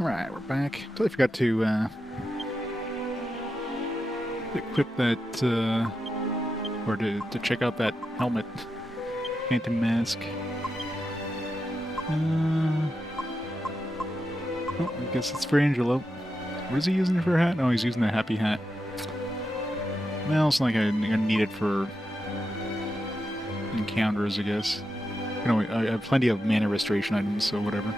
Alright, we're back. Totally forgot to equip that, or to check out that helmet. Phantom mask. Oh, I guess it's for Angelo. What is he using for a hat? Oh, he's using the happy hat. Well, it's not like I need it for encounters, I guess. You know, I have plenty of mana restoration items, so whatever.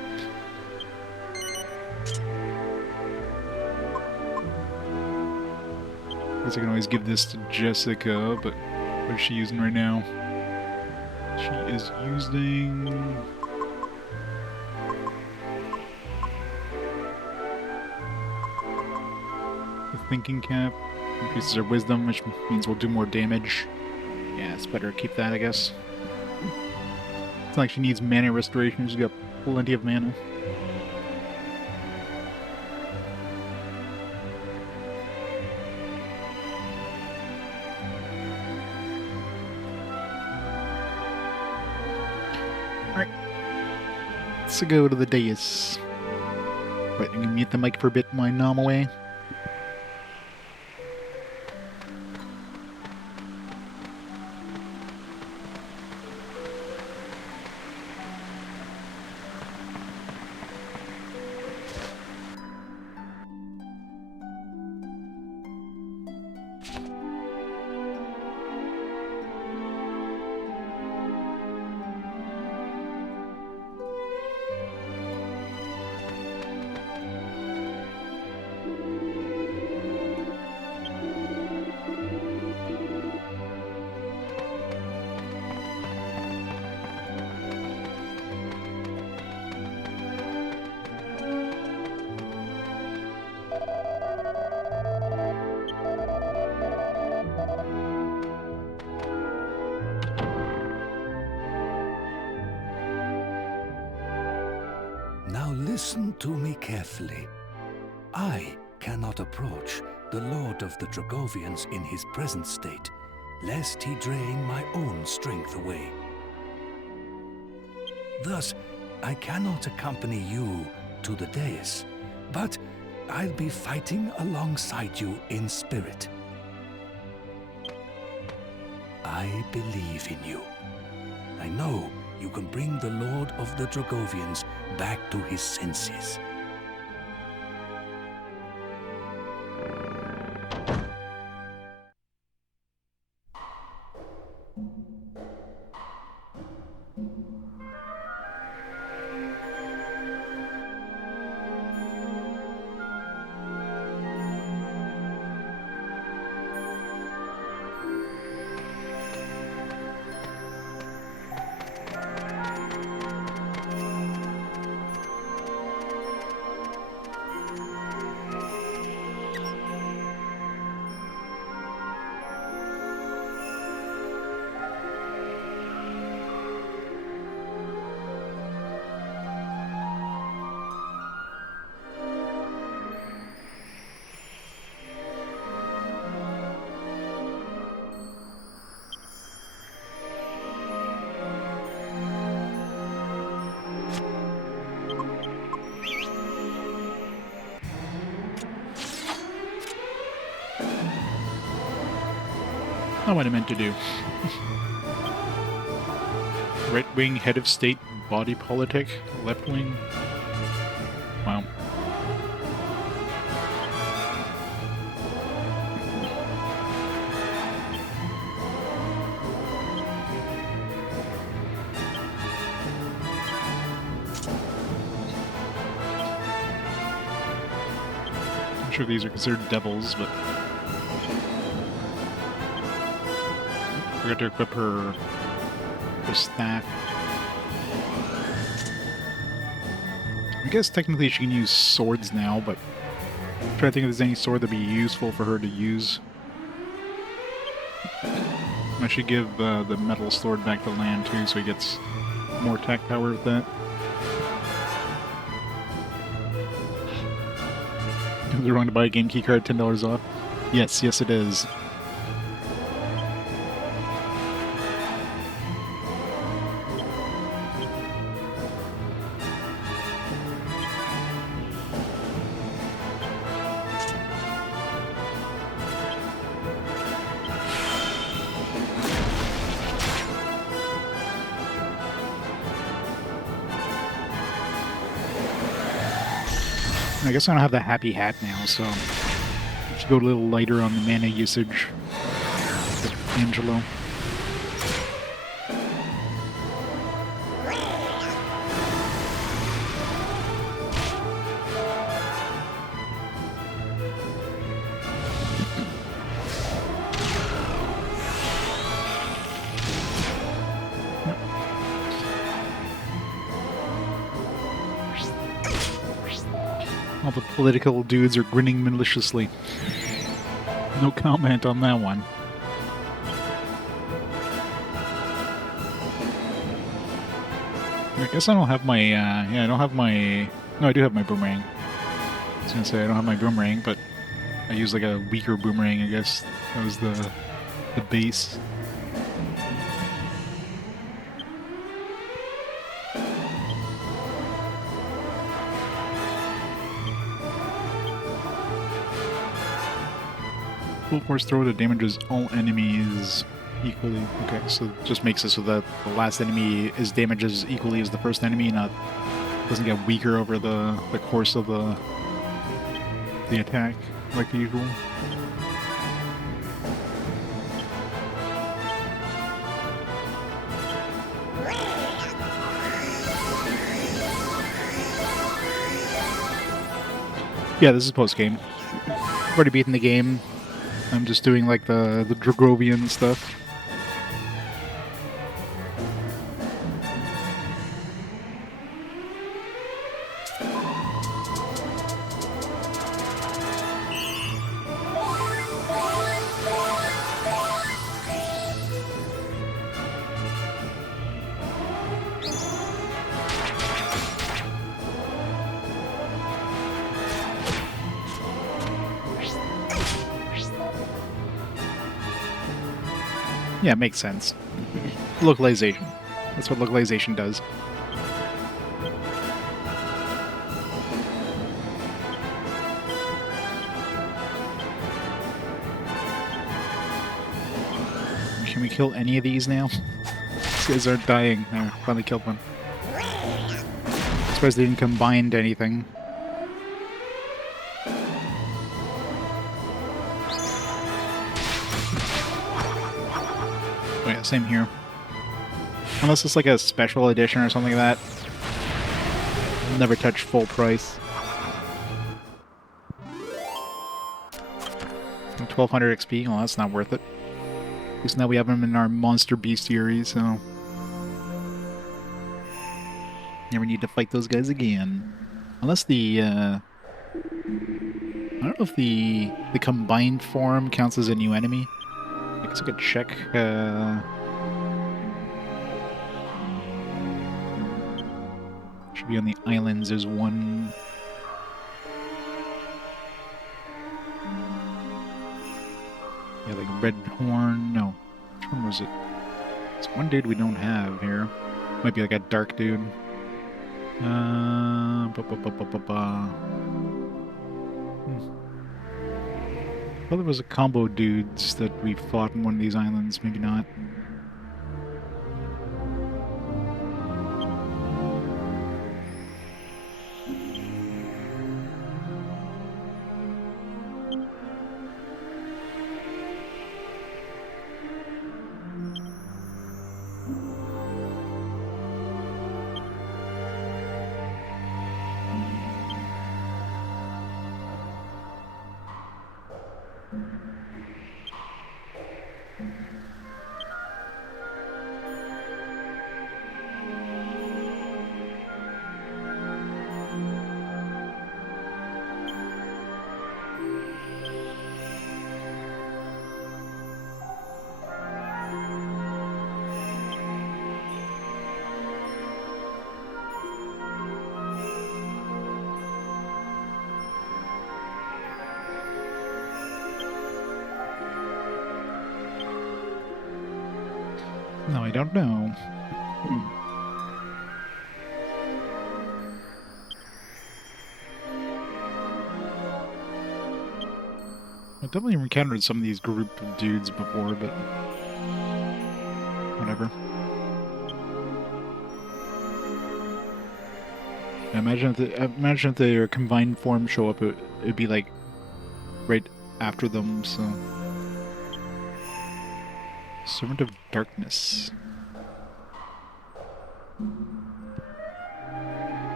I guess I can always give this to Jessica, but what is she using right now? She is using... the thinking cap. Increases her wisdom, which means we'll do more damage. Yeah, it's better to keep that, I guess. It's not like she needs mana restoration, she's got plenty of mana. Alright. Let's go to the dais. Wait, I'm gonna mute the mic for a bit in my normal way. Now listen to me carefully. I cannot approach the Lord of the Dragovians in his present state, lest he drain my own strength away. Thus, I cannot accompany you to the dais, but I'll be fighting alongside you in spirit. I believe in you. I know you can bring the Lord of the Dragovians back to his senses. Not what I meant to do. Right wing, head of state, body politic, left wing. Wow. I'm sure these are considered devils, but forgot to equip her staff. I guess technically she can use swords now, but I'm trying to think if there's any sword that'd be useful for her to use. I should give the metal sword back to Land too, so he gets more attack power with that. Is it wrong to buy a game key card $10 off? Yes, yes it is. I guess I don't have the happy hat now, so I should go a little lighter on the mana usage. With Angelo. All the political dudes are grinning maliciously. No comment on that one. I guess I don't have my, yeah, I don't have my... No, I do have my boomerang. I was gonna say I don't have my boomerang, but I use like a weaker boomerang, I guess. That was the base. Full force throw that damages all enemies equally. Okay, so it just makes it so that the last enemy is damages equally as the first enemy, not doesn't get weaker over the course of the attack like usual. Yeah, this is post game. I've already beaten the game. I'm just doing like the Dragovian stuff. Yeah, it makes sense. Localization. That's what localization does. Can we kill any of these now? These guys aren't dying. No, finally killed one. I suppose they didn't combine to anything. Oh yeah, same here. Unless it's like a special edition or something like that. I'll never touch full price. 1200 XP? Well, that's not worth it. At least now we have them in our monster bestiary, so... never need to fight those guys again. Unless the, I don't know if the combined form counts as a new enemy. I guess I could check, should be on the islands, there's one... yeah, like Red Horn, no. Which one was it? It's one dude we don't have here. Might be like a dark dude. Well, there was a combo dudes that we fought in one of these islands, maybe not. No, I don't know. I've definitely encountered some of these group of dudes before, but... whatever. Imagine if their combined form show up, it'd be like right after them. So, Servant of Darkness.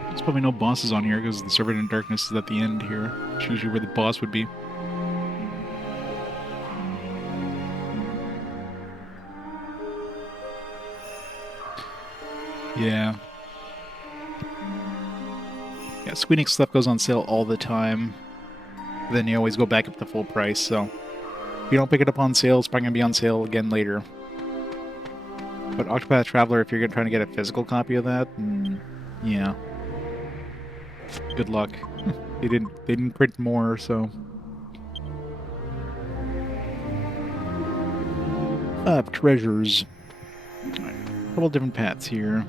There's probably no bosses on here because the Servant of Darkness is at the end here. It's usually where the boss would be. Yeah. Yeah, Squeenix stuff goes on sale all the time. Then you always go back up to full price, so if you don't pick it up on sale, it's probably going to be on sale again later. But Octopath Traveler, if you're trying to get a physical copy of that, yeah. Good luck. They didn't print more, so. Up treasures. Alright, a couple different paths here.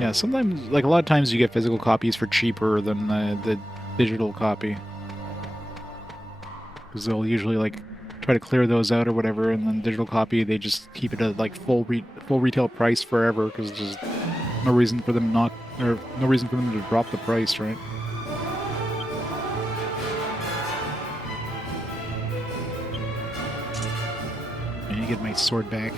Yeah, sometimes, like a lot of times you get physical copies for cheaper than the digital copy. Because they'll usually like try to clear those out or whatever, and then digital copy they just keep it at like full retail price forever because there's no reason for them to drop the price, right? I need to get my sword back.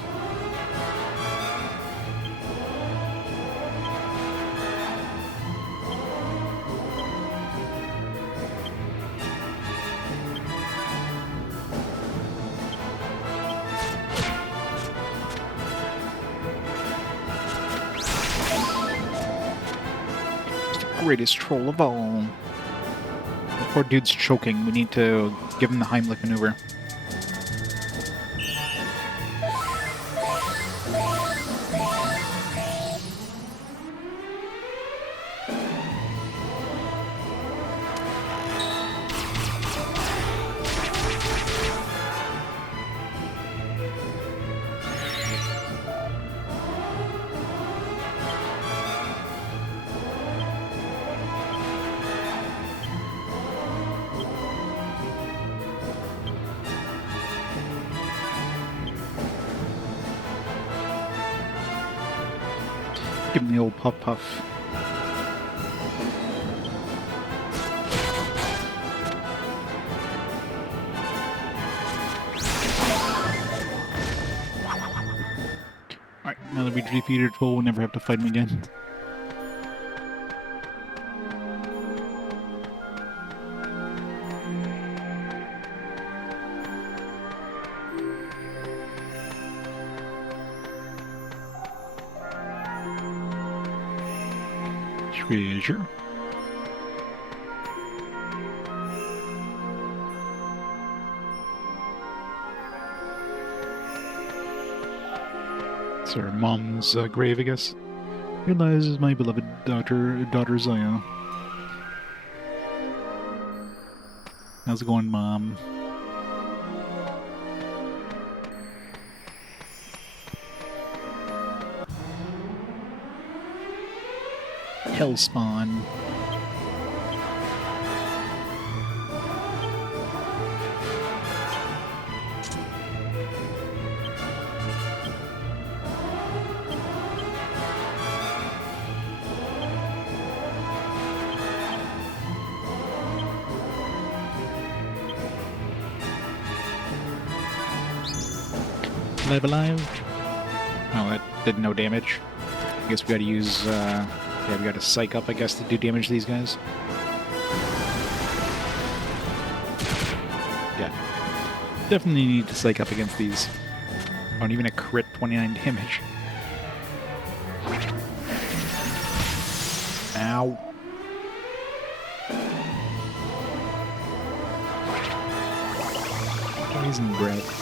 Greatest troll of all. The poor dude's choking. We need to give him the Heimlich maneuver. Give him the old puff puff. Alright, now that we defeated Troll, we'll never have to fight him again. Treasure. It's her mom's grave, I guess. Here lies my beloved daughter Zaya. How's it going, Mom? Hellspawn. Alive. Oh, that did no damage. I guess we gotta use, yeah, we gotta psych up, I guess, to do damage to these guys. Yeah. Definitely need to psych up against these. Oh, and even a crit 29 damage. Ow. Poison breath.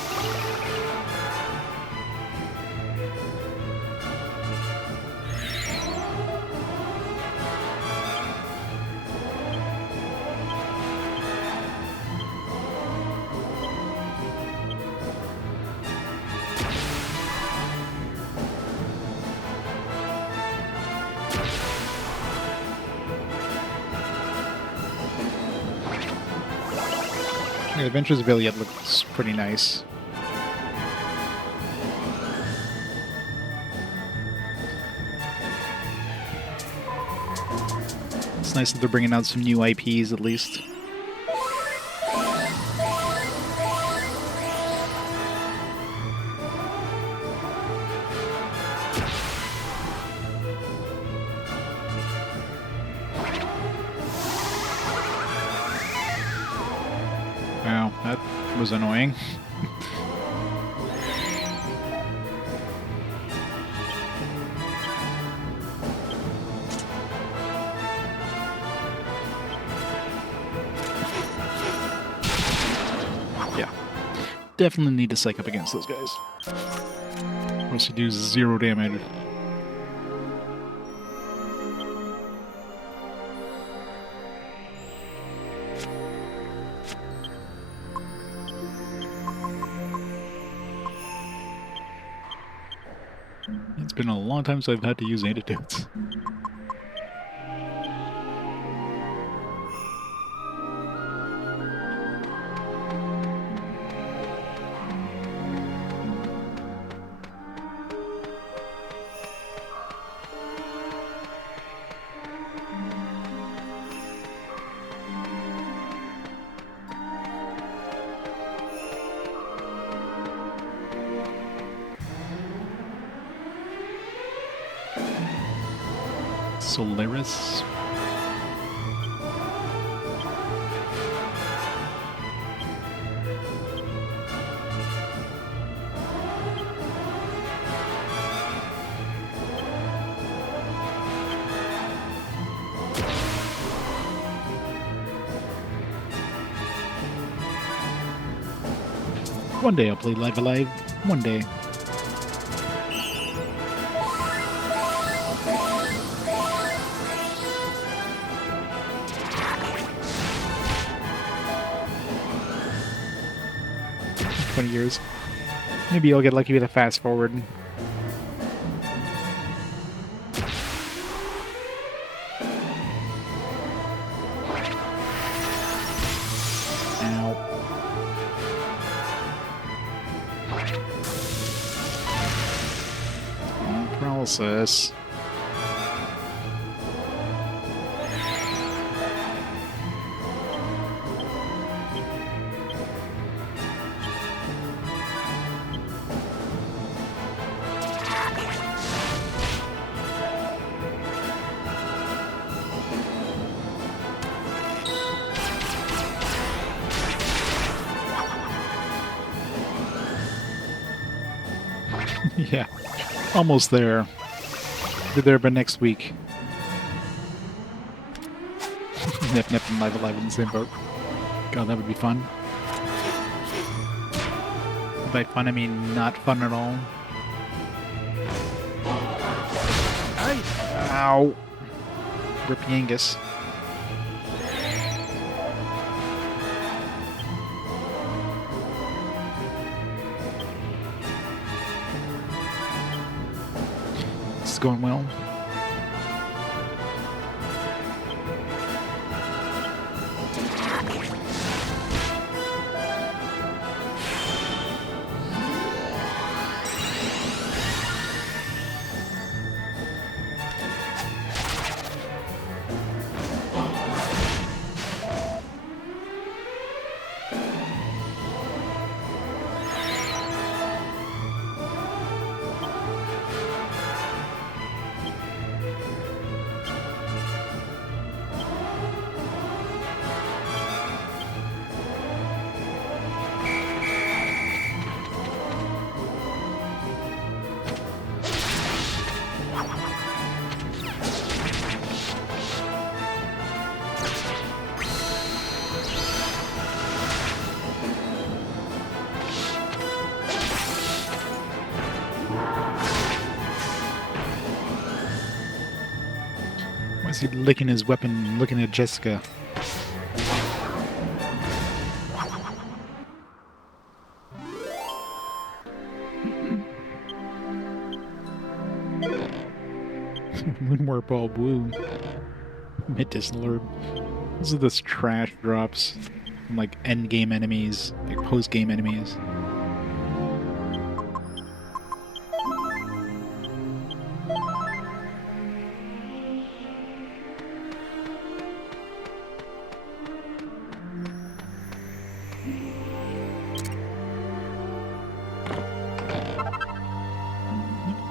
The Adventures of Iliad looks pretty nice. It's nice that they're bringing out some new IPs at least. Wow, that was annoying. Yeah. Definitely need to psych up against those guys. Or else you do 0 damage. It's been a long time since I've had to use antidotes. Solaris. One day I'll play Live Alive. One day. Years. Maybe I'll get lucky with a fast forward. Ow. Paralysis. Yeah, almost there. Be there by next week. Nip Nip and Live Alive in the same boat. God, that would be fun. By fun, I mean not fun at all. Ow! Rip Yangus. This is going well. Why is he licking his weapon, looking at Jessica? Moonwarp all woo. Mythos Lord. This is this trash drops. from like end game enemies, like post game enemies.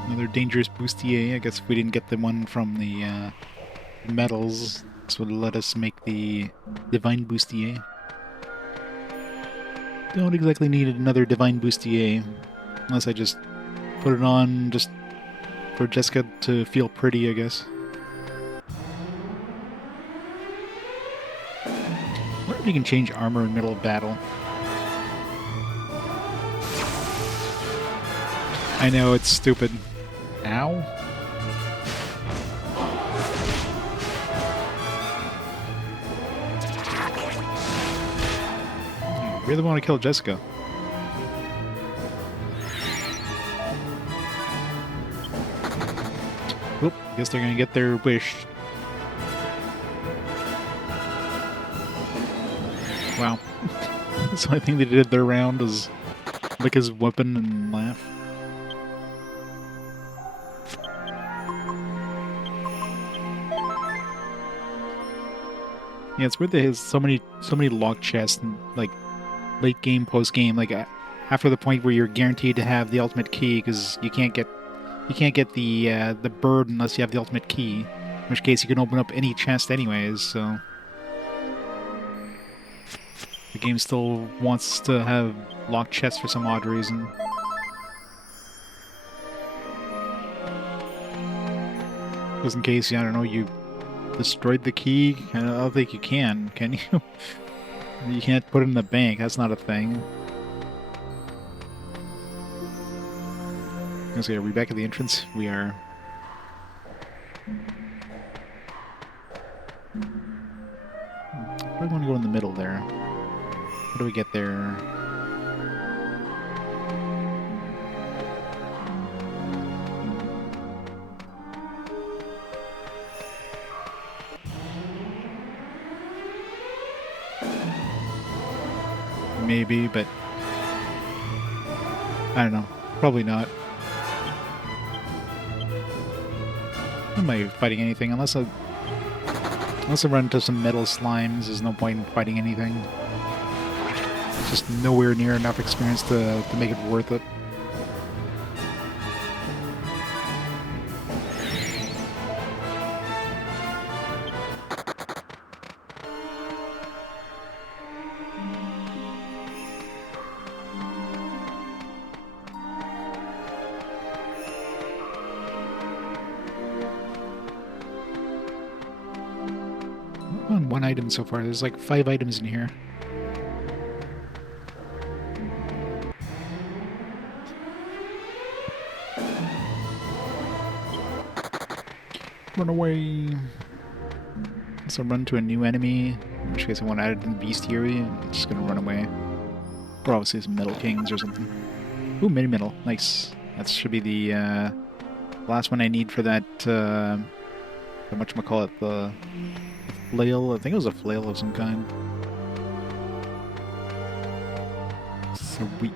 Another dangerous bustier. I guess if we didn't get the one from the metals, this would let us make the divine bustier. Don't exactly need another divine bustier, unless I just put it on just for Jessica to feel pretty, I guess. I wonder if you can change armor in the middle of battle. I know, it's stupid. Ow. I really want to kill Jessica. Oop, I guess they're gonna get their wish. Wow. That's the only thing they did their round was lick his weapon and laugh. Yeah, it's weird that there's so many locked chests and like late game, post game, like after the point where you're guaranteed to have the ultimate key, because you can't get the bird unless you have the ultimate key. In which case you can open up any chest anyways. So the game still wants to have locked chests for some odd reason. Just in case, I don't know, you destroyed the key. I don't think you can you? You can't put it in the bank. That's not a thing. Okay, are we back at the entrance? We are. Probably want to go in the middle there. How do we get there? Maybe, but I don't know. Probably not. Am I fighting anything? Unless I run into some metal slimes, there's no point in fighting anything. It's just nowhere near enough experience to make it worth it. On one item so far. There's like 5 items in here. Run away. So run to a new enemy. In which case I want to add it in the bestiary. I'm just gonna run away. Or obviously some metal kings or something. Ooh, mini metal. Nice. That should be the last one I need for that whatchamacallit, the flail. I think it was a flail of some kind. Sweet.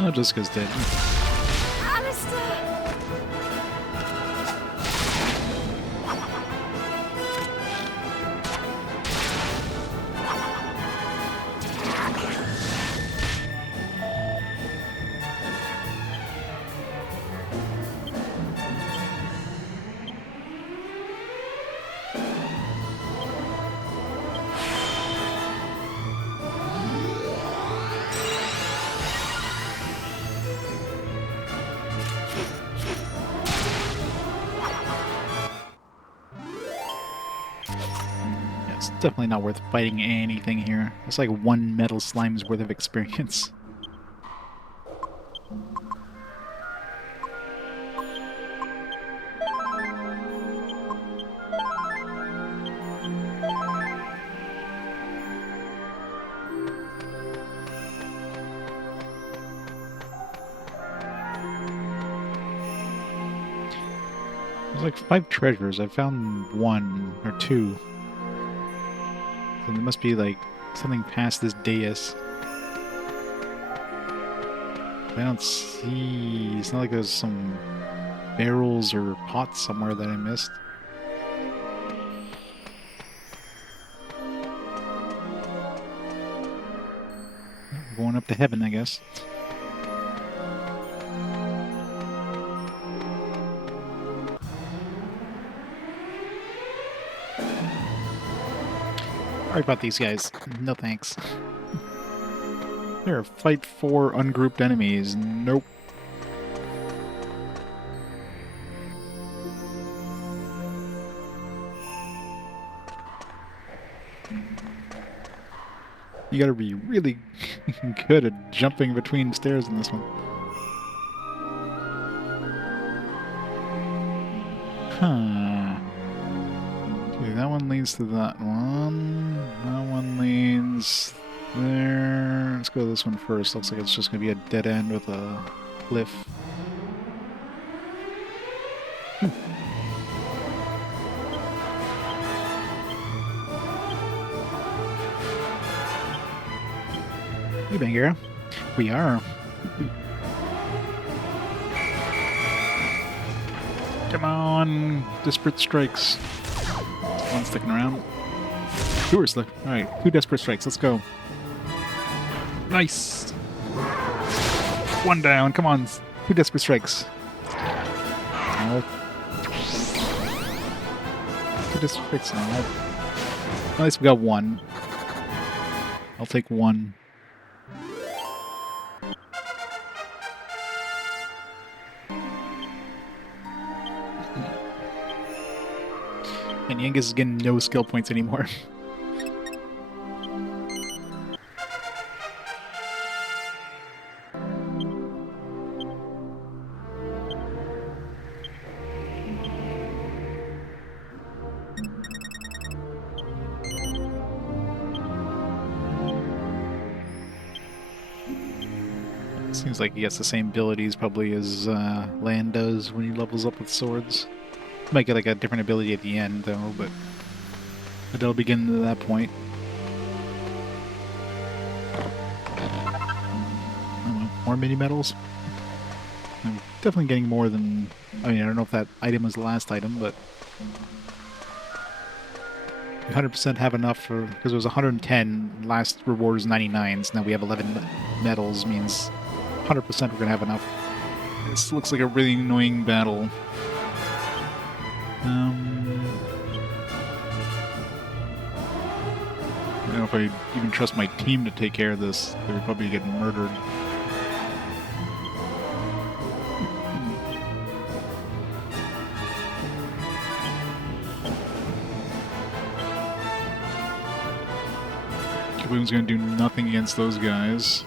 Oh, Jessica's dead. Alistair! It's definitely not worth fighting anything here. It's like one metal slime's worth of experience. There's like 5 treasures. I found 1 or 2. So there must be like something past this dais. I don't see... It's not like there's some barrels or pots somewhere that I missed. Going up to heaven, I guess. Sorry about these guys. No thanks. Here, fight 4 ungrouped enemies. Nope. You gotta be really good at jumping between stairs in this one. Huh. Okay, that one leads to that one. That one leads there. Let's go to this one first. Looks like it's just gonna be a dead end with a cliff. Hey, Bangera. We are. Come on, Desperate Strikes. One sticking around. 2 are stuck. Alright, 2 Desperate Strikes. Let's go. Nice. 1 down. Come on. 2 Desperate Strikes. Oh. 2 Desperate Strikes now. At least we got 1. I'll take 1. And Yangus is getting no skill points anymore. Seems like he gets the same abilities probably as Lan does when he levels up with swords. Might get like a different ability at the end though, but it'll begin to that point. I don't know, more mini medals? I'm definitely getting more than... I mean, I don't know if that item was the last item, but... 100% have enough for... Because it was 110, last reward was 99, so now we have 11 medals, means 100% we're going to have enough. This looks like a really annoying battle. I don't know if I even trust my team to take care of this. They would probably get murdered. Kaboom's gonna do nothing against those guys.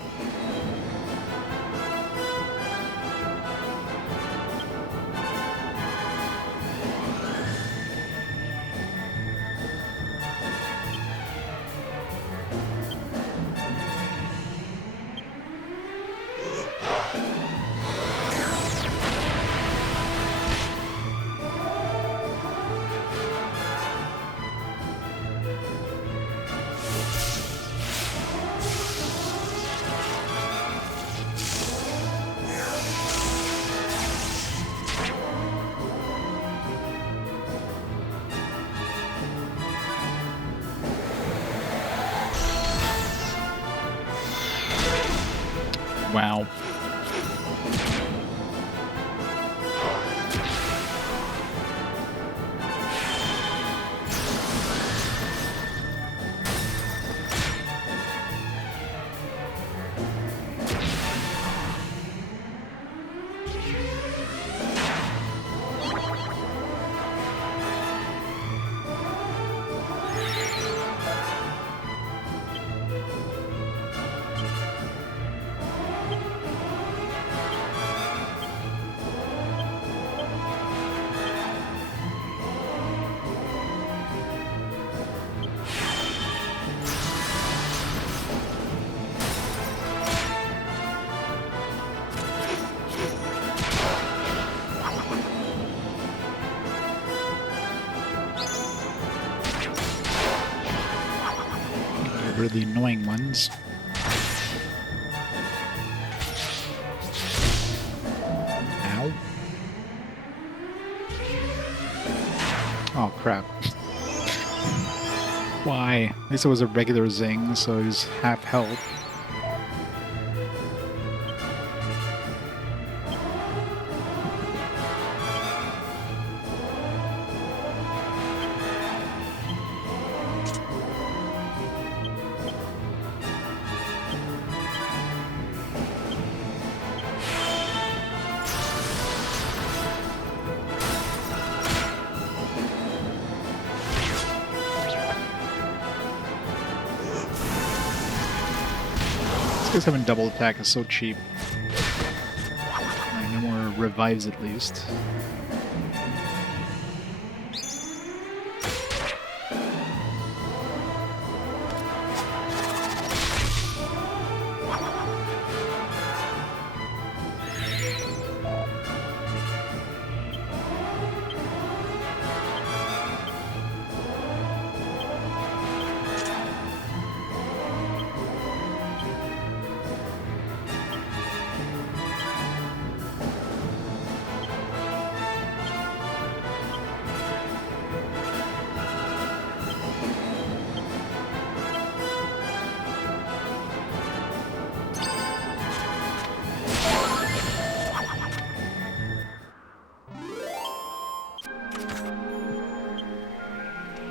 rid of the annoying ones. Ow. Oh, crap. Why? At least it was a regular zing, so he's half health. This having double attack is so cheap. Alright, no more revives at least.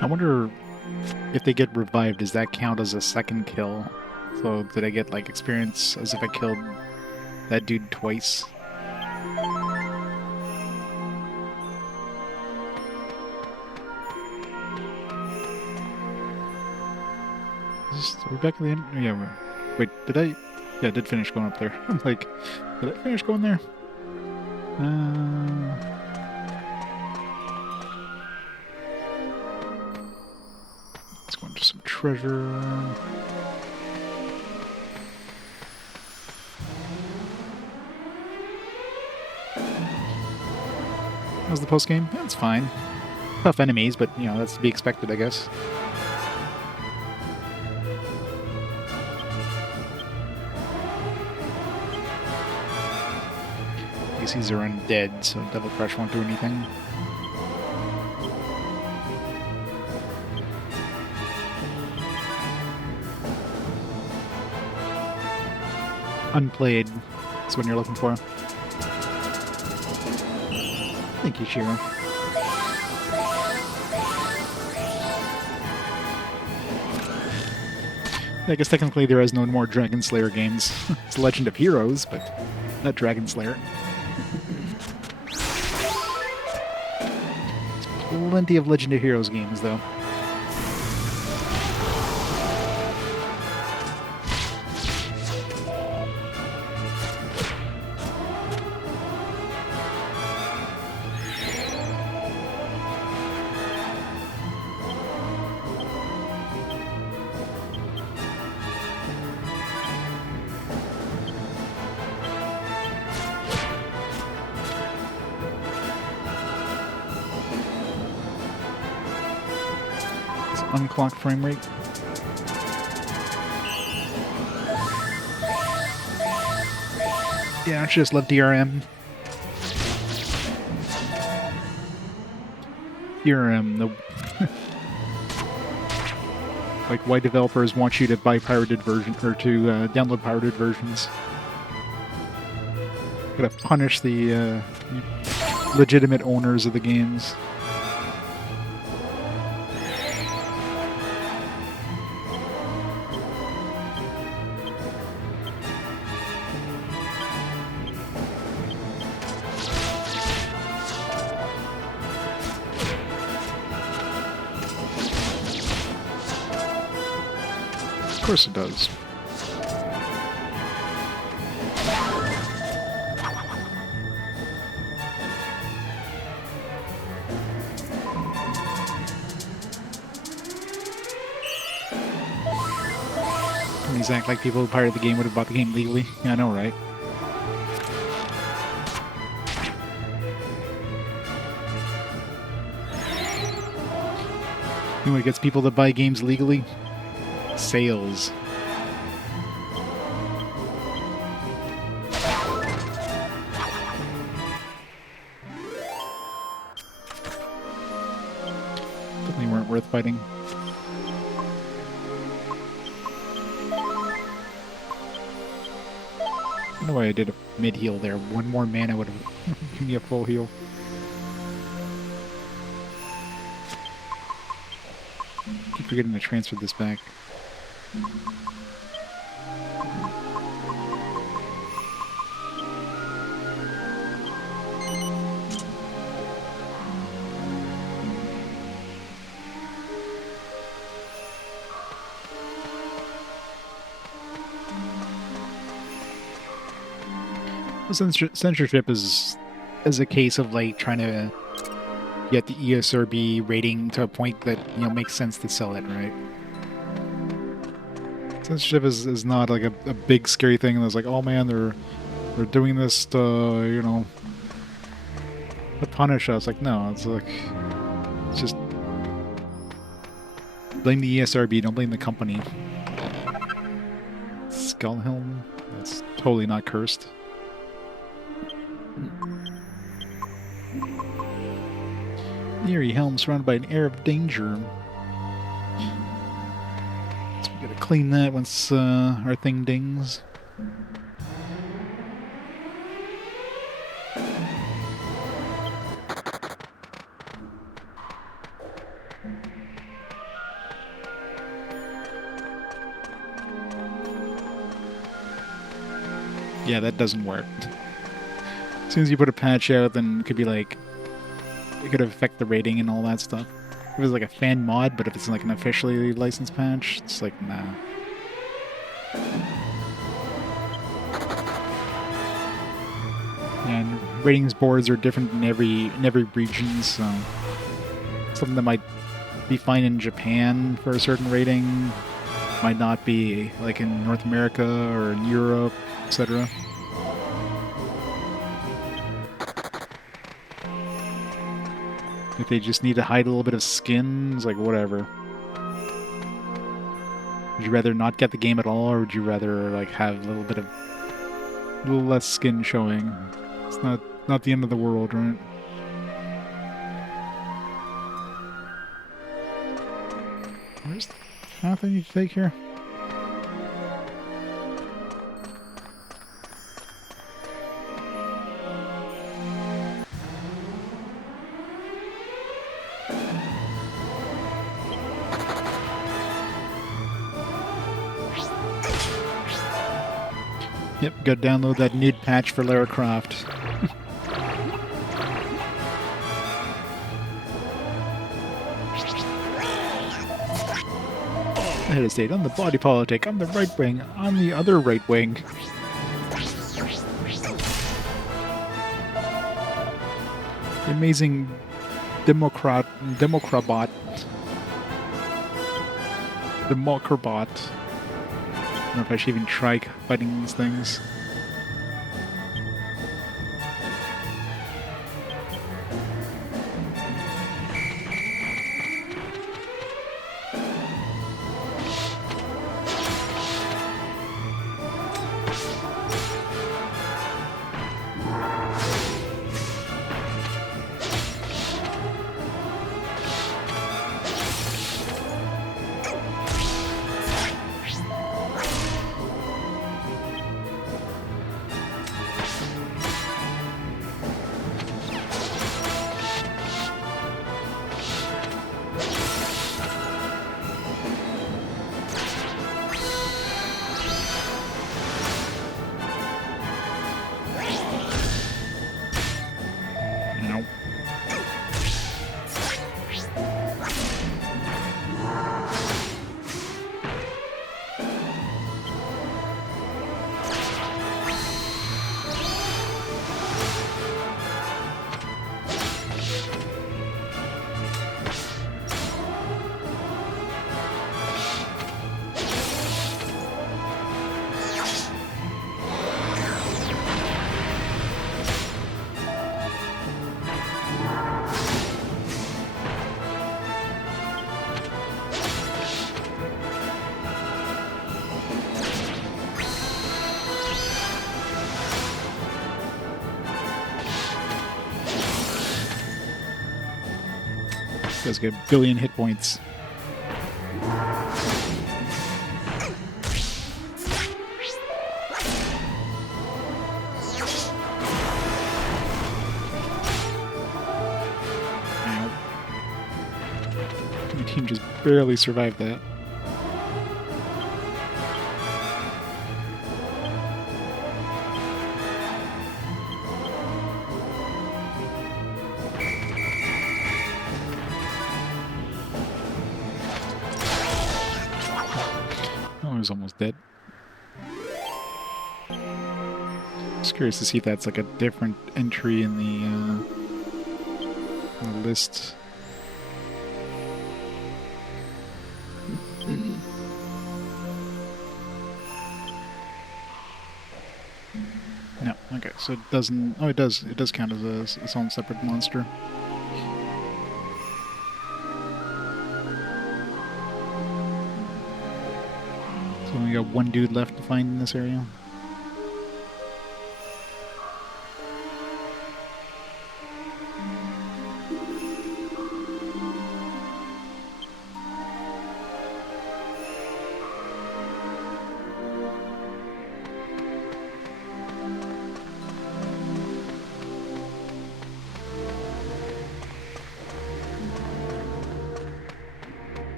I wonder if they get revived, does that count as a second kill? So did I get like experience as if I killed that dude twice? Are we back at the end? Yeah, wait, did I? Yeah, I did finish going up there. I'm like, did I finish going there? Let's go into some treasure. How's the post game? Yeah, it's fine. Tough enemies, but you know, that's to be expected, I guess. These are undead, so Devil Crush won't do anything. Unplayed is what you're looking for. Thank you, Shiro. I guess technically there is no more Dragon Slayer games. It's Legend of Heroes, but not Dragon Slayer. Plenty of Legend of Heroes games, though. Unclock frame rate. Yeah, I just love DRM. DRM, the like why developers want you to buy pirated version or to download pirated versions. Gotta punish the legitimate owners of the games. Of course it does. These act like people who pirated the game would have bought the game legally. Yeah, I know, right? You know what gets people to buy games legally? sails. Definitely weren't worth fighting. I don't know why I did a mid heal there. One more mana would have given me a full heal. Keep forgetting to transfer this back. Censorship is a case of like trying to get the ESRB rating to a point that, you know, makes sense to sell it, right? Censorship is not like a big scary thing and it's like, oh man, they're doing this to, you know, to punish us. Like, no, it's like, it's just blame the ESRB, don't blame the company. Skullhelm? That's totally not cursed. Eerie helm surrounded by an air of danger. So we gotta clean that once our thing dings. Yeah, that doesn't work. As soon as you put a patch out, then it could be like, it could affect the rating and all that stuff. If it was like a fan mod, but if it's like an officially licensed patch, it's like, nah. And ratings boards are different in every region, so something that might be fine in Japan for a certain rating might not be like in North America or in Europe, etc. If they just need to hide a little bit of skin, it's like, whatever. Would you rather not get the game at all, or would you rather like have a little less skin showing? It's not the end of the world, right? Where's the path I need to take here? Yep, gotta download that NID patch for Lara Croft. Head of state, I'm the body politic, I'm the right wing, I'm the other right wing. The amazing Democrabot. Democrabot. I don't know if I should even try fighting these things. Does get a billion hit points. Ow. My team just barely survived that. I was almost dead. Just curious to see if that's like a different entry in the list. No, okay, so it doesn't. Oh, it does. It does count as its own separate monster. So we got one dude left to find in this area.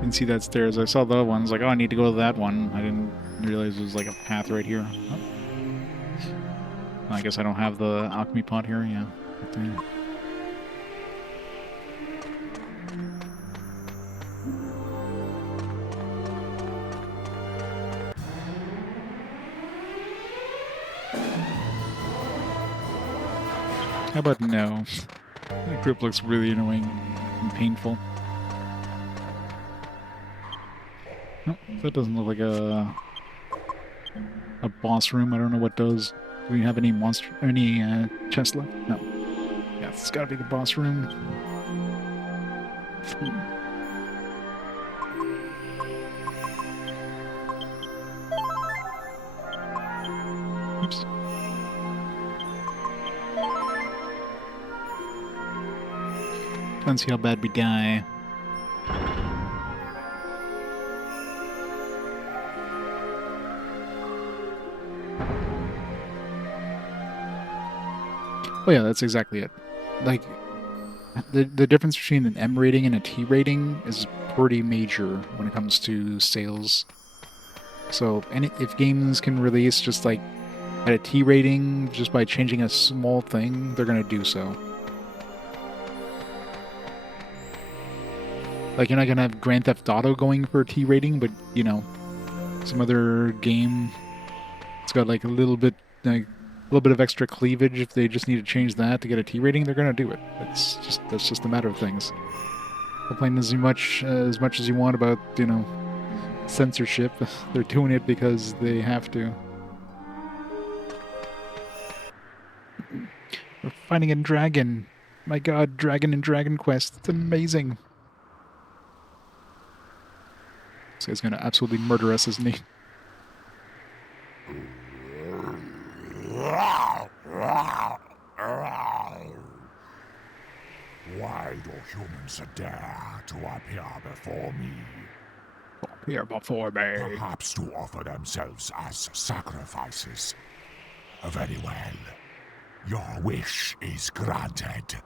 Didn't see that stairs. I saw the other ones. Like, oh, I need to go to that one. I didn't realize there was like a path right here. Oh. I guess I don't have the alchemy pot here. Yeah. How about no? That group looks really annoying and painful. Nope, that doesn't look like a boss room. I don't know what does. Do we have any monster, any chest left? No. Yeah, it's gotta be the boss room. Oops. Let's see how bad we die. Oh yeah, that's exactly it. Like, the difference between an M rating and a T rating is pretty major when it comes to sales. So, if games can release just like at a T rating just by changing a small thing, they're gonna do so. Like, you're not gonna have Grand Theft Auto going for a T rating, but you know, some other game, it's got like a little bit of extra cleavage. If they just need to change that to get a T rating, ththat's just a matter of things. Complain as much as you want about, you know, censorship. They're doing it because they have to. We're fighting a dragon. My god, dragon in Dragon Quest. It's amazing. This guy's gonna absolutely murder us, isn't he? Why do humans dare to appear before me? Appear before me. Perhaps to offer themselves as sacrifices. Very well. Your wish is granted.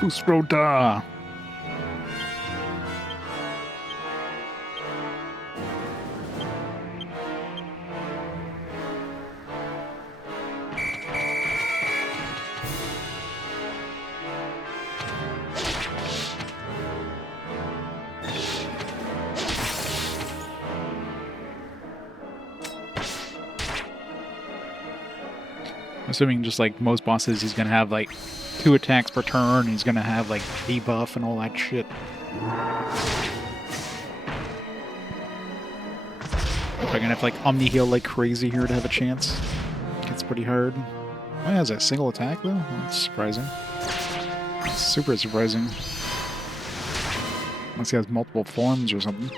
Fusroda. Assuming just like most bosses, he's gonna have like 2 attacks per turn, he's gonna have like debuff and all that shit. Probably gonna have to like Omni heal like crazy here to have a chance. It's pretty hard. Oh, he has a single attack though? That's surprising. That's super surprising. Unless he has multiple forms or something.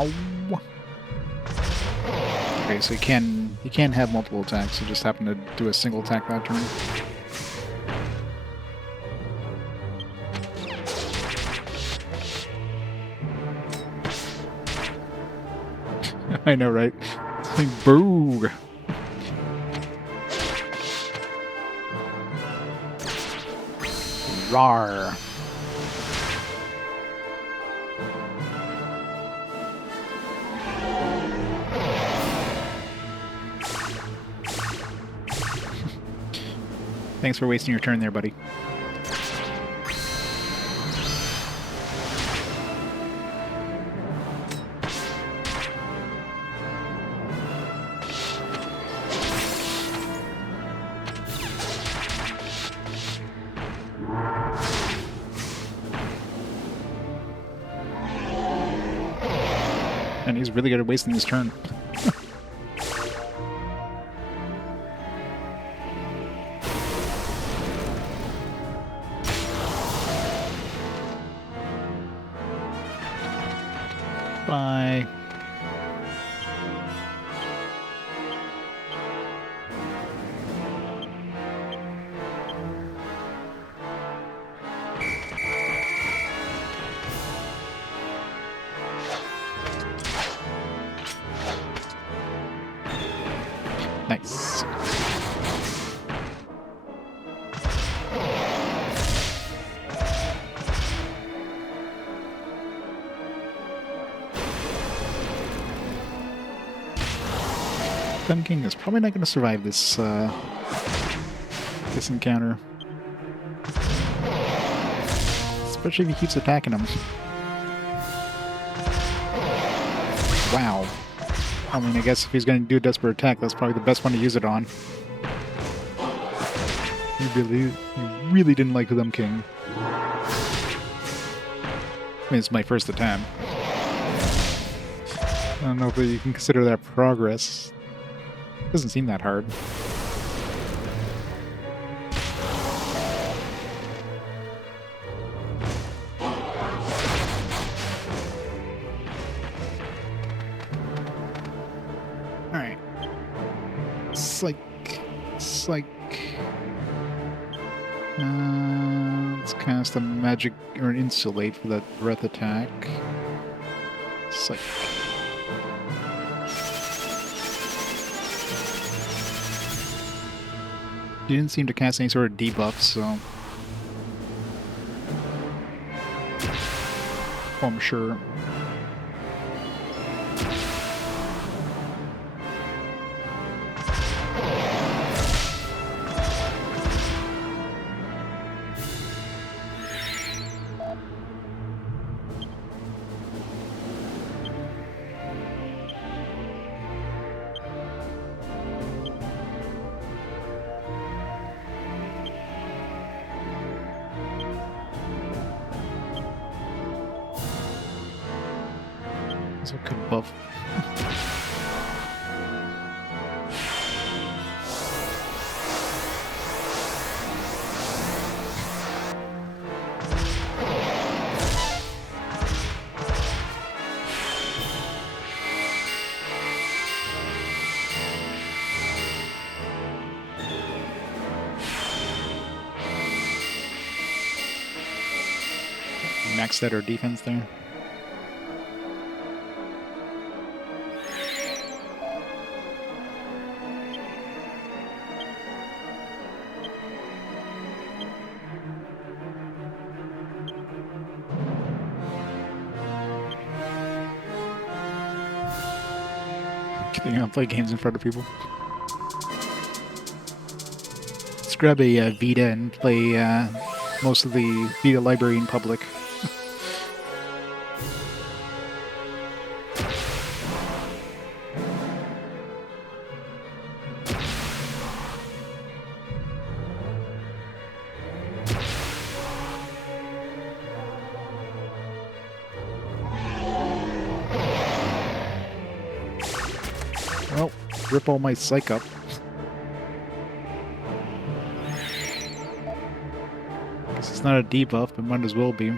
Ow. Okay, so you can have multiple attacks. You just happen to do a single attack that turn. I know, right? It's like, boo! Rawr. Thanks for wasting your turn there, buddy. And he's really good at wasting his turn. Bye. Nice. Gun King is probably not going to survive this this encounter, especially if he keeps attacking him. Wow. I mean, I guess if he's going to do a desperate attack, that's probably the best one to use it on. He really didn't like Gun King. I mean, it's my first attempt. I don't know if you can consider that progress. Doesn't seem that hard. Alright. Psych. Let's cast a magic or an insulate for that breath attack. Psych. He didn't seem to cast any sort of debuff, so... Oh, I'm sure. So it could buff. Maxed out our defense there. You know, play games in front of people. Let's grab a Vita and play most of the Vita library in public. Well, rip all my psych up. Guess it's not a debuff, but might as well be.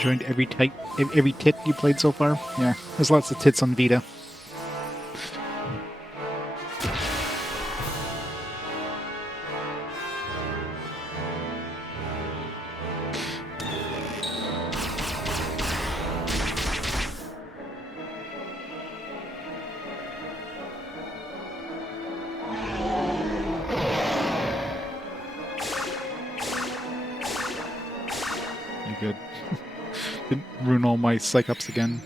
Joined every tit you played so far? Yeah, there's lots of tits on Vita. You good? Didn't ruin all my psych ups again.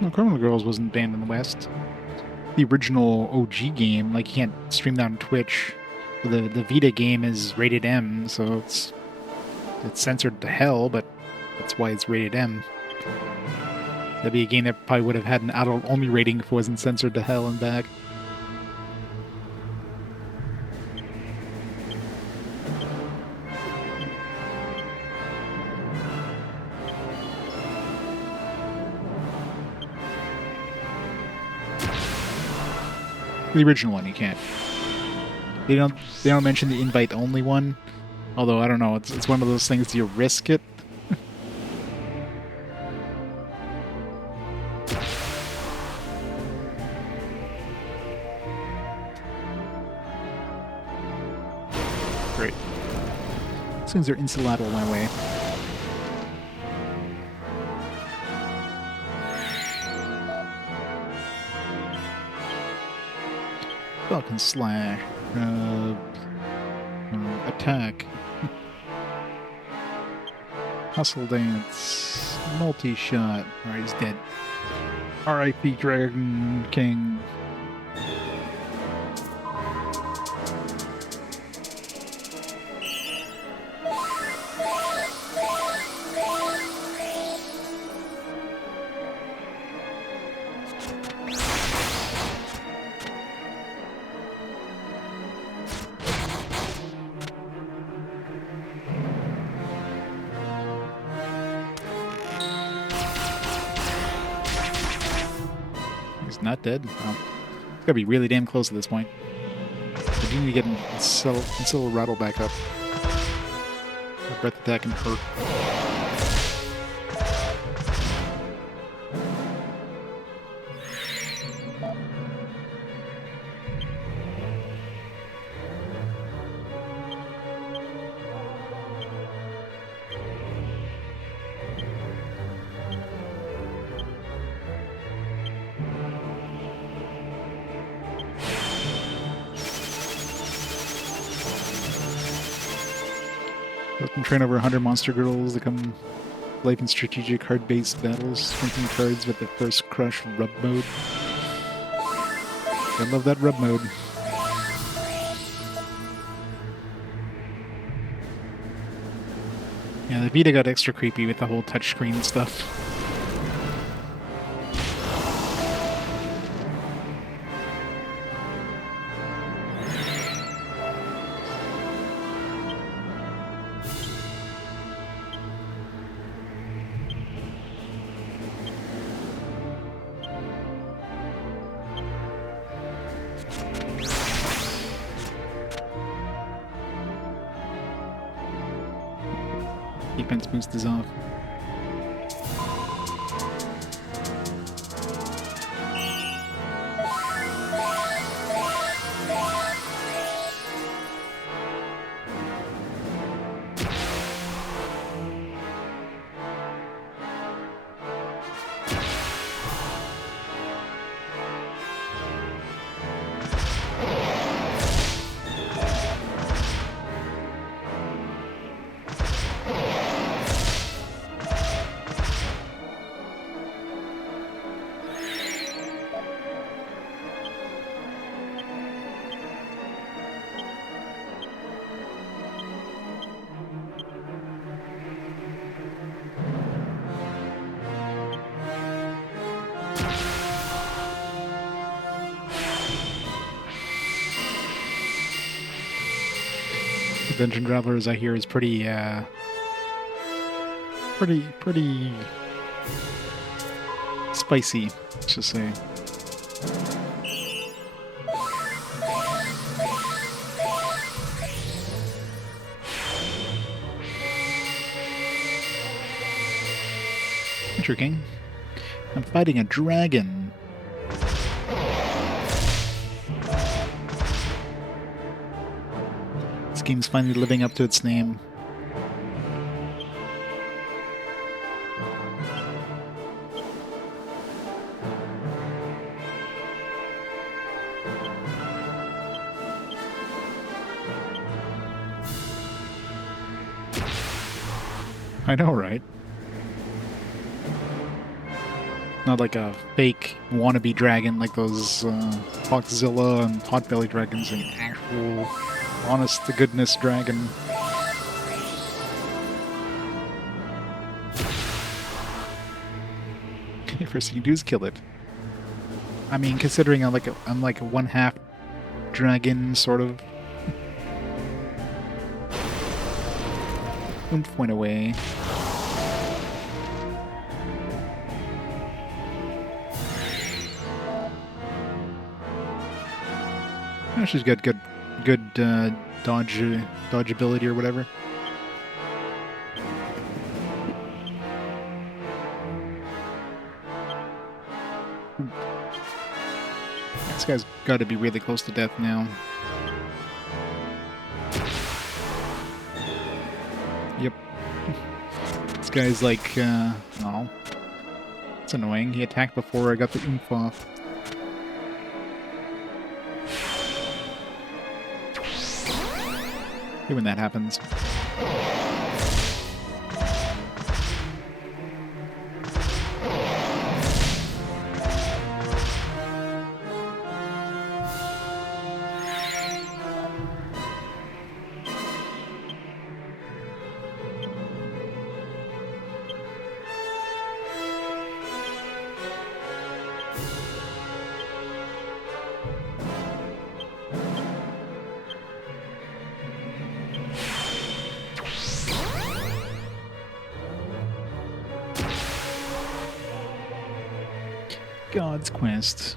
No, Criminal Girls wasn't banned in the West. The original OG game, like, you can't stream that on Twitch. The Vita game is rated M, so it's censored to hell, but that's why it's rated M. That'd be a game that probably would have had an adult-only rating if it wasn't censored to hell and back. The original one you can't. They don't mention the invite only one. Although I don't know, it's one of those things, do you risk it? Great. As soon as they're insta-lateral my way. Falcon Slash. Attack. Hustle Dance. Multi-shot. Alright, he's dead. R.I.P. Dragon King. Not dead. Oh. It's gotta be really damn close at this point. But you need to get Incill Rattle back up. That breath attack can hurt. You can train over 100 monster girls that come life in strategic hard-based battles, strengthening cards with the first crush rub mode. I love that rub mode. Yeah, the Vita got extra creepy with the whole touchscreen stuff. Defense boost is off. Dungeon Travelers, I hear, is pretty spicy, let's just say. Future King. I'm fighting a dragon. This game's finally living up to its name. I know, right? Not like a fake wannabe dragon like those Foxzilla and Potbelly dragons, an actual, honest-to-goodness dragon. First thing you do is kill it. I mean, considering I'm like a one-half dragon, sort of. Oomph went away. Oh, she's got good dodgeability or whatever. This guy's got to be really close to death now. Yep. This guy's like, oh. It's annoying. He attacked before I got the oomph off. When that happens. God's Quest.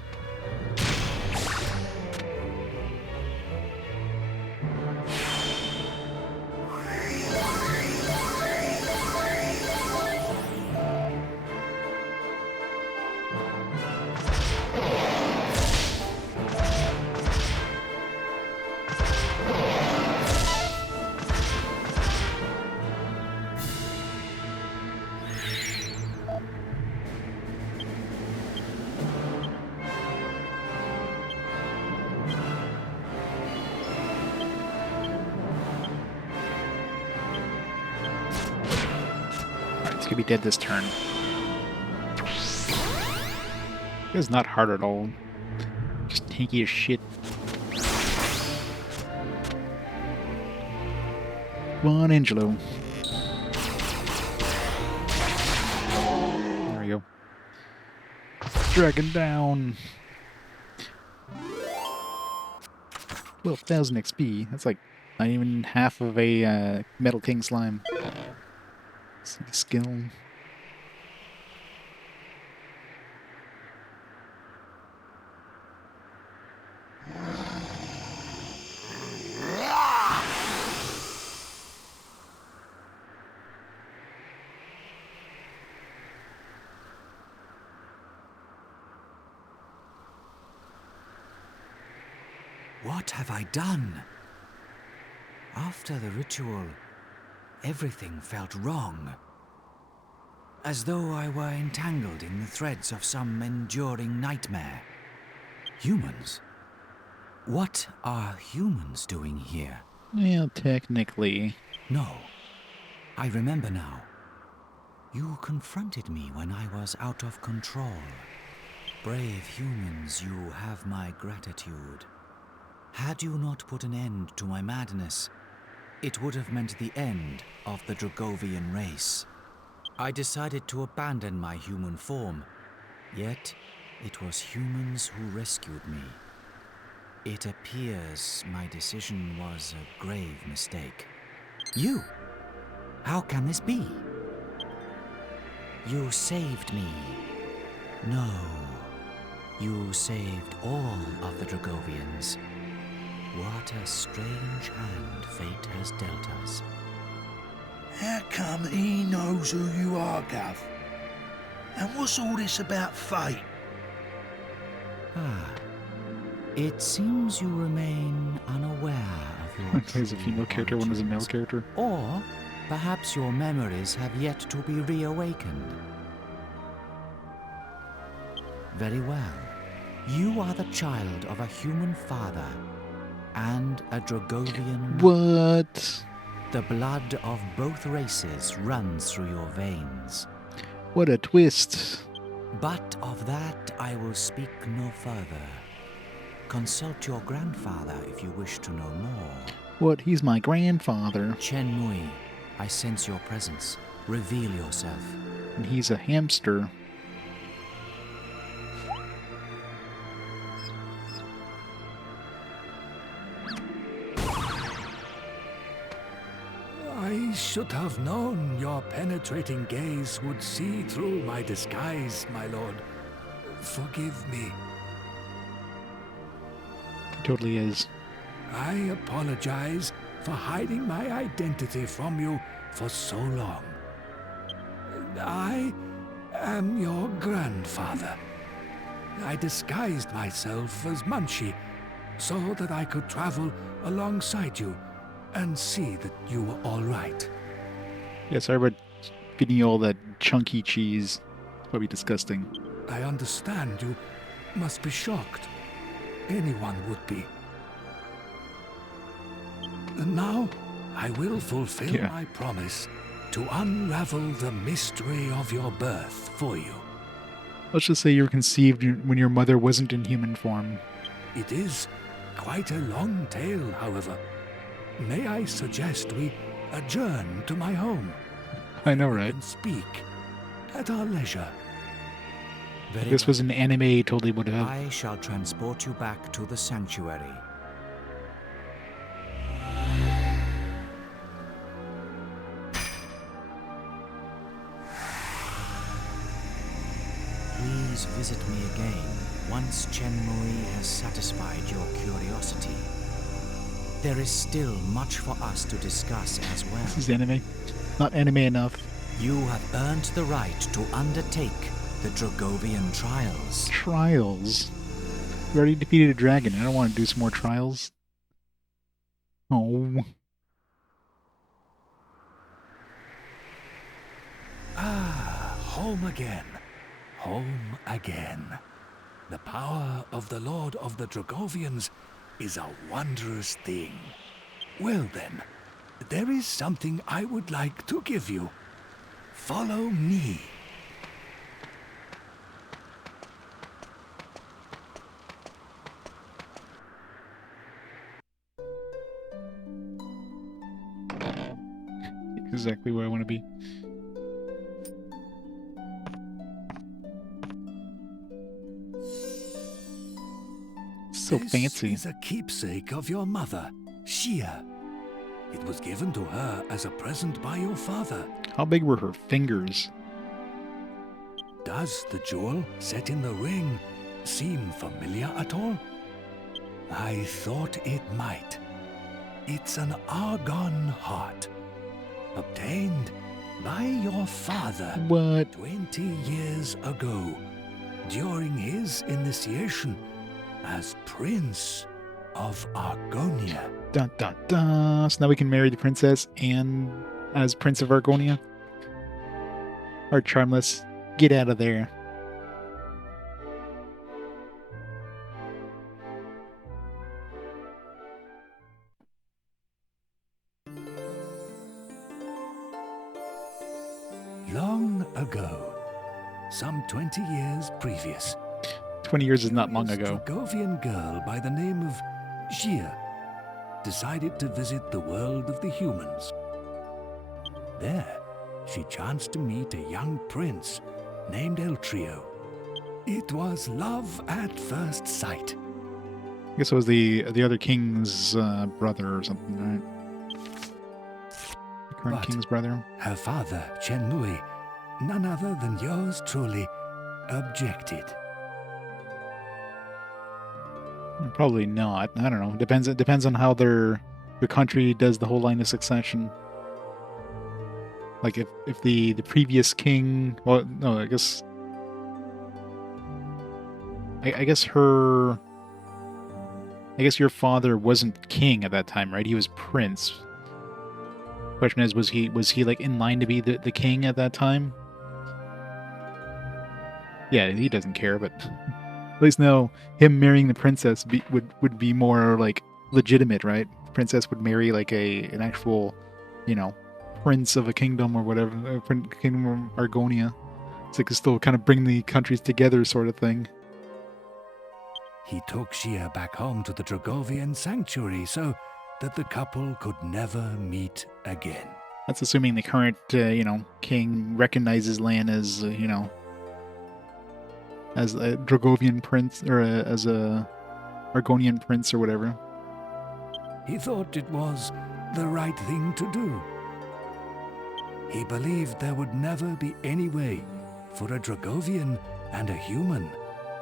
He's gonna be dead this turn. It's not hard at all. Just tanky as shit. Come on, Angelo. There we go. Dragon down. 12,000 XP. That's like not even half of a Metal King slime. Skill. What have I done? After the ritual, everything felt wrong. As though I were entangled in the threads of some enduring nightmare. Humans? What are humans doing here? Well, technically. No. I remember now. You confronted me when I was out of control. Brave humans, you have my gratitude. Had you not put an end to my madness, it would have meant the end of the Dragovian race. I decided to abandon my human form, yet it was humans who rescued me. It appears my decision was a grave mistake. You? How can this be? You saved me. No. You saved all of the Dragovians. What a strange hand fate has dealt us. How come he knows who you are, Gov? And what's all this about fate? Ah. It seems you remain unaware of your One is a true female character, one is a male origins. character. Or perhaps your memories have yet to be reawakened. Very well. You are the child of a human father and a Dragovian. What? The blood of both races runs through your veins. What a twist. But of that I will speak no further. Consult your grandfather if you wish to know more. What? He's my grandfather. Chen Mui, I sense your presence. Reveal yourself. And he's a hamster. I should have known your penetrating gaze would see through my disguise, my lord. Forgive me. He totally is. I apologize for hiding my identity from you for so long. I am your grandfather. I disguised myself as Munchie so that I could travel alongside you and see that you were all right. Yeah, sorry about feeding you all that chunky cheese. It's probably disgusting. I understand you must be shocked. Anyone would be. And now I will fulfill Yeah. my promise to unravel the mystery of your birth for you. Let's just say you were conceived when your mother wasn't in human form. It is quite a long tale, however. May I suggest we adjourn to my home I know, right? and speak at our leisure? Very This was an anime, he totally would have. I shall transport you back to the sanctuary. Please visit me again once Chen Mui has satisfied your curiosity. There is still much for us to discuss as well. This is anime. Not anime enough. You have earned the right to undertake the Dragovian trials. Trials. We already defeated a dragon. I don't want to do some more trials. Oh. Ah, home again. Home again. The power of the Lord of the Dragovians is a wondrous thing. Well then, there is something I would like to give you. Follow me. Exactly where I want to be. So fancy. This is a keepsake of your mother, Xia. It was given to her as a present by your father. How big were her fingers? Does the jewel set in the ring seem familiar at all? I thought it might. It's an argon heart, obtained by your father What? 20 years ago, during his initiation as Prince of Argonia. Dun dun dun. So now we can marry the princess and as Prince of Argonia? Art Charmless, get out of there. Long ago, some 20 years previous, 20 years is not long this ago. Dragovian girl by the name of Xia decided to visit the world of the humans. There, she chanced to meet a young prince named Eltrio. It was love at first sight. I guess it was the other king's brother or something, right? The current But- king's brother. Her father, Chen Mui, none other than yours truly, objected. Probably not. I don't know. It depends on how the country does the whole line of succession. Like if the previous king, well, no, I guess your father wasn't king at that time, right? He was prince. Question is, was he like in line to be the king at that time? Yeah, he doesn't care, but at least now him marrying the princess would be more like legitimate, right? The princess would marry like an actual, prince of a kingdom or whatever, kingdom of Argonia. So it could still kind of bring the countries together, sort of thing. He took Xia back home to the Dragovian sanctuary so that the couple could never meet again. That's assuming the current, king recognizes Lan as, as a Dragovian prince or as a Argonian prince or whatever. He thought it was the right thing to do. He believed there would never be any way for a Dragovian and a human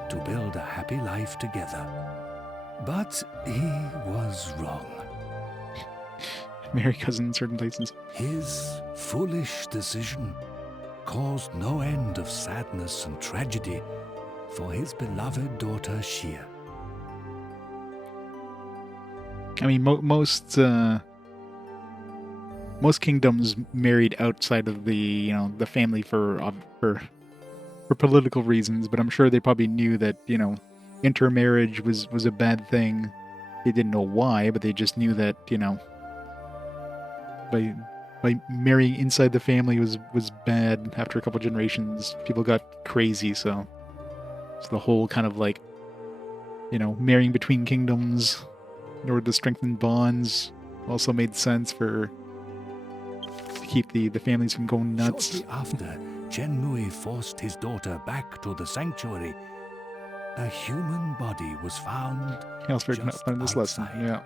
to build a happy life together. But he was wrong. Marry cousins in certain places. His foolish decision caused no end of sadness and tragedy for his beloved daughter Xia. I mean, most kingdoms married outside of the the family for political reasons, but I'm sure they probably knew that intermarriage was a bad thing. They didn't know why, but they just knew that by marrying inside the family was bad. After a couple generations, people got crazy, so the whole kind of like marrying between kingdoms in order to strengthen bonds also made sense to keep the families from going nuts. Shortly after Chen Mui forced his daughter back to the sanctuary, a human body was found. I also just found this lesson. outside. Yeah.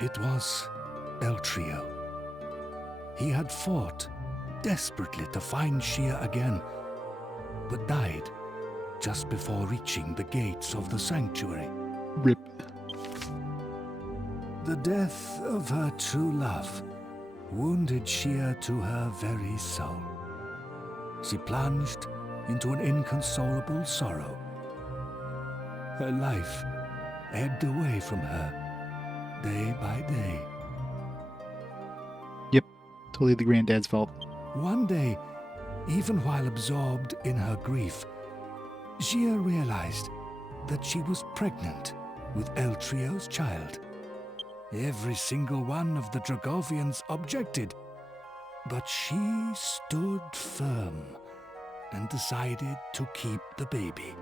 It was El Trio. He had fought desperately to find Xia again, but died just before reaching the gates of the sanctuary. Rip. The death of her true love wounded Xia to her very soul. She plunged into an inconsolable sorrow. Her life ebbed away from her day by day. Yep. Totally the granddad's fault. One day, even while absorbed in her grief, Xia realized that she was pregnant with El Trio's child. Every single one of the Dragovians objected, but she stood firm and decided to keep the baby.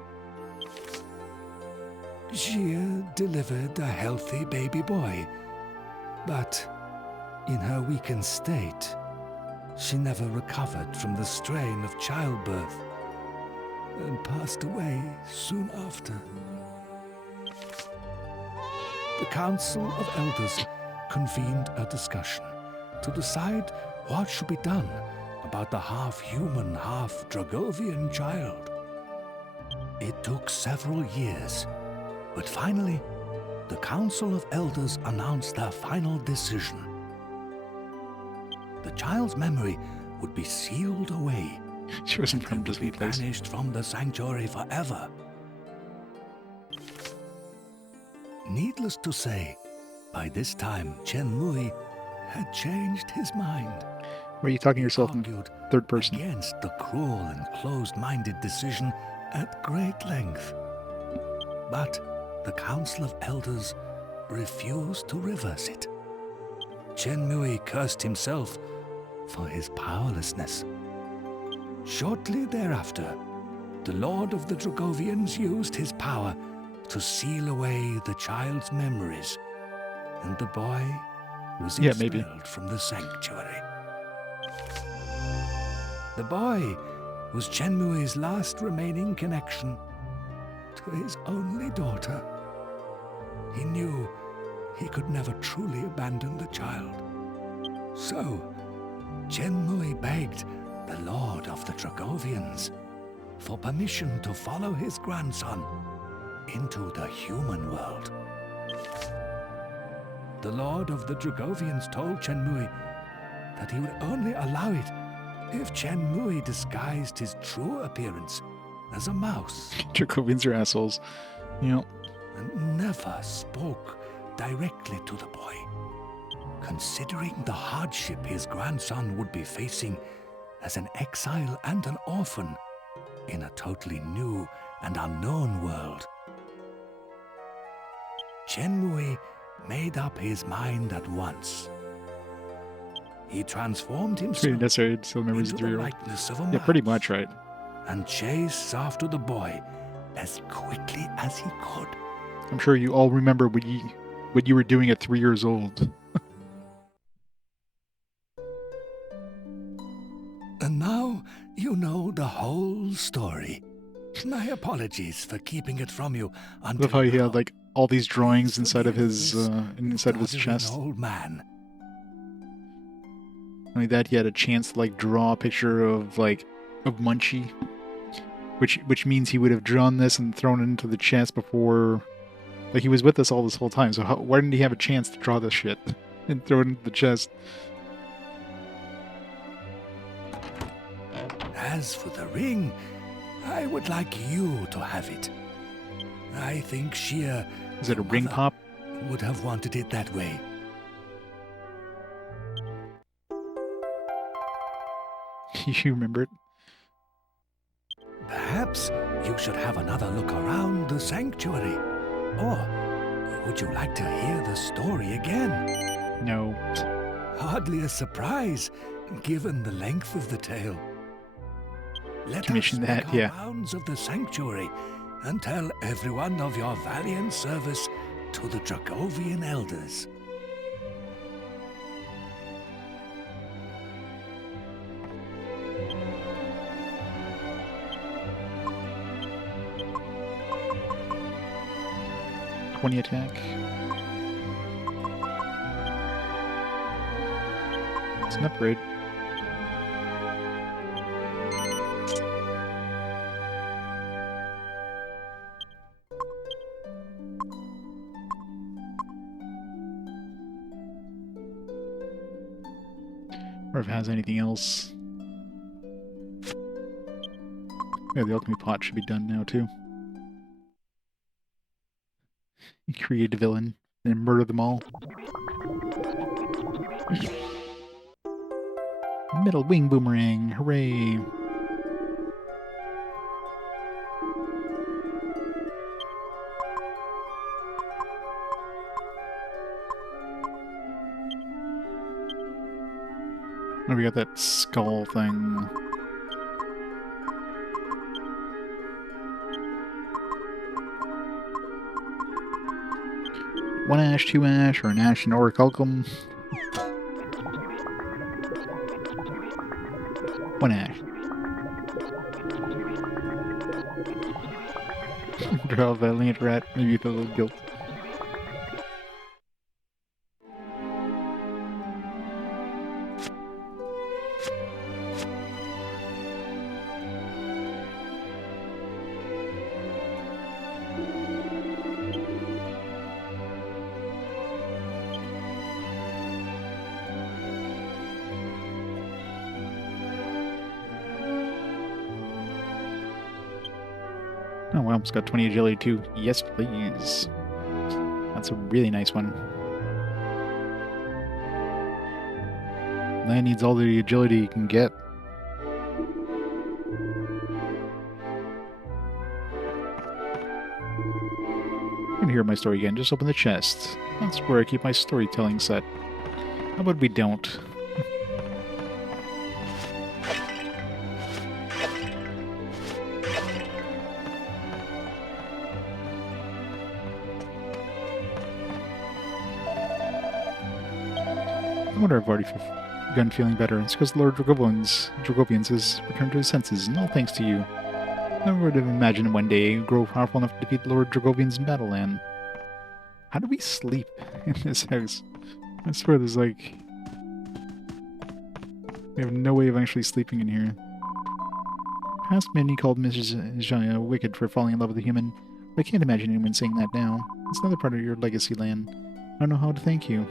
Xia delivered a healthy baby boy, but in her weakened state, she never recovered from the strain of childbirth and passed away soon after. The Council of Elders convened a discussion to decide what should be done about the half-human, half-Dragovian child. It took several years, but finally, the Council of Elders announced their final decision. The child's memory would be sealed away. She wasn't from and would be Disney place. banished from the sanctuary forever. Needless to say, by this time, Chen Mui had changed his mind. Were you talking to yourself in Argued third person? against the cruel and closed-minded decision at great length. But the Council of Elders refused to reverse it. Chen Mui cursed himself for his powerlessness. Shortly thereafter, the Lord of the Dragovians used his power to seal away the child's memories, and the boy was Yeah, expelled maybe. from the sanctuary. The boy was Chen Mui's last remaining connection to his only daughter. he knew he could never truly abandon the child. So, Chenmui begged the Lord of the Dragovians for permission to follow his grandson into the human world. The Lord of the Dragovians told Chenmui that he would only allow it if Chenmui disguised his true appearance as a mouse. Dracovians are assholes. You know, And never spoke directly to the boy. Considering the hardship his grandson would be facing as an exile and an orphan in a totally new and unknown world, Chenmui made up his mind at once. He transformed it's pretty himself necessary to still remember he's a into the 3-year-old. likeness of a Yeah, pretty mouse much, right? and chased after the boy as quickly as he could. I'm sure you all remember what you were doing at 3 years old. And now you know the whole story. My apologies for keeping it from you I until love how he now. had like all these drawings Please inside of forgive his this doddering chest. chest. Old man. Not only that, he had a chance to like draw a picture of Munchie, which means he would have drawn this and thrown it into the chest before. Like he was with us all this whole time. So why didn't he have a chance to draw this shit and throw it into the chest? As for the ring, I would like you to have it. I think Shia Is it a ring mother pop? would have wanted it that way. You remember it? Perhaps you should have another look around the sanctuary. Or would you like to hear the story again? No. Hardly a surprise, given the length of the tale. Let Commission us that, make our yeah. rounds of the sanctuary and tell everyone of your valiant service to the Dragovian elders. '20 attack. It's an upgrade. Or if it has anything else. Yeah, the alchemy pot should be done now too. You create a villain and murder them all. Metal wing boomerang, hooray! Oh, we got that skull thing. One ash, two ash, or an ash and orichalcum. One ash. Draw a valiant rat, maybe with a little guilt. Oh wow, it's got 20 agility too. Yes, please. That's a really nice one. Land needs all the agility you can get. You can hear my story again. Just open the chest. That's where I keep my storytelling set. How about we don't? I wonder if I've already begun feeling better. It's because Lord Dragovians has returned to his senses, and all thanks to you. I would have imagined one day you grow powerful enough to defeat Lord Dragovians in Battleland. How do we sleep in this house? I swear there's like... We have no way of actually sleeping in here. Past many called Mrs. Jaya wicked for falling in love with a human, but I can't imagine anyone saying that now. It's another part of your legacy land. I don't know how to thank you.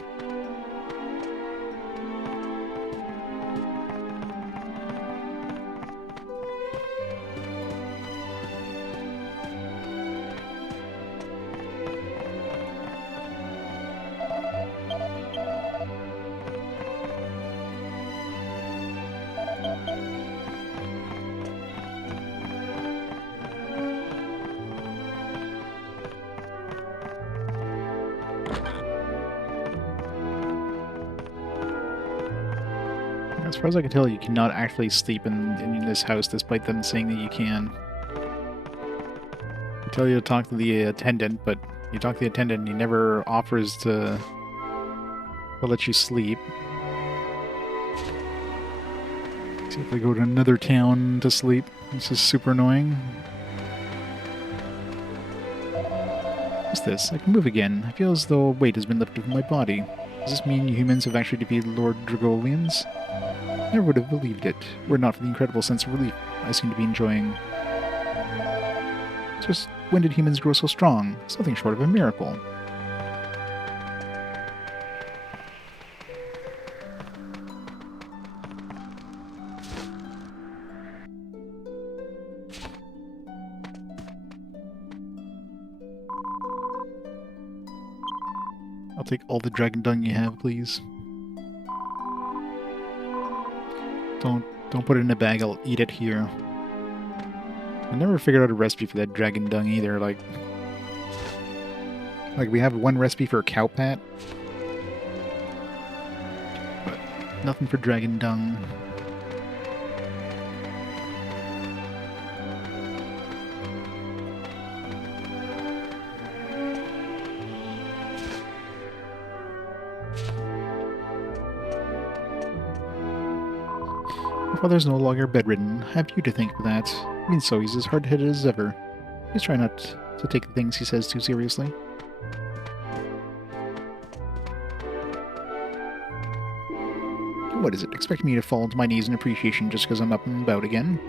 As far as I can tell, you cannot actually sleep in this house, despite them saying that you can. They tell you to talk to the attendant, but you talk to the attendant and he never offers to let you sleep. See if they go to another town to sleep. This is super annoying. What's this? I can move again. I feel as though a weight has been lifted from my body. Does this mean humans have actually defeated Lord Dragovians? I never would have believed it, were it not for the incredible sense of relief I seem to be enjoying. Just when did humans grow so strong? Something short of a miracle. I'll take all the dragon dung you have, please. Don't put it in a bag, I'll eat it here. I never figured out a recipe for that dragon dung either, like we have one recipe for a cow pat, but nothing for dragon dung. My father's no longer bedridden. I have you to thank for that. Even so, he's as hard-headed as ever. Please try not to take the things he says too seriously. What is it? Expect me to fall to my knees in appreciation just because I'm up and about again?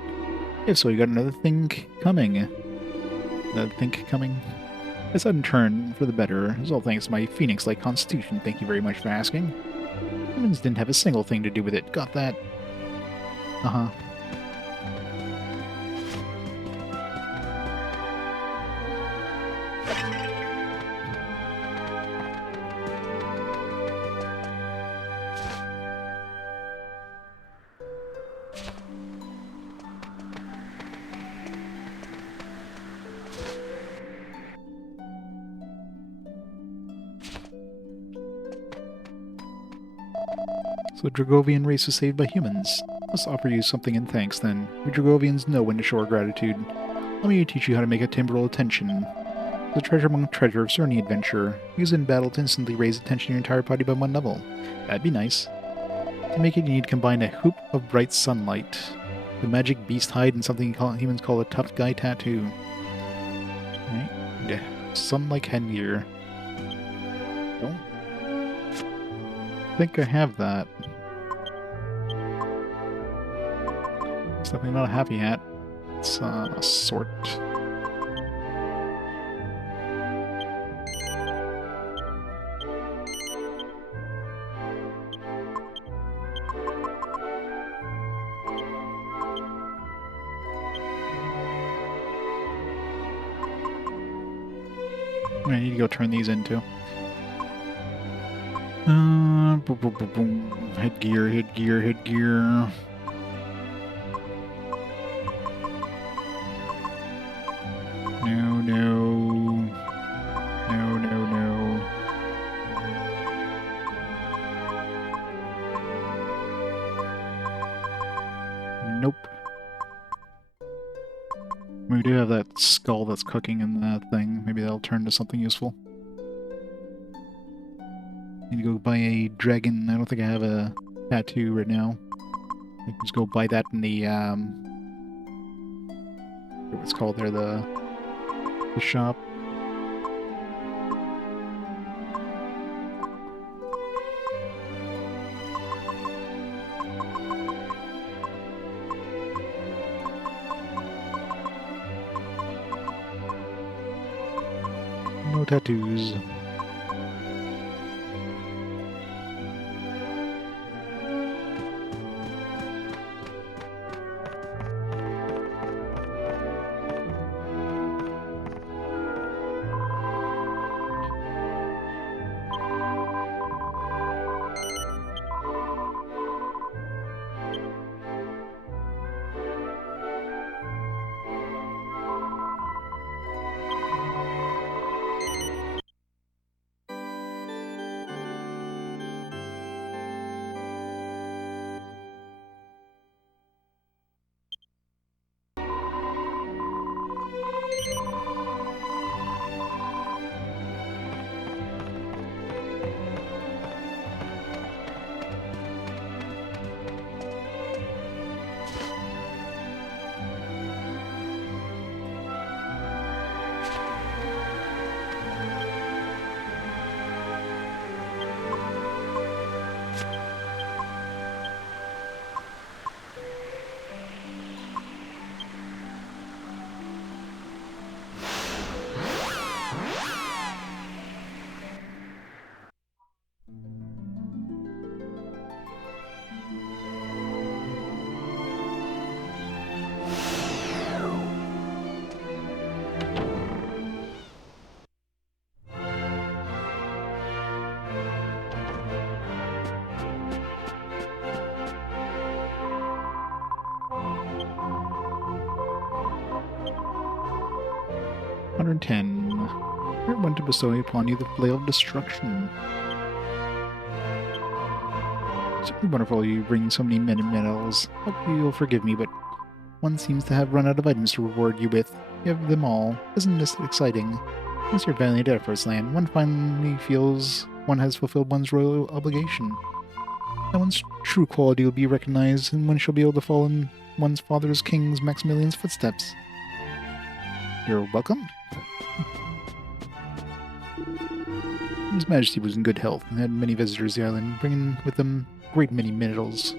If so, you got another thing coming. Another thing coming? A sudden turn for the better is all thanks to my phoenix-like constitution. Thank you very much for asking. Humans didn't have a single thing to do with it. Got that? Uh-huh. So the Dragovian race was saved by humans. Let's offer you something in thanks, then. We Dragovians know when to show our gratitude. Let me teach you how to make a timbrel attention. The treasure among treasure of any adventure. Use it in battle to instantly raise attention to your entire party by one level. That'd be nice. To make it, you need to combine a hoop of bright sunlight, the magic beast hide, and something humans call a tough guy tattoo. Right? Yeah. Sun-like headgear. Don't think I have that. It's definitely not a happy hat. It's a sort. I need to go turn these into. Boom, boom, boom, boom. Headgear, headgear, headgear. No, no. No, no, no. Nope. We do have that skull that's cooking in that thing. Maybe that'll turn to something useful. Need to go buy a dragon. I don't think I have a tattoo right now. I can just go buy that in the what's called there, the shop. tattoos. I want to bestow upon you the flail of destruction. It's really wonderful you bring so many medals. Hope you'll forgive me, but one seems to have run out of items to reward you with. You have them all. Isn't this exciting? Once your valiant efforts land, one finally feels one has fulfilled one's royal obligation. That one's true quality will be recognized, and one shall be able to follow in one's father's King Maximilian's footsteps. You're welcome. His Majesty was in good health and had many visitors to the island, bringing with them a great many medals.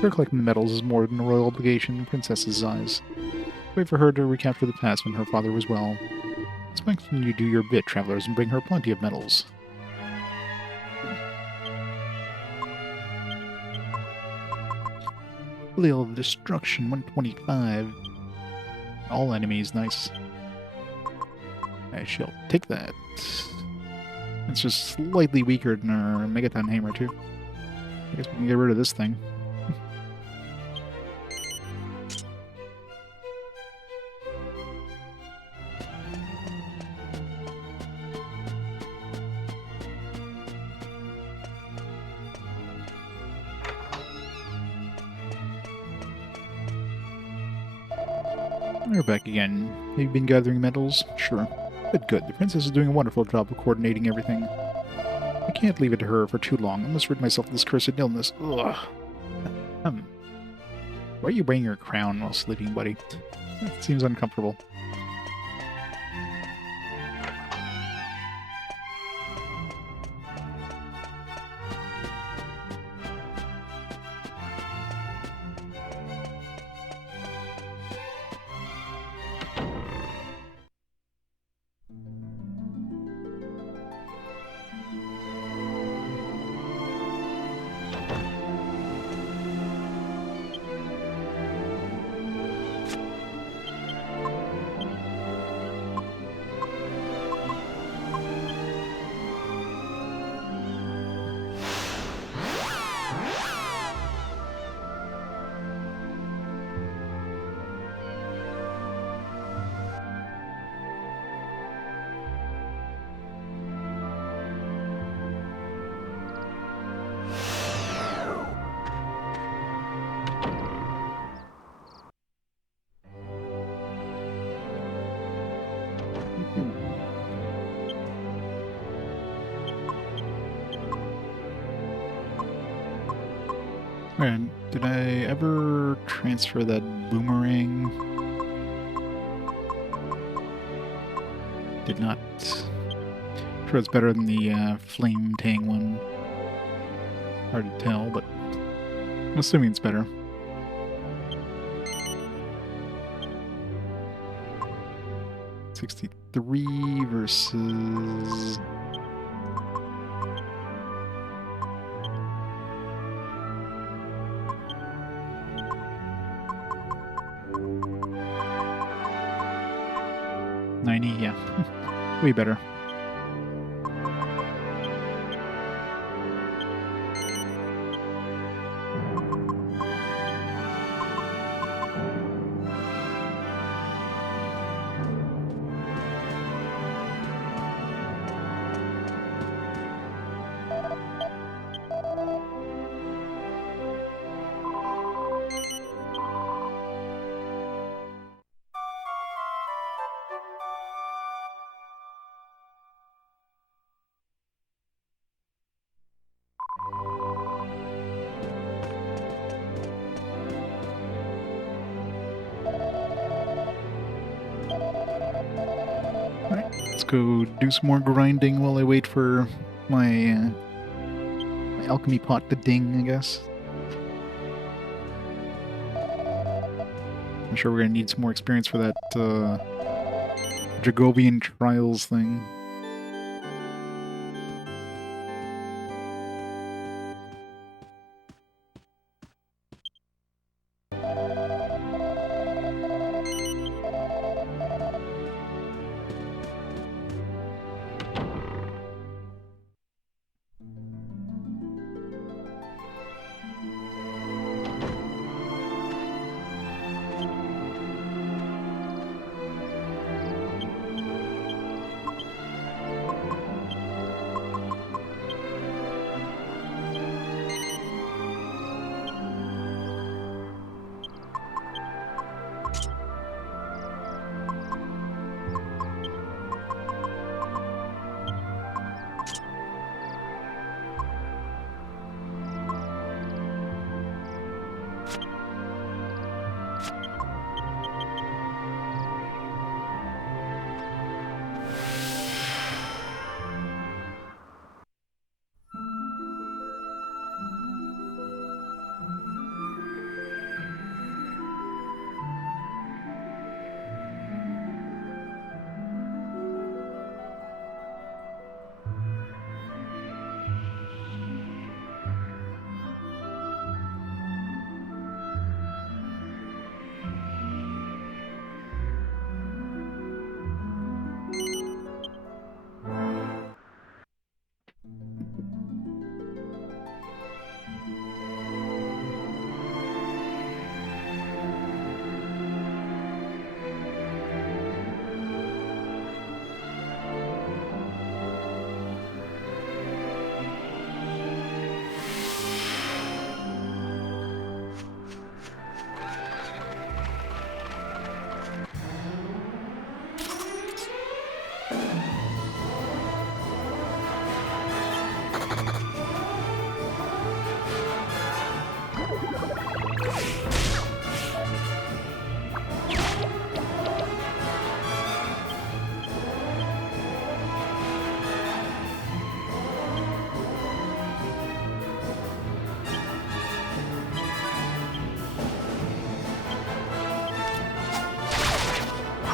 Her collecting the medals is more than a royal obligation in the princess's eyes. Wait for her to recapture the past when her father was well. Expect you to do your bit, travelers, and bring her plenty of medals. Flail of Destruction, 125. All enemies, nice. I shall take that. It's just slightly weaker than our Megaton Hammer, too. I guess we can get rid of this thing. We're back again. Have you been gathering medals? Sure. Good. The princess is doing a wonderful job of coordinating everything. I can't leave it to her for too long. I must rid myself of this cursed illness. Ugh. Why are you wearing your crown while sleeping, buddy? That seems uncomfortable. Alright, did I ever transfer that boomerang? Did not. I'm sure it's better than the flame tang one. Hard to tell, but I'm assuming it's better. $60,000. 3 versus... $90, yeah. Way better. Let's go do some more grinding while I wait for my, my alchemy pot to ding, I guess. I'm sure we're gonna need some more experience for that Dragovian Trials thing.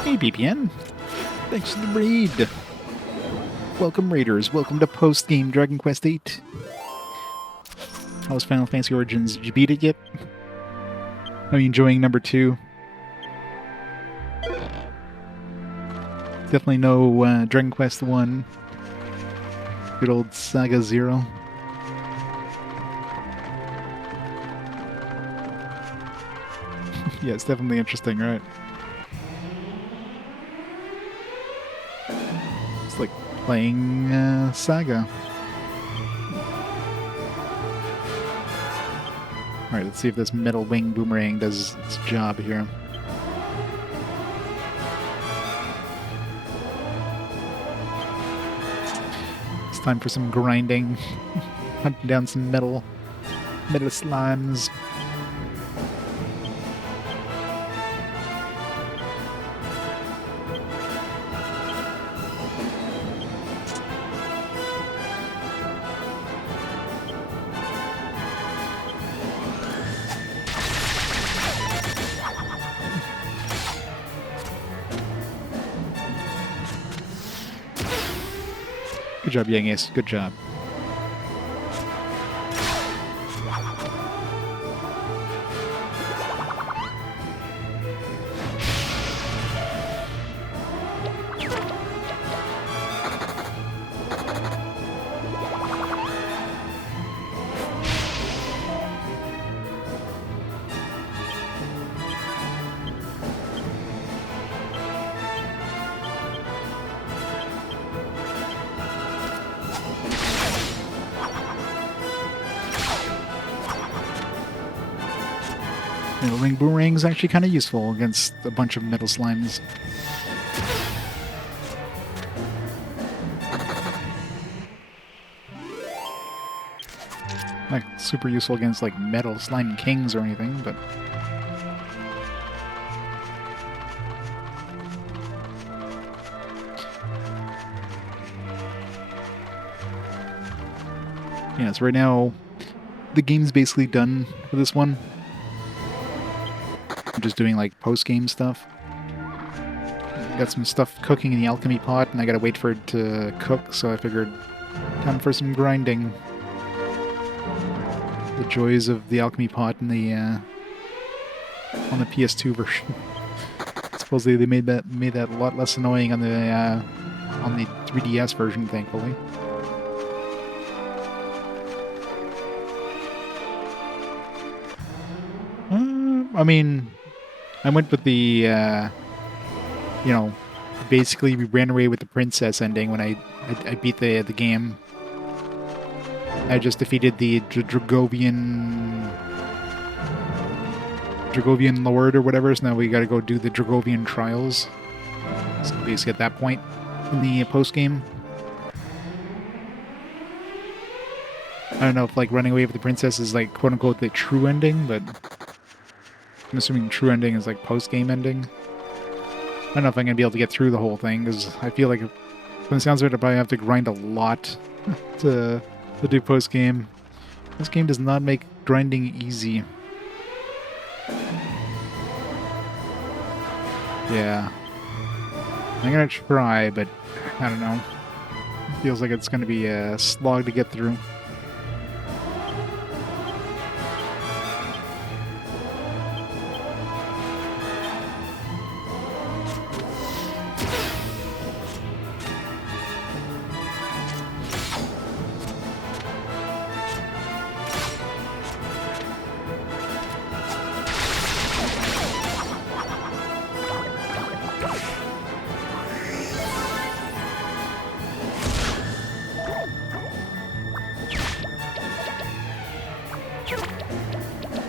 Hey BPN, thanks for the raid. Welcome raiders, welcome to post-game Dragon Quest VIII. How was Final Fantasy Origins? Did you beat it yet? Are you enjoying number 2? Definitely no Dragon Quest 1. Good old Saga 0. Yeah, it's definitely interesting, right? It's like playing Saga. Alright, let's see if this metal wing boomerang does its job here. It's time for some grinding. Hunting down some metal slimes. Good job, Yangus. Good job. Middling Boomerang is actually kind of useful against a bunch of metal slimes. Like, super useful against, like, metal slime kings or anything, but... yeah, so right now, the game's basically done for this one. I'm just doing like post-game stuff. Got some stuff cooking in the alchemy pot, and I gotta wait for it to cook, so I figured time for some grinding. The joys of the alchemy pot in the on the PS2 version. Supposedly they made that a lot less annoying on the 3DS version, thankfully. I mean, I went with the, you know, basically we ran away with the princess ending when I beat the game. I just defeated the Dragovian Lord or whatever, so now we gotta go do the Dragovian Trials. So basically at that point in the post-game. I don't know if like running away with the princess is like quote-unquote the true ending, but... I'm assuming true ending is like post-game ending. I don't know if I'm going to be able to get through the whole thing, because I feel like, from the sounds of it, I probably have to grind a lot to do post-game. This game does not make grinding easy. Yeah. I'm going to try, but I don't know. It feels like it's going to be a slog to get through.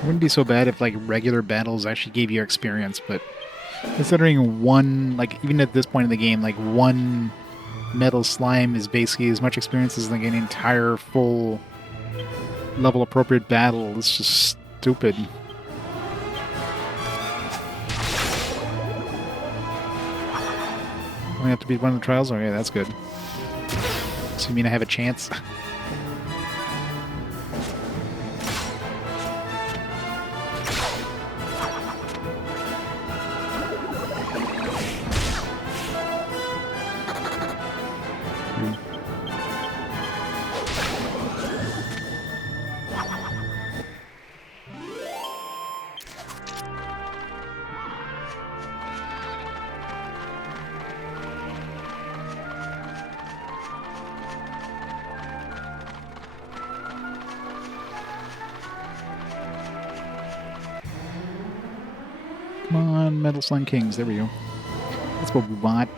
Wouldn't be so bad if like regular battles actually gave you experience, but considering one, like even at this point in the game, like one metal slime is basically as much experience as like an entire full level appropriate battle. It's just stupid. Only have to beat one of the trials? Okay, that's good. So you mean I have a chance? Come on, Metal Slime Kings. There we go. That's what we want.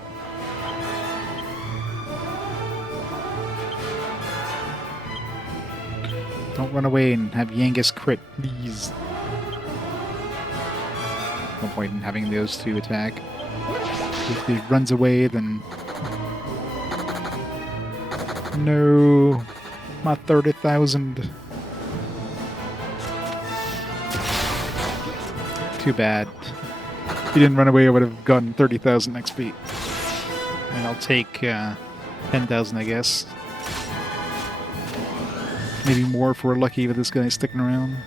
Don't run away and have Yangus crit, please. No point in having those two attack. If he runs away, then... No! My 30,000. Too bad. If he didn't run away, I would have gotten 30,000 XP. And I'll take 10,000, I guess. Maybe more if we're lucky with this guy sticking around.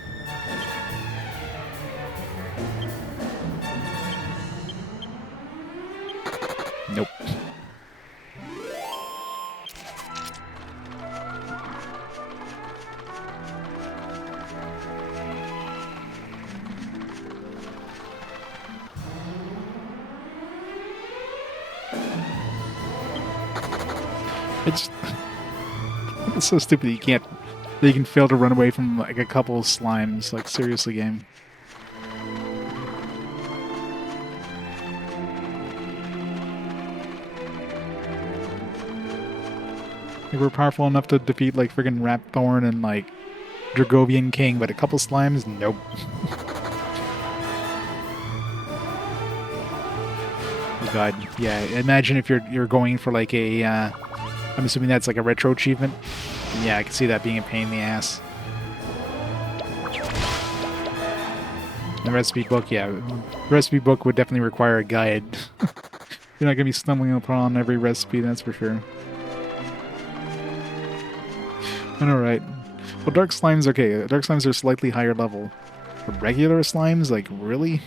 Nope. It's so stupid that you can fail to run away from like a couple of slimes. Like, seriously, game. Like, we're powerful enough to defeat like friggin' Rapthorn and like Dragovian King, but a couple slimes? Nope. Oh god, yeah. Imagine if you're going for like a I'm assuming that's like a retro achievement. Yeah, I can see that being a pain in the ass. The recipe book, yeah. The recipe book would definitely require a guide. You're not gonna be stumbling upon every recipe, that's for sure. Alright. Well, dark slimes, okay. Dark slimes are slightly higher level. But regular slimes, like, really?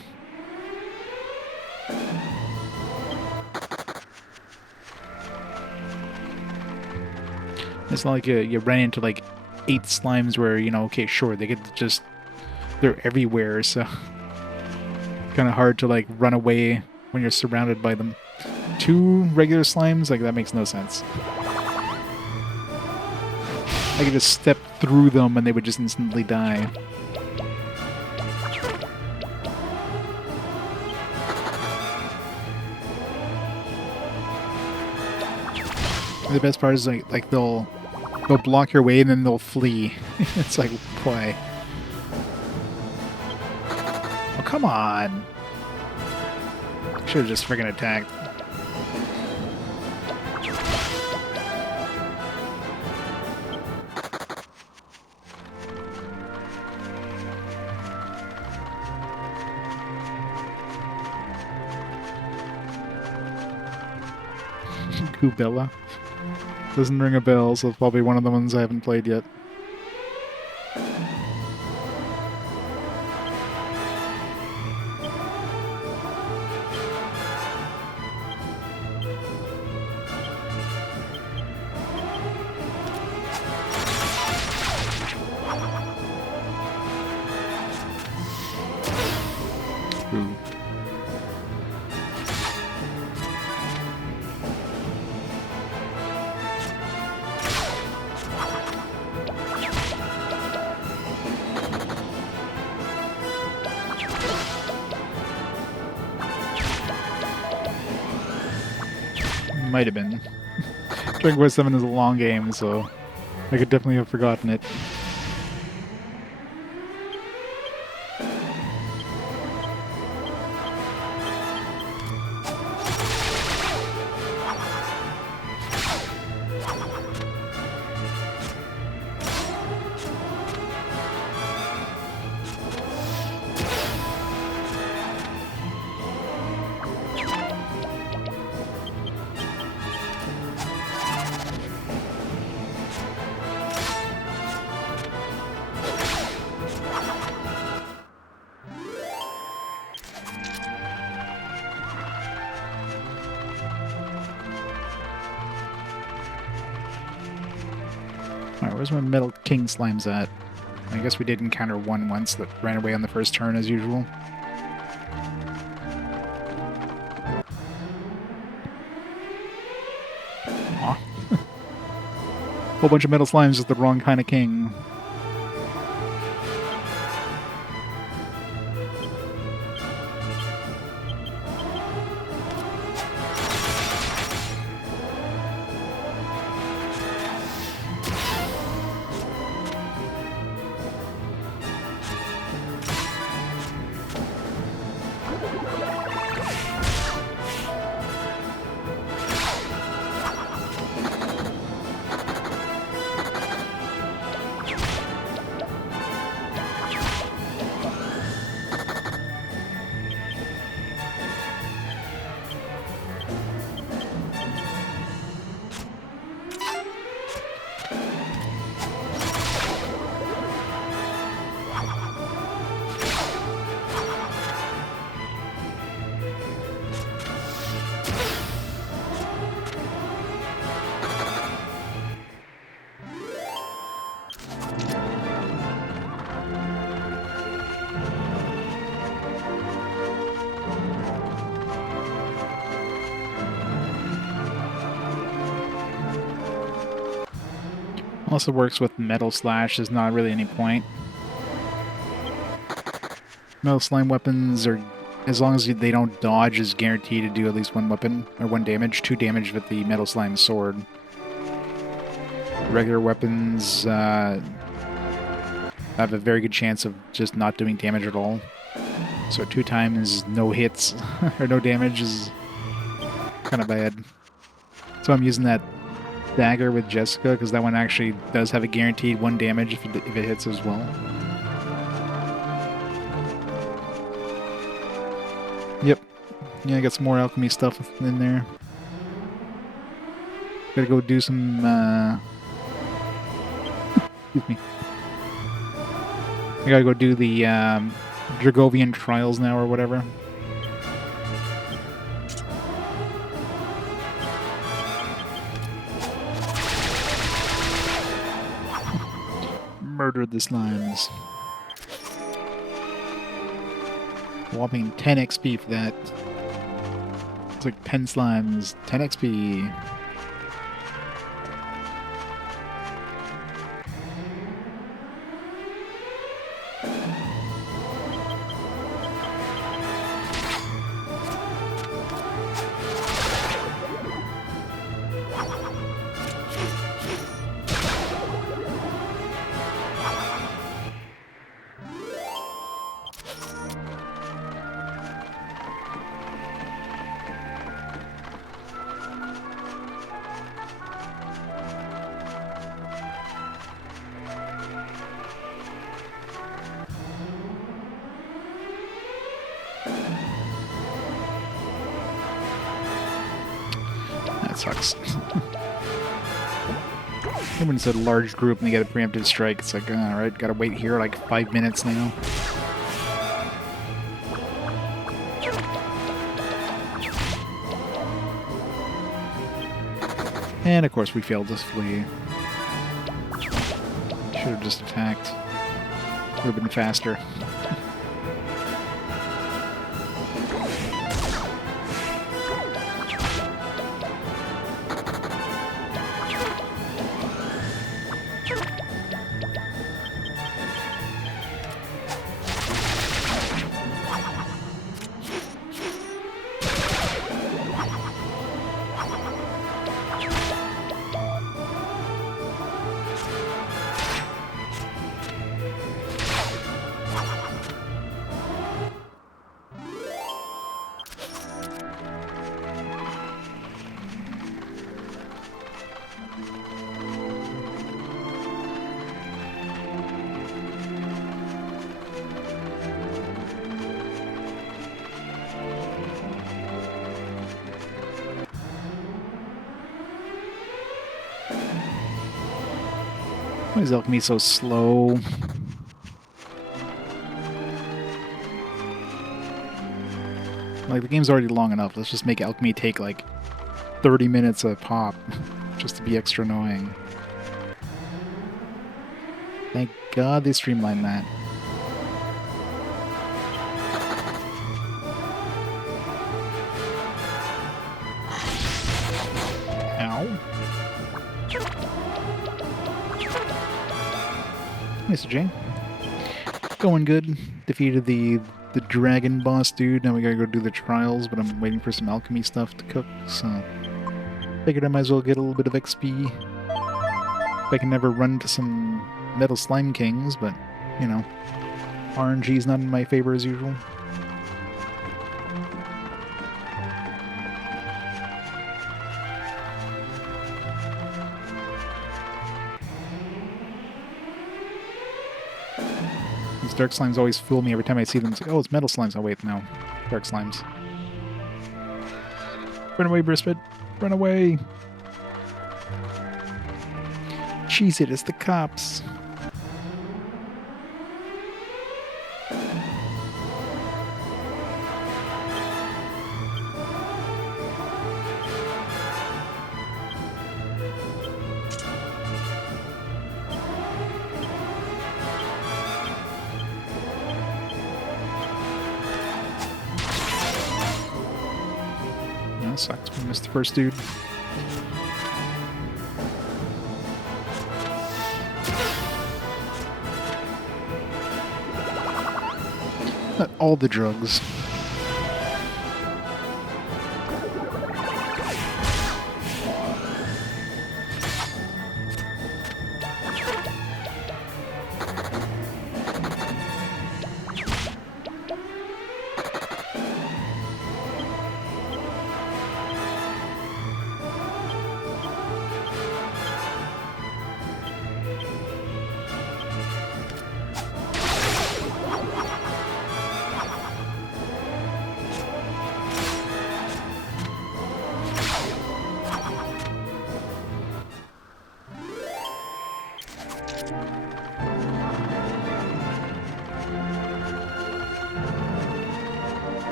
It's not like you ran into like 8 slimes where, you know, okay, sure, they're everywhere, so kind of hard to like run away when you're surrounded by them. 2 regular slimes, like, that makes no sense. I could just step through them and they would just instantly die. The best part is like they'll block your way and then they'll flee. It's like, why? Oh, come on! Should have just friggin' attacked. Kubella. Doesn't ring a bell, so it's probably one of the ones I haven't played yet. Ooh. Might have been. Dragon Quest VII is a long game, so I could definitely have forgotten it. Alright, where's my Metal King slimes at? I guess we did encounter one once that ran away on the first turn as usual. Aw. Whole bunch of metal slimes is the wrong kind of king. Unless it works with Metal Slash, there's not really any point. Metal Slime weapons are, as long as they don't dodge, is guaranteed to do at least one weapon, or 1 damage, 2 damage with the Metal Slime sword. Regular weapons have a very good chance of just not doing damage at all. So 2 times no hits or no damage is kind of bad. So I'm using that dagger with Jessica because that one actually does have a guaranteed 1 damage if it hits as well. Yep. Yeah, I got some more alchemy stuff in there. Gotta go do some, excuse me. I gotta go do the, Dragovian trials now or whatever. Murdered the slimes. Whopping 10 XP for that. It's like 10 slimes, 10 XP. That sucks. When it's a large group and they get a preemptive strike, it's like, alright, gotta wait here like 5 minutes now. And of course we failed to flee. Should have just attacked. Would have been faster. Why is alchemy so slow? Like, the game's already long enough. Let's just make alchemy take, like, 30 minutes a pop. Just to be extra annoying. Thank God they streamlined that. Ow. Mr. Jane. Going good. Defeated the dragon boss dude. Now we gotta go do the trials, but I'm waiting for some alchemy stuff to cook, so figured I might as well get a little bit of XP. I can never run to some metal slime kings, but, you know, RNG's not in my favor as usual. These dark slimes always fool me every time I see them. It's like, oh, it's metal slimes. Oh, wait, no. Dark slimes. Run away, Brisbane. Run away. Cheese it, it's the cops. That sucked. We missed the first dude. Not all the drugs.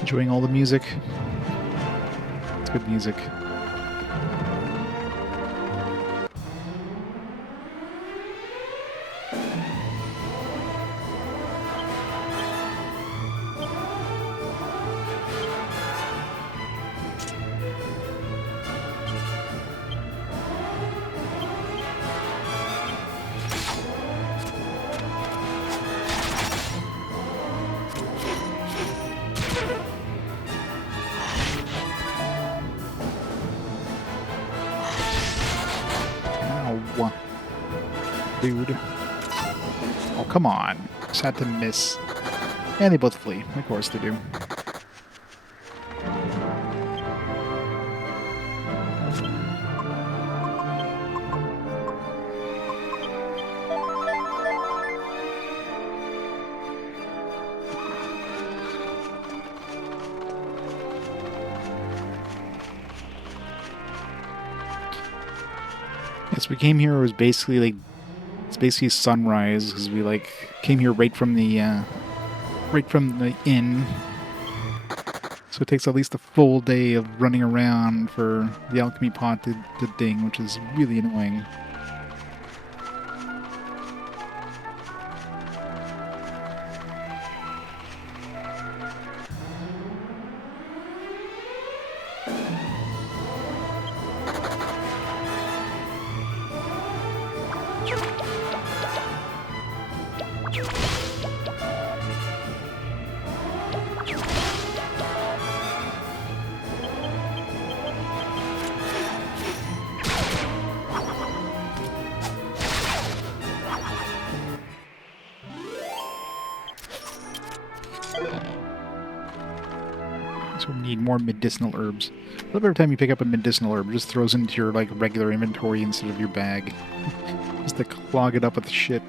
Enjoying all the music. It's good music. Ow. Dude. Oh, come on. Just had to miss. And they both flee. Of course they do. Yes, we came here, it was basically like, it's basically sunrise, because we like came here right from the inn. So it takes at least a full day of running around for the alchemy pot to ding, which is really annoying. So we need more medicinal herbs. I love every time you pick up a medicinal herb, it just throws into your like regular inventory instead of your bag. Just to clog it up with shit.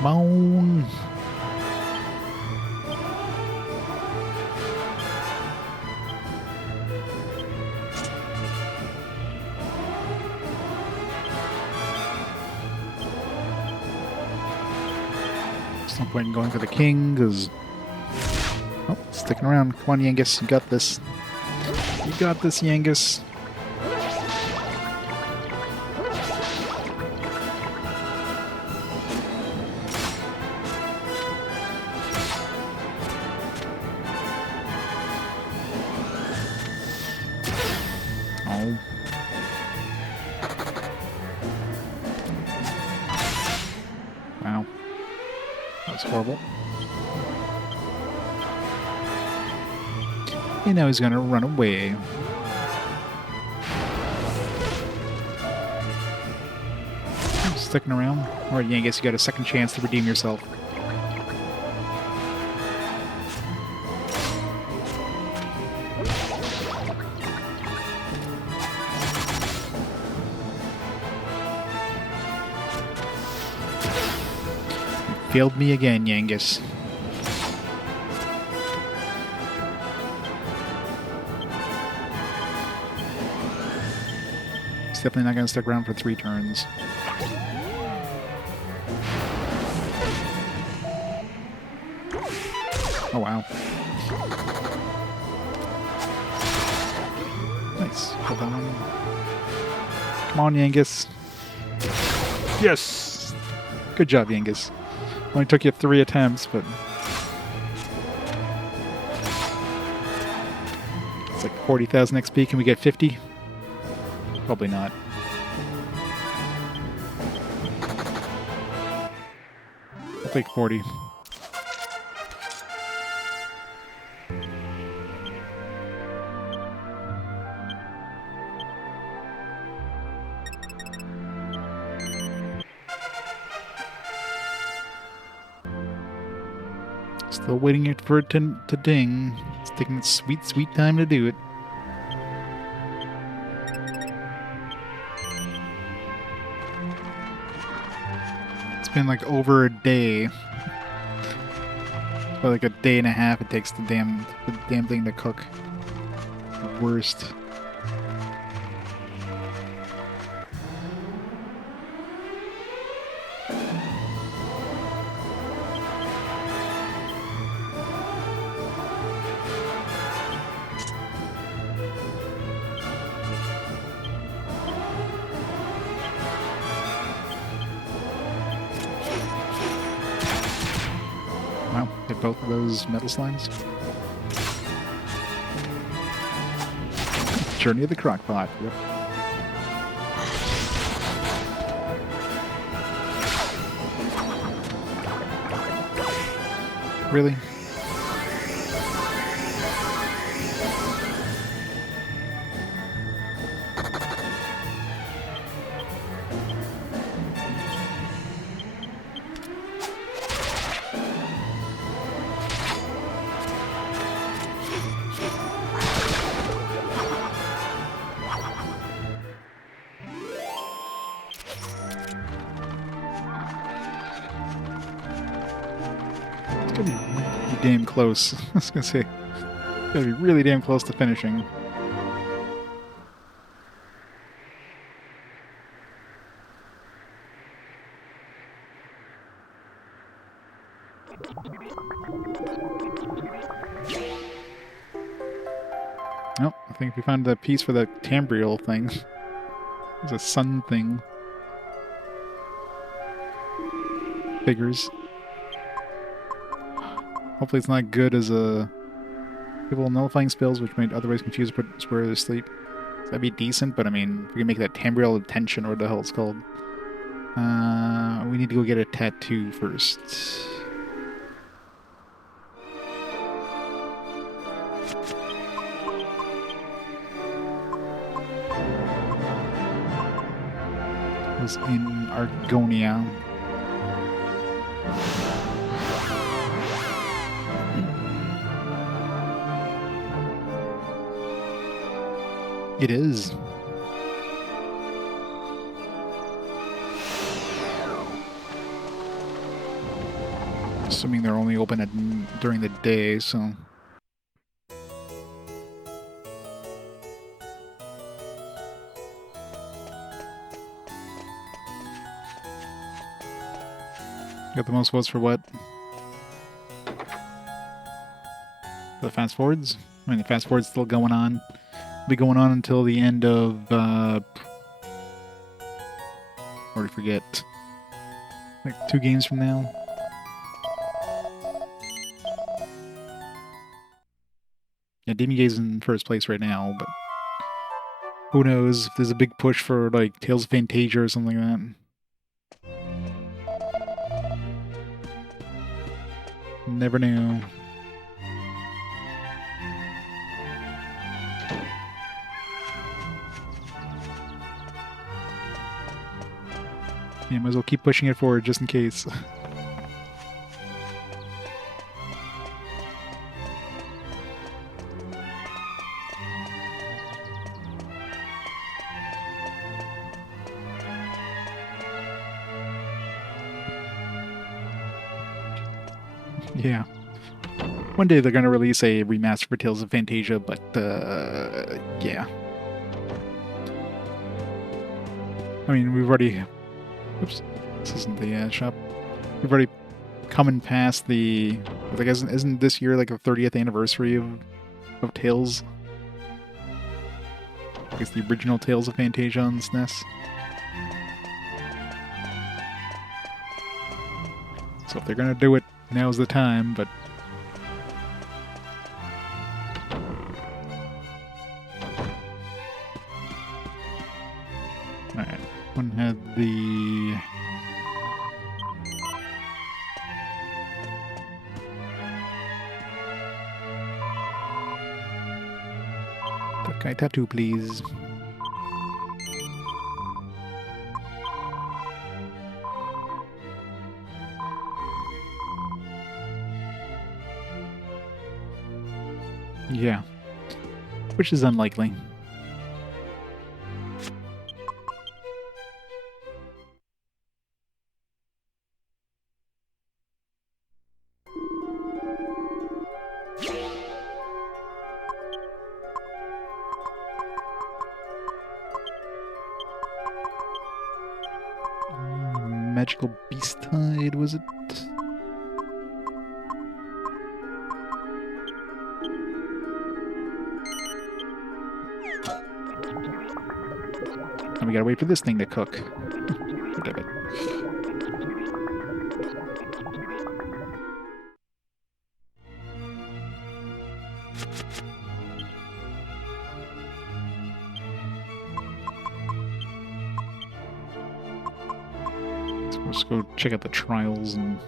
Come on. There's no point in going for the king, because... Oh, sticking around. Come on, Yangus, you got this. You got this, Yangus. Wow. That's horrible. And now he's gonna run away. Sticking around? Alright, yeah, I guess you got a second chance to redeem yourself. failed me again, Yangus. He's definitely not going to stick around for 3 turns. Oh, wow. Nice. Hold on. Come on, Yangus. Yes! Good job, Yangus. Only took you 3 attempts, but... It's like 40,000 XP. Can we get 50? Probably not. I'll take 40. Still waiting for it to ding. It's taking its sweet, sweet time to do it. It's been like over a day. Or like a day and a half it takes the damn thing to cook. The worst. Wow, hit both of those metal slimes. Journey of the Crockpot. Yep. Really? Be damn close. I was gonna say, it's gonna be really damn close to finishing. Nope, I think we found the piece for the tambriel thing. It's a sun thing. Figures. Hopefully it's not good as a people nullifying spells, which might otherwise confuse or put Square to sleep. So that'd be decent, but I mean, if we can make that tambriel of tension, or what the hell it's called. We need to go get a tattoo first. It was in Argonia. It is. Assuming they're only open during the day, so... Got the most votes for what? The fast forwards? I mean, the fast forward's still going on. Be going on until the end of already forget, like 2 games from now. Yeah, Dhoulmagus is in first place right now, but who knows if there's a big push for like Tales of Fantasia or something like that. Never knew. Yeah, might as well keep pushing it forward just in case. Yeah. One day they're gonna release a remaster for Tales of Fantasia, but, yeah. I mean, we've already... Oops. This isn't the shop. We've already come past the... Like, isn't this year, like, the 30th anniversary of Tales? I guess the original Tales of Fantasia on SNES. So if they're gonna do it, now's the time, but... Alright, one had the... That guy tattoo, please. Yeah. Which is unlikely. Magical Beast Tide, was it? And we gotta wait for this thing to cook. Damn it. So let's go check out the trials and...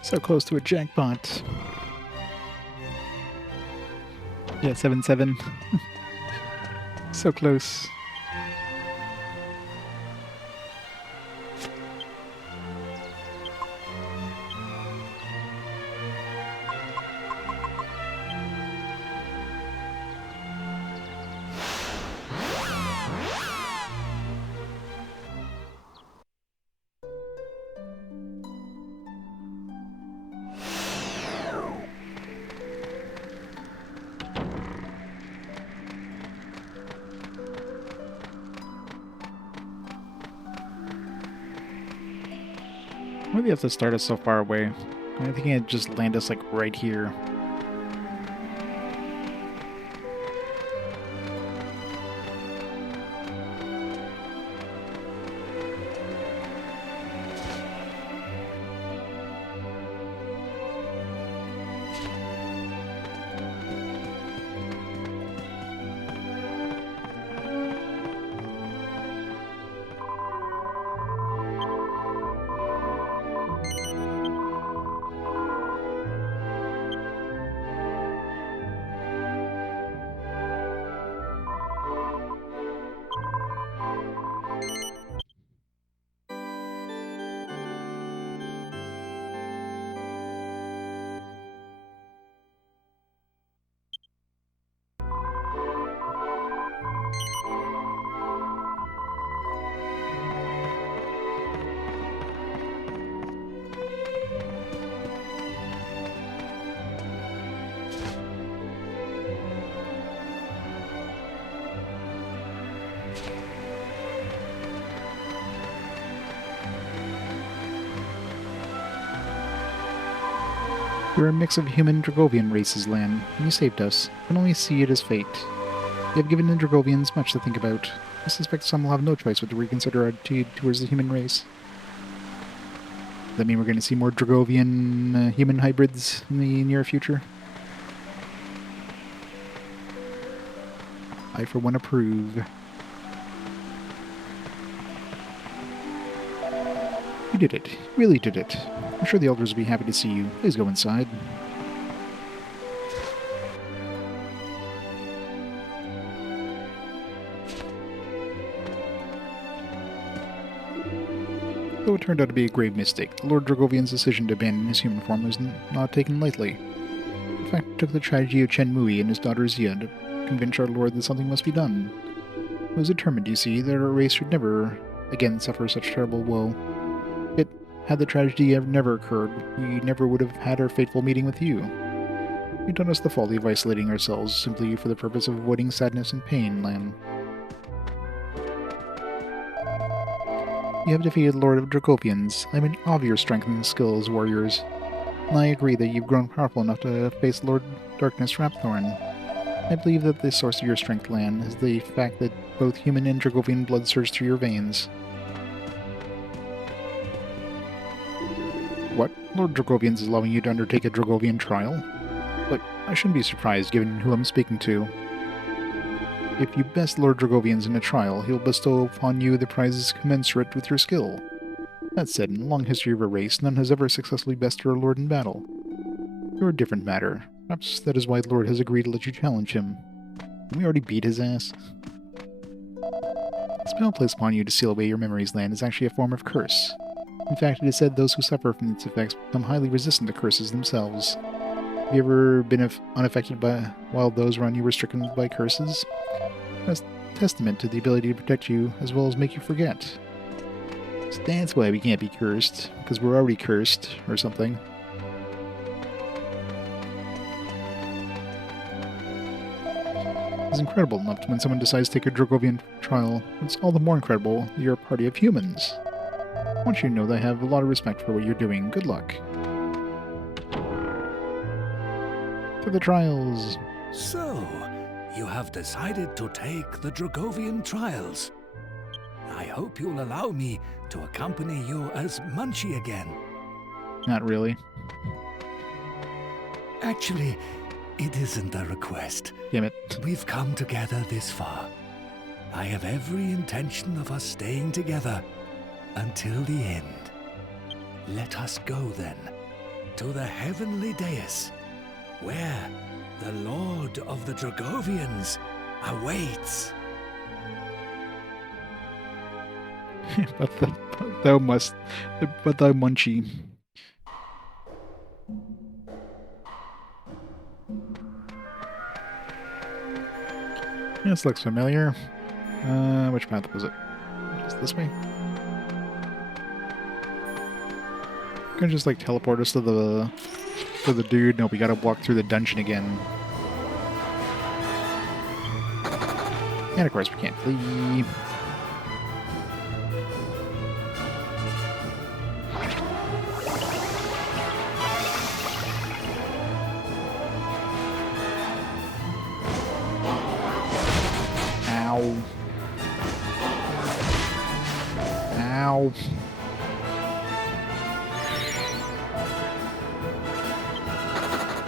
So close to a jackpot. Yeah, 7-7. So close. Why do you have to start us so far away? I think it just land us like right here. You're a mix of human Dragovian races, Lan, and you saved us. I can only see it as fate. You have given the Dragovians much to think about. I suspect some will have no choice but to reconsider our attitude towards the human race. Does that mean we're going to see more Dragovian human hybrids in the near future? I, for one, approve. You did it. You really did it. I'm sure the elders will be happy to see you. Please go inside. Though it turned out to be a grave mistake, the Lord Dragovian's decision to abandon his human form was not taken lightly. In fact, it took the tragedy of Chen Mui and his daughter Xia to convince our Lord that something must be done. He was determined, you see, that our race should never again suffer such terrible woe. Yet, had the tragedy never occurred, we never would have had our fateful meeting with you. You taught us the folly of isolating ourselves simply for the purpose of avoiding sadness and pain, Lan. You have defeated the Lord of Dragovians. I'm in awe of your strength and skill as warriors. And I agree that you've grown powerful enough to face Lord Darkness Rapthorn. I believe that the source of your strength, Lan, is the fact that both human and Dragovian blood surge through your veins. What? Lord Dragovians is allowing you to undertake a Dragovian trial? But I shouldn't be surprised, given who I'm speaking to. If you best Lord Dragovians in a trial, he'll bestow upon you the prizes commensurate with your skill. That said, in the long history of our race, none has ever successfully bested our lord in battle. You're a different matter. Perhaps that is why the Lord has agreed to let you challenge him. Can we already beat his ass? The spell placed upon you to seal away your memories, Lan, is actually a form of curse. In fact, it is said those who suffer from its effects become highly resistant to curses themselves. Have you ever been unaffected by while those around you were stricken by curses? That's a testament to the ability to protect you as well as make you forget. So that's why we can't be cursed, because we're already cursed, or something. It's incredible enough when someone decides to take a Dragovian trial. It's all the more incredible that you're a party of humans. I want you to know that I have a lot of respect for what you're doing. Good luck. To the trials. So, you have decided to take the Dragovian trials. I hope you'll allow me to accompany you as Munchie again. Not really. Actually, it isn't a request. Damn it. We've come together this far. I have every intention of us staying together until the end. Let us go then, to the heavenly dais, where the Lord of the Dragovians awaits. but thou Munchie. This looks familiar. Which path was it? Just this way? Can just like teleport us to the dude? No, we gotta walk through the dungeon again. And of course we can't flee. Ow. Ow.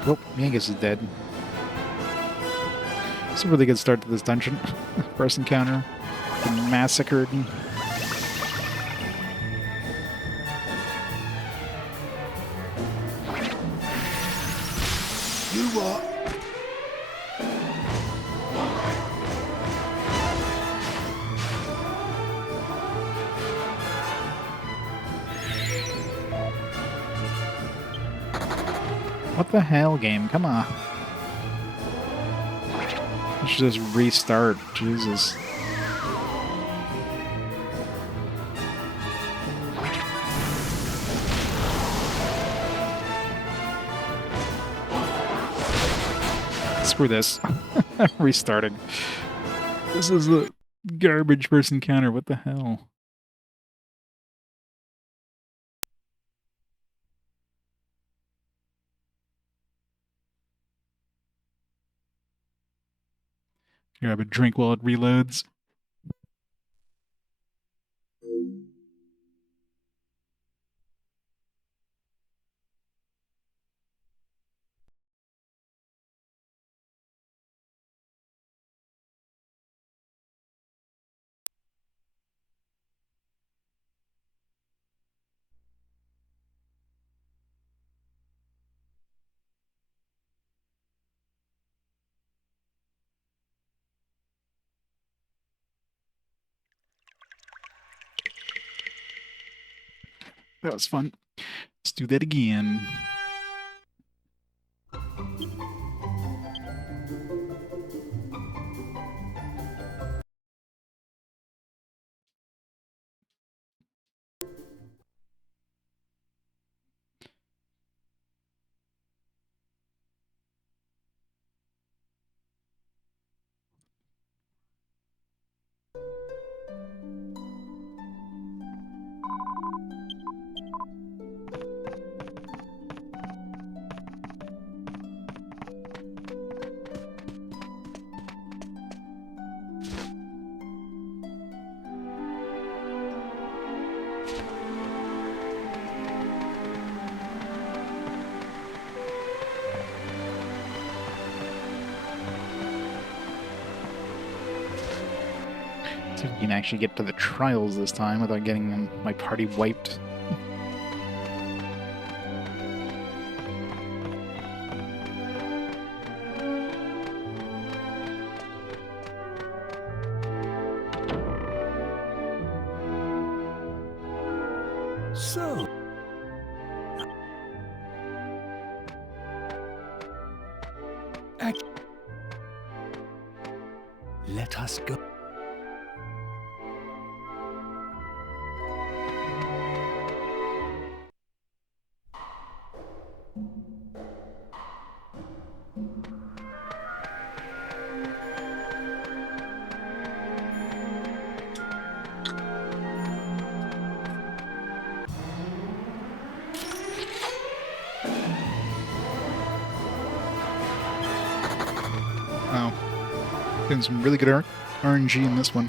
Oh, Yangus is dead. It's a really good start to this dungeon. First encounter. Been massacred. You what? What the hell, game? Come on. Let's just restart. Jesus. Screw this. Restarting. This is a garbage first encounter. What the hell? Grab a drink while it reloads. That was fun. Let's do that again. See if we can actually get to the trials this time without getting my party wiped. So, let us go. Wow. Getting some really good RNG in this one.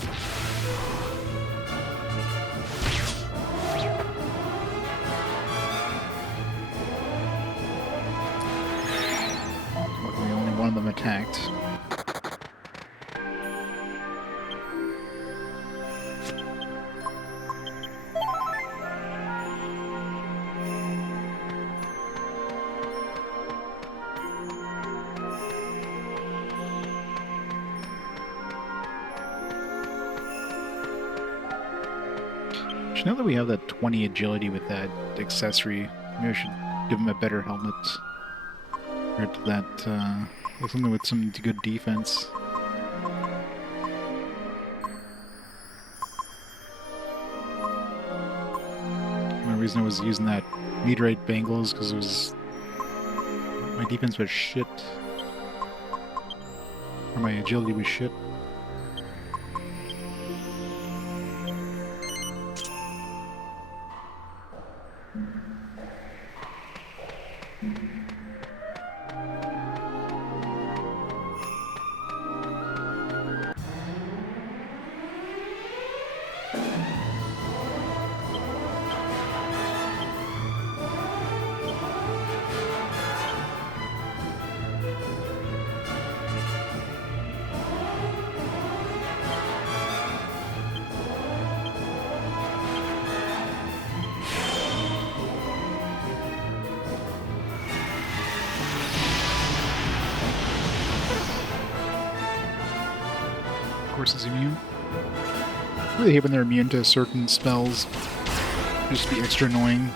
Luckily, only one of them attacked. Now that we have that 20 agility with that accessory, maybe I should give him a better helmet. Compared to that, something with some good defense. The only reason I was using that meteorite bangle is because it was... my defense was shit. Or my agility was shit. Is immune. I really hate when they're immune to certain spells. Just be extra annoying.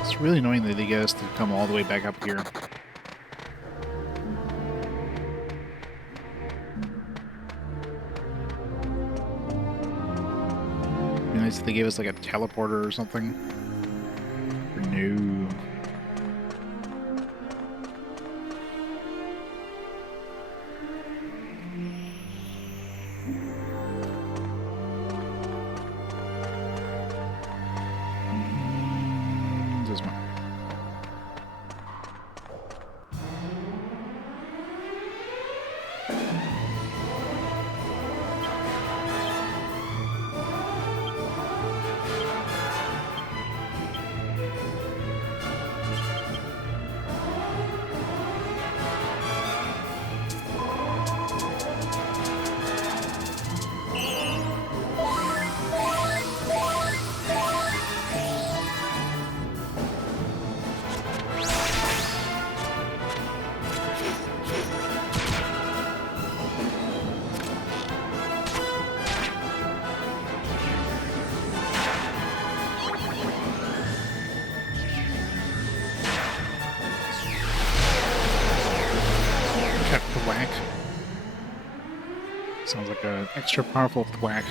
It's really annoying that they get us to come all the way back up here. nice if they gave us like a teleporter or something. Or no. This one. Thwack. Sounds like an extra powerful thwack.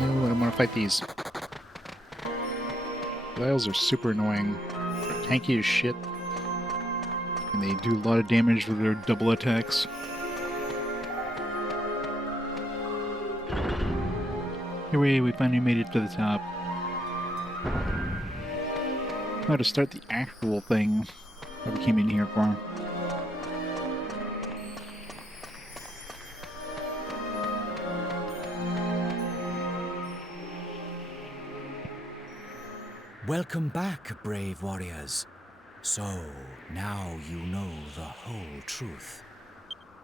No, I don't want to fight these. Vials are super annoying. They're tanky as shit. And they do a lot of damage with their double attacks. Anyway, we finally made it to the top. How to start the actual thing that we came in here for. Welcome back, brave warriors. So, now you know the whole truth.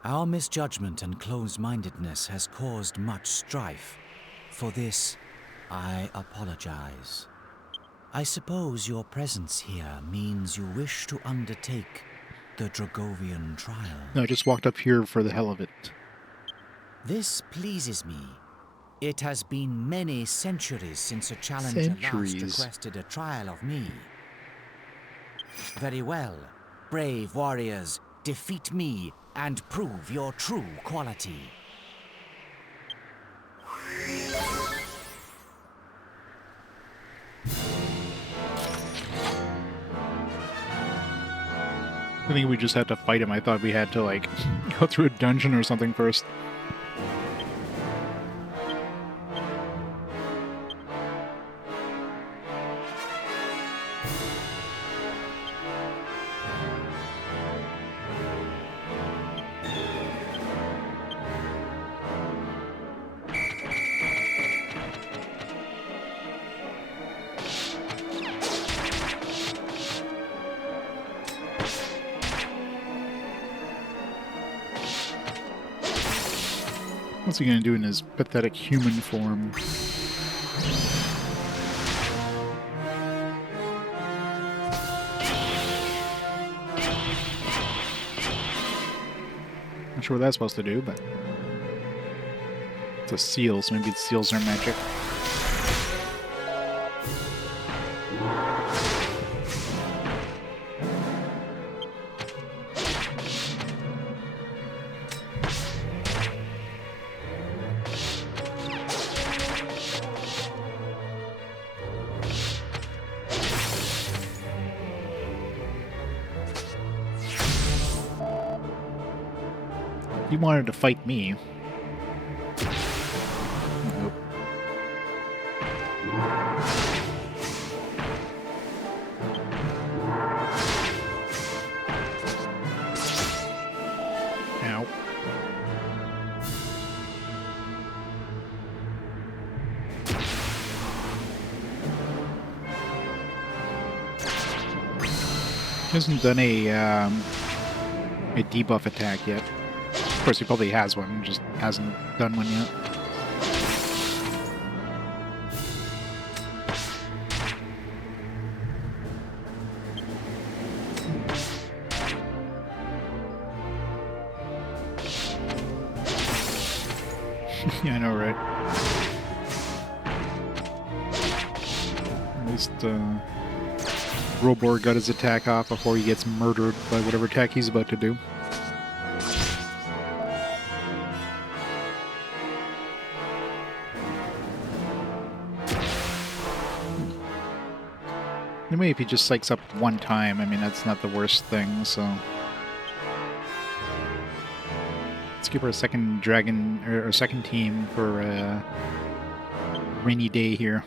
Our misjudgment and closed-mindedness has caused much strife. For this, I apologize. I suppose your presence here means you wish to undertake the Dragovian trial. No, I just walked up here for the hell of it. This pleases me. It has been many centuries since a challenger last requested a trial of me. Very well. Brave warriors, defeat me and prove your true quality. I think we just had to fight him. I thought we had to, like, go through a dungeon or something first. What's he gonna do in his pathetic human form? Not sure what that's supposed to do, but it's a seal, so maybe the seals are magic. He wanted to fight me. Nope. Ow. He hasn't done a debuff attack yet. Of course, he probably has one, just hasn't done one yet. Yeah, I know, right? At least, Roborg got his attack off before he gets murdered by whatever attack he's about to do. Anyway, if he just psychs up one time, I mean, that's not the worst thing, so... Let's give her a second dragon, or a second team for a rainy day here.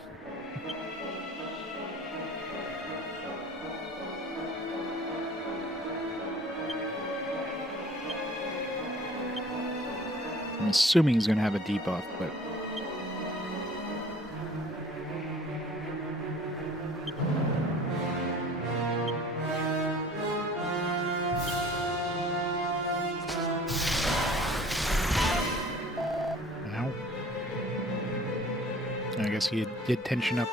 I'm assuming he's going to have a debuff, but... Ow. I guess he did tension up.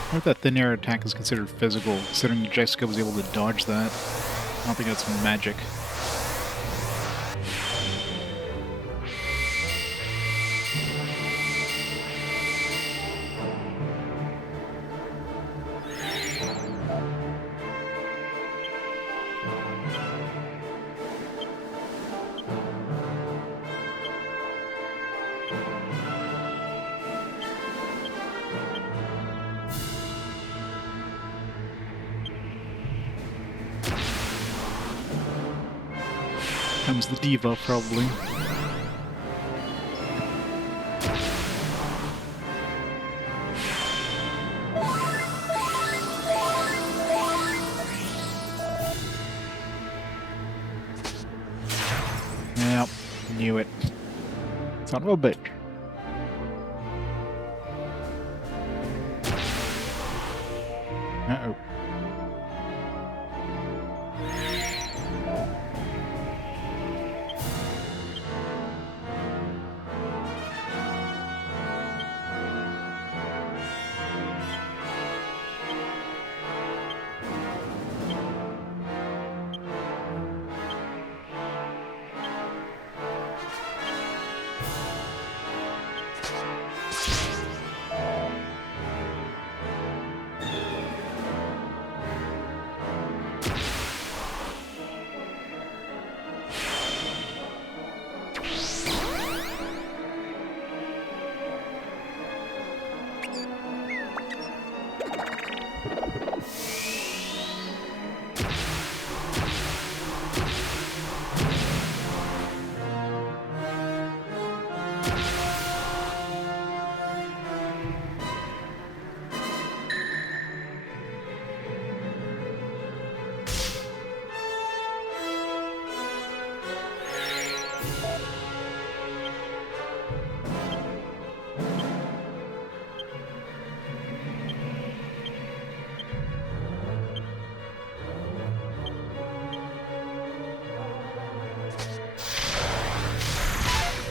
I wonder if that thin air attack is considered physical, considering Jessica was able to dodge that. I don't think that's magic. Comes the diva, probably. Yep, knew it. Son of a bitch. Uh-oh.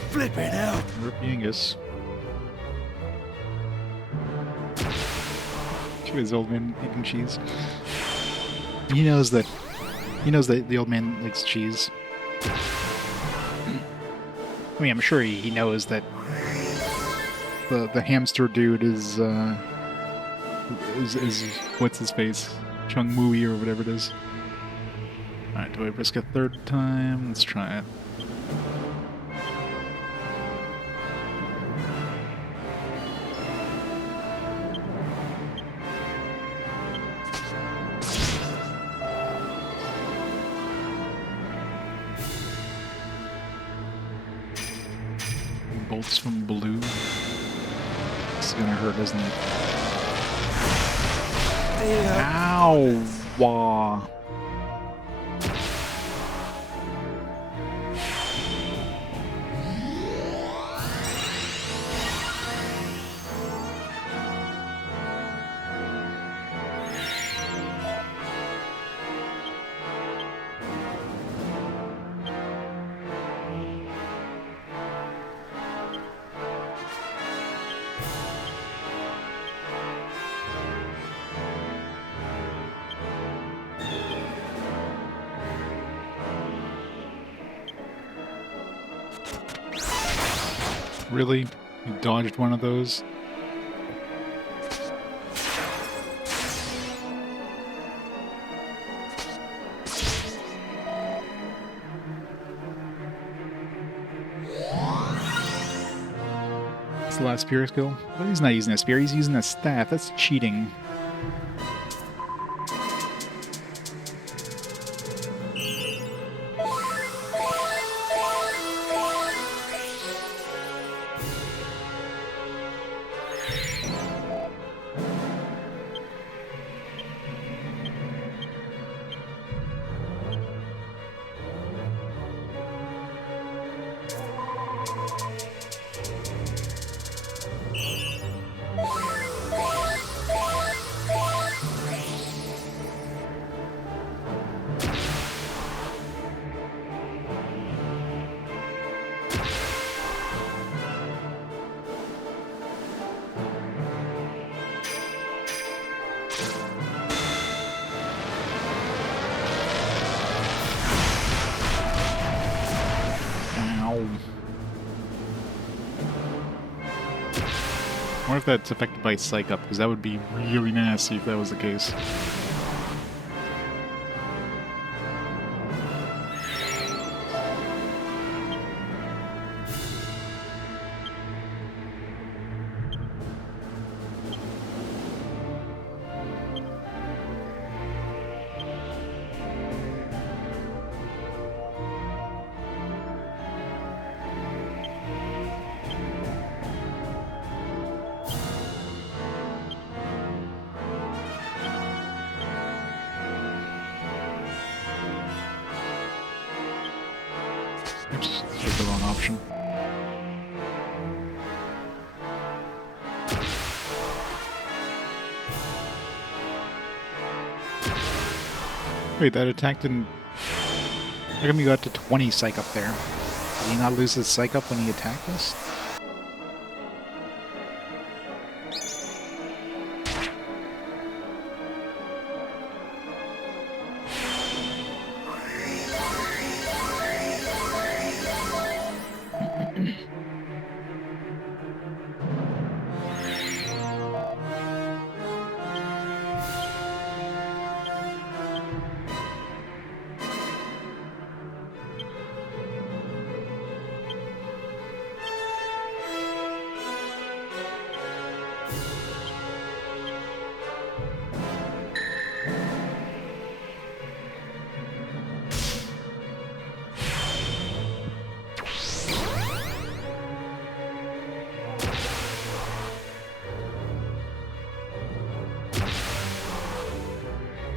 Flipping out. Rip Yangus. His old man eating cheese. He knows that the old man likes cheese. I mean, I'm sure he knows that the hamster dude is what's his face? Chung Mui or whatever it is. Alright, do I risk a third time? Let's try it. bolts from blue. This is gonna hurt, isn't it? Ow! Wah. Really? You dodged one of those? It's the last spear skill? Well, he's not using a spear, he's using a staff. That's cheating. I wonder if that's affected by Psych Up, because that would be really nasty if that was the case. Oops, picked the wrong option. Wait, that attack didn't... How come you got to 20 Psych Up there? Did he not lose his Psych Up when he attacked us?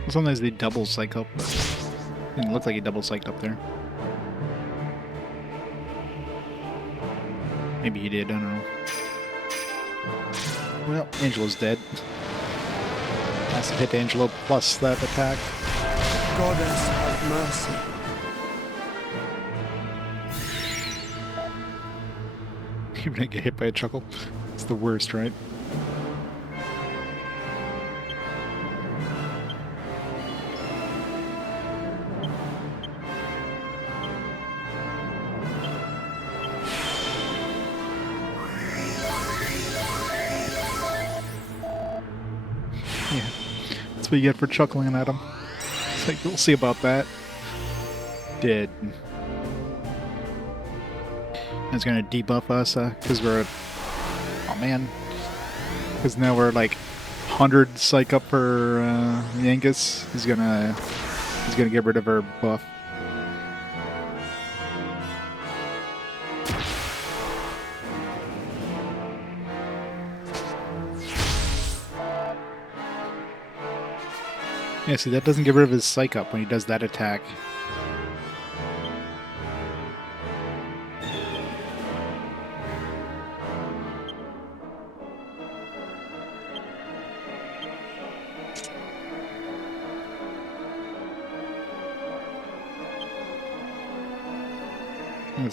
Sometimes they double Psych Up, but it didn't look like he double Psyched up there. Maybe he did, I don't know. Well, Angelo's dead. Massive hit to Angelo plus that attack. Goddess have mercy. You're gonna get hit by a chuckle. It's the worst, right? Yeah, that's what you get for chuckling at him. It's like, we'll see about that. Dead. That's gonna debuff us, because we're... Oh man. Because now we're like 100 Psych Up for Yangus. He's gonna get rid of our buff. Yeah, see, that doesn't get rid of his psych up when he does that attack.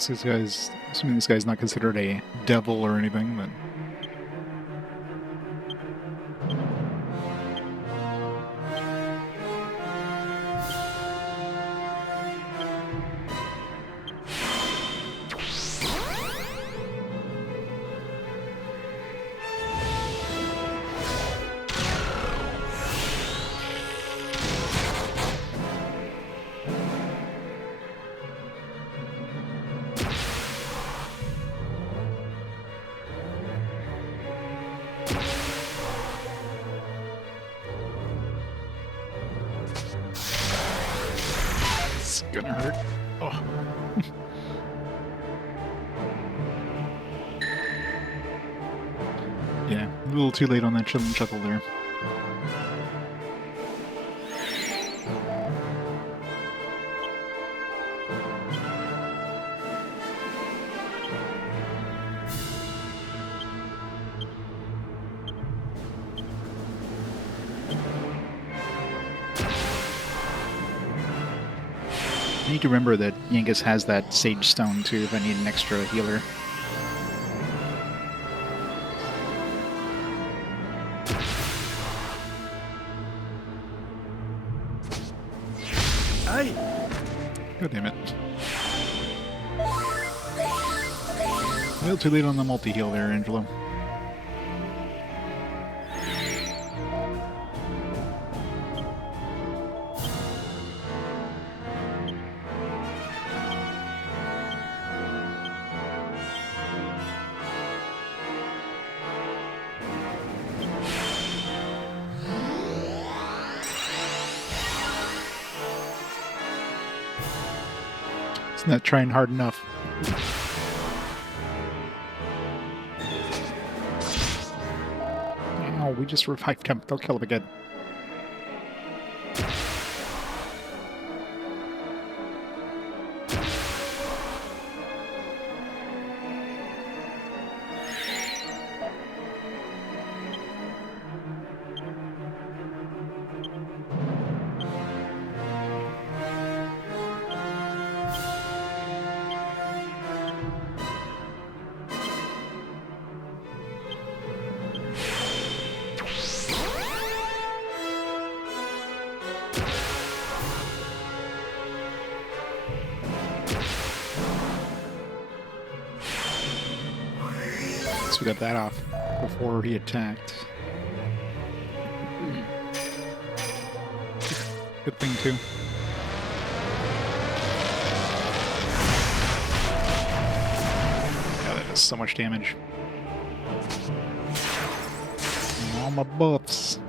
This guy's, assuming this guy's not considered a devil or anything, but... gonna hurt. Oh. Yeah, a little too late on that chill and chuckle there. I need to remember that Yangus has that Sage Stone too if I need an extra healer. Hey! God damn it. A little too late on the multi-heal there, Angelo. It's not trying hard enough. Oh, we just revived him. Don't kill him again. We got that off before he attacked. Good thing, too. God, that does so much damage. All my buffs.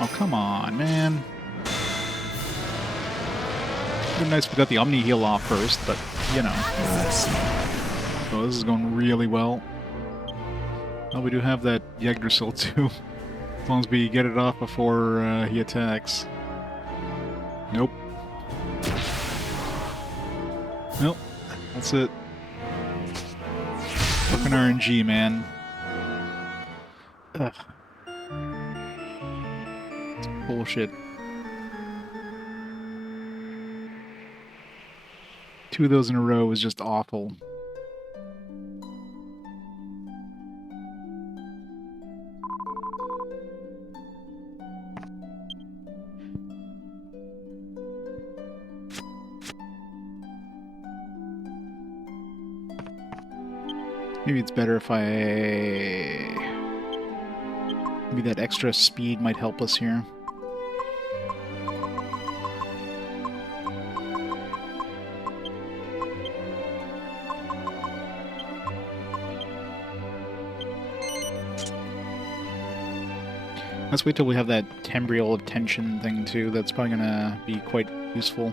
Oh, come on, man. It'd be nice if we got the Omni heal off first, but, you know. So this is going really well. Well, we do have that Yggdrasil too. As long as we get it off before he attacks. Nope. Nope. That's it. Fucking RNG, man. Ugh. Bullshit. 2 of those in a row was just awful. Maybe it's better if I... Maybe that extra speed might help us here. Let's wait till we have that temporal of tension thing too. That's probably gonna be quite useful.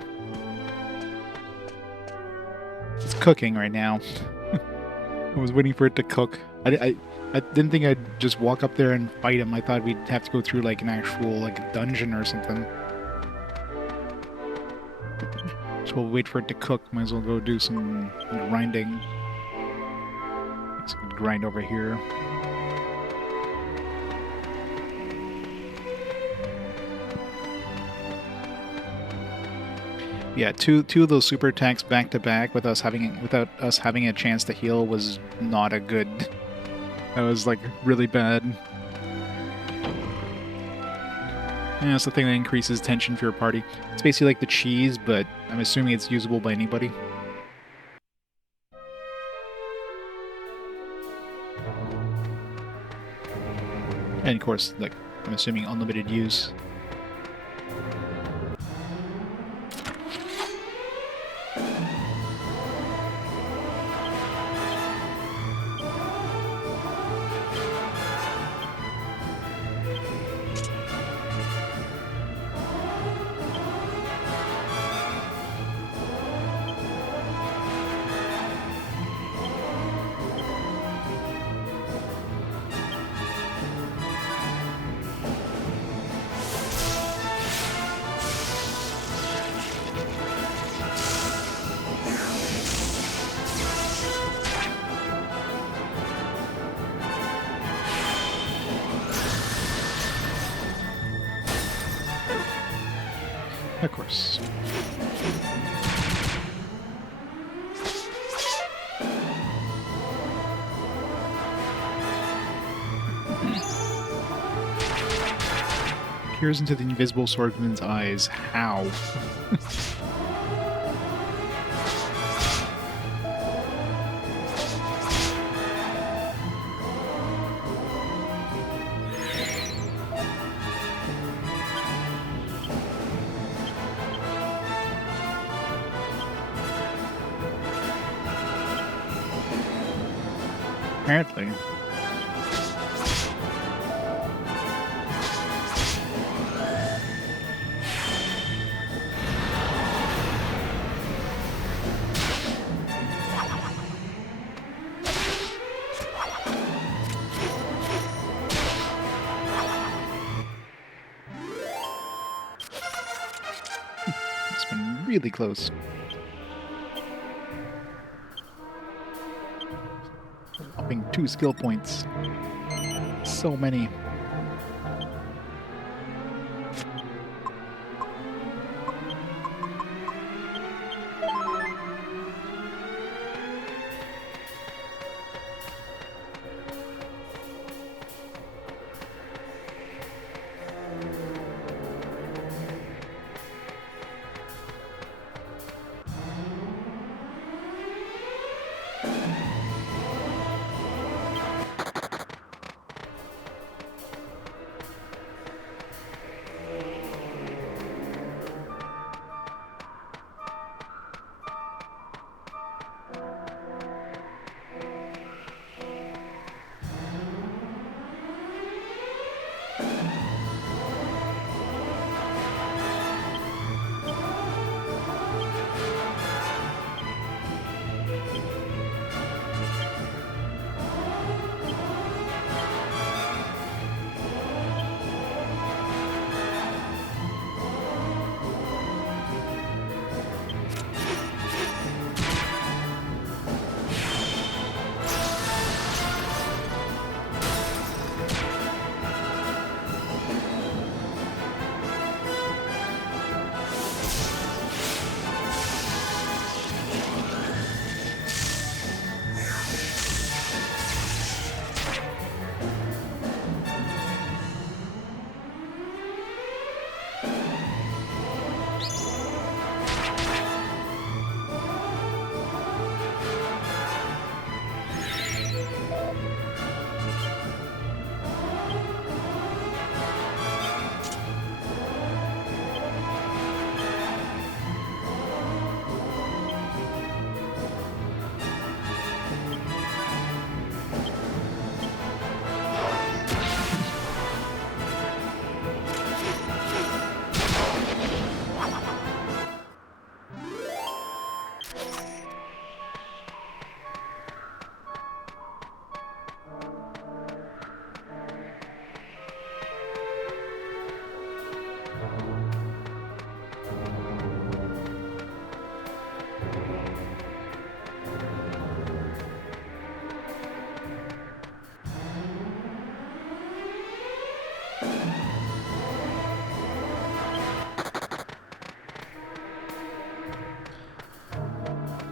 It's cooking right now. I was waiting for it to cook. I didn't think I'd just walk up there and fight him. I thought we'd have to go through like an actual like dungeon or something. So we'll wait for it to cook. Might as well go do some grinding. Let's grind over here. Yeah, two of those super attacks back to back without us having a chance to heal was not a good. That was like really bad. Yeah, it's the thing that increases tension for your party. It's basically like the cheese, but I'm assuming it's usable by anybody. And of course, like, I'm assuming unlimited use. Of course. Peers into the invisible swordsman's eyes. How? Apparently. It's been really close. Upping 2 skill points. So many.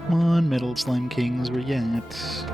Come on, Metal Slime Kings, where you at?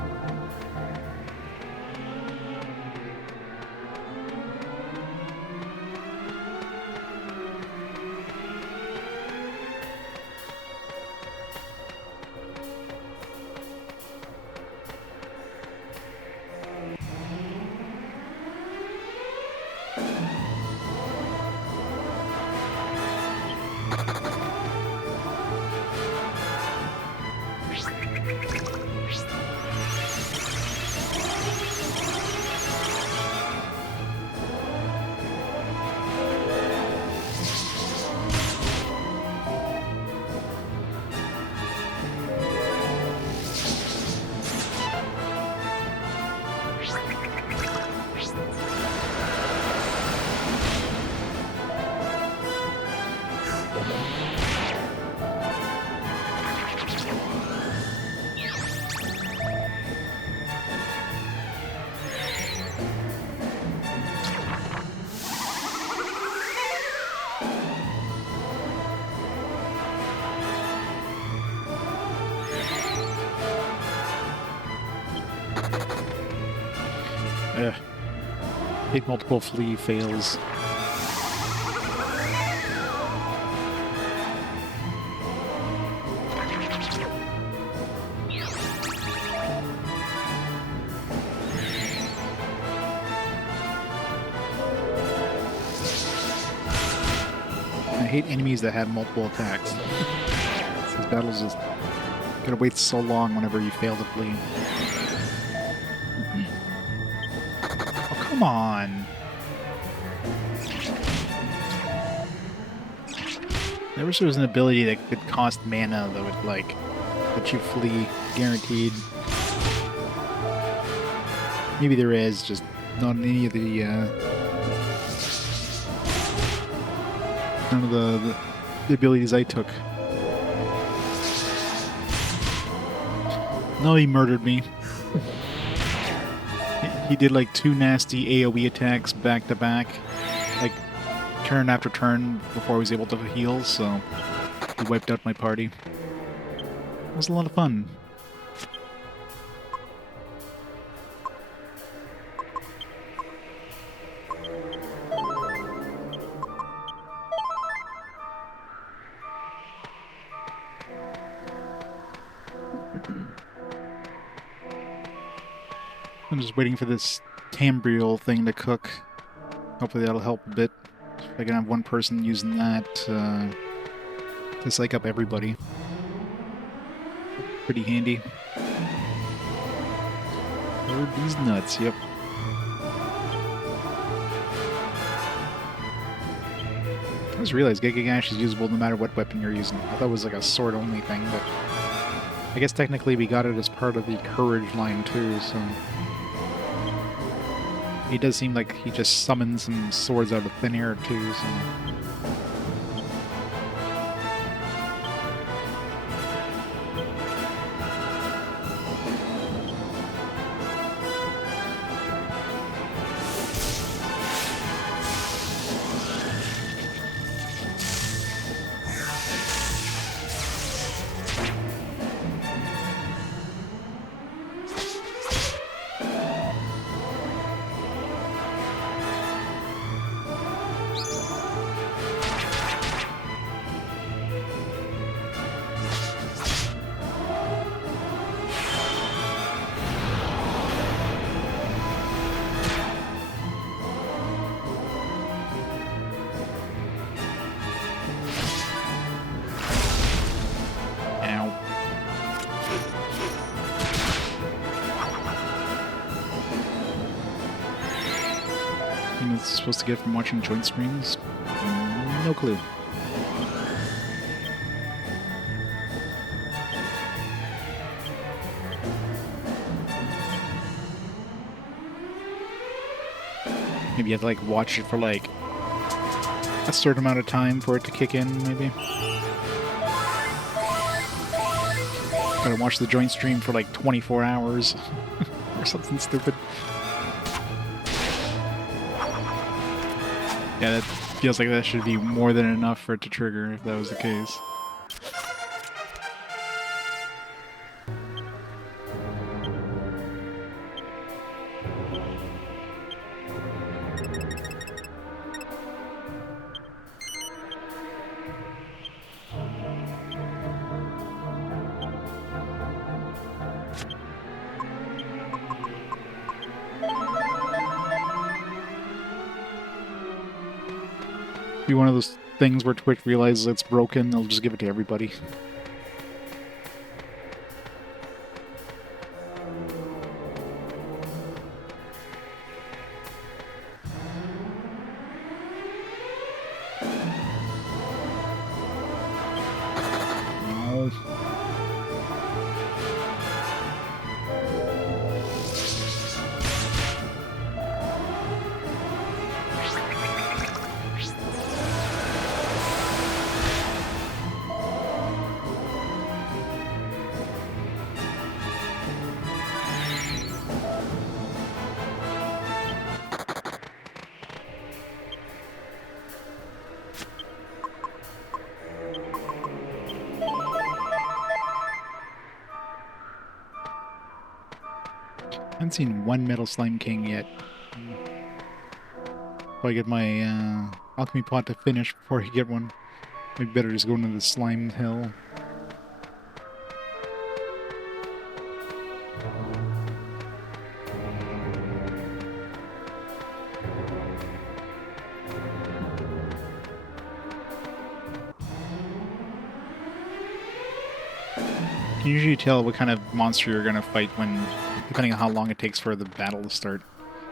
Hit multiple flea fails. I hate enemies that have multiple attacks. These battles just gotta wait so long whenever you fail to flee. Come on. I wish there was an ability that could cost mana that would, like, let you flee, guaranteed. Maybe there is, just not in any of the, none of the abilities I took. No, he murdered me. He did like 2 nasty AoE attacks back to back, like turn after turn before I was able to heal, so he wiped out my party. It was a lot of fun. I'm just waiting for this tambriel thing to cook. Hopefully that'll help a bit. If I can have one person using that to psych up everybody. Pretty handy. Load these nuts, yep. I just realized Gigash is usable no matter what weapon you're using. I thought it was like a sword only thing, but I guess technically we got it as part of the courage line too, so he does seem like he just summons some swords out of thin air too, so supposed to get from watching joint streams? No clue. Maybe you have to like watch it for like a certain amount of time for it to kick in, maybe. Gotta watch the joint stream for like 24 hours or something stupid. Yeah, that feels like that should be more than enough for it to trigger if that was the case. Be one of those things where Twitch realizes it's broken, they'll just give it to everybody. No. I haven't seen one Metal Slime King yet. If I get my alchemy pot to finish before I get one, maybe better just go into the slime hill. You can usually tell what kind of monster you're gonna fight depending on how long it takes for the battle to start.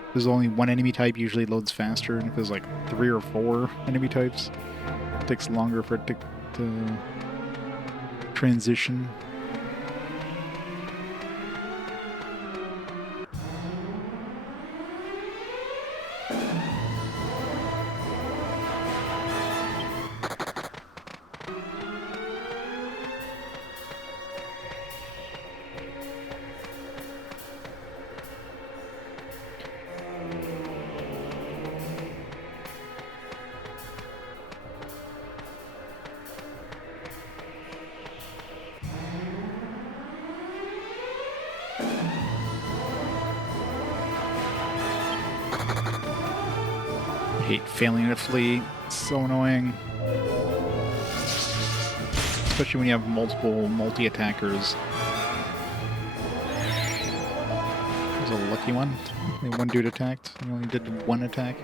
If there's only one enemy type, usually it loads faster, and if there's like 3 or 4 enemy types, it takes longer for it to transition. I hate failing to flee. It's so annoying. Especially when you have multiple multi-attackers. That was a lucky one. Only one dude attacked. He only did one attack.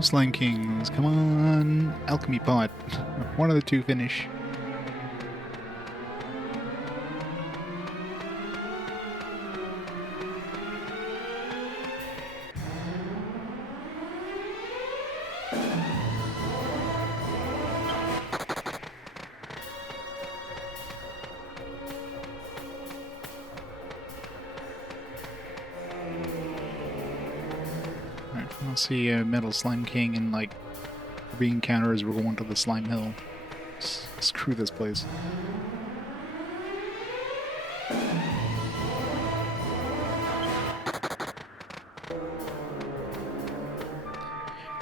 Slime Kings, come on! Alchemy Pot. One of the two finish. I'll see a Metal Slime King and like being counter as we're going to the Slime Hill. Screw this place.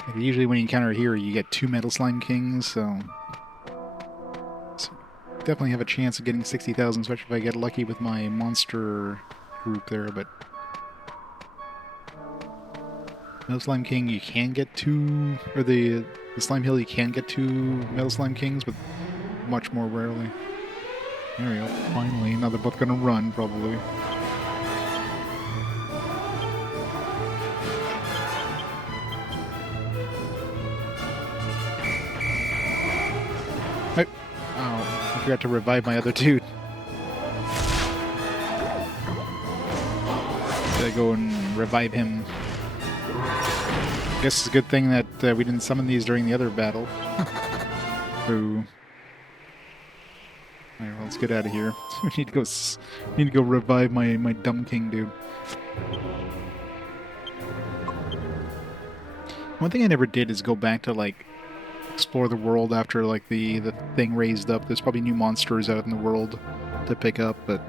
Like, usually when you encounter here, you get 2 Metal Slime Kings, so definitely have a chance of getting 60,000, especially if I get lucky with my monster group there, but Metal Slime King, you can get 2, or the Slime Hill, you can get 2 Metal Slime Kings, but much more rarely. There we go. Finally, now they're both gonna run, probably. Oh, I forgot to revive my other dude. Gotta go and revive him. Guess it's a good thing that we didn't summon these during the other battle. Boo. Alright, well, let's get out of here. We need to go revive my dumb king dude. One thing I never did is go back to like explore the world after like the thing raised up. There's probably new monsters out in the world to pick up, but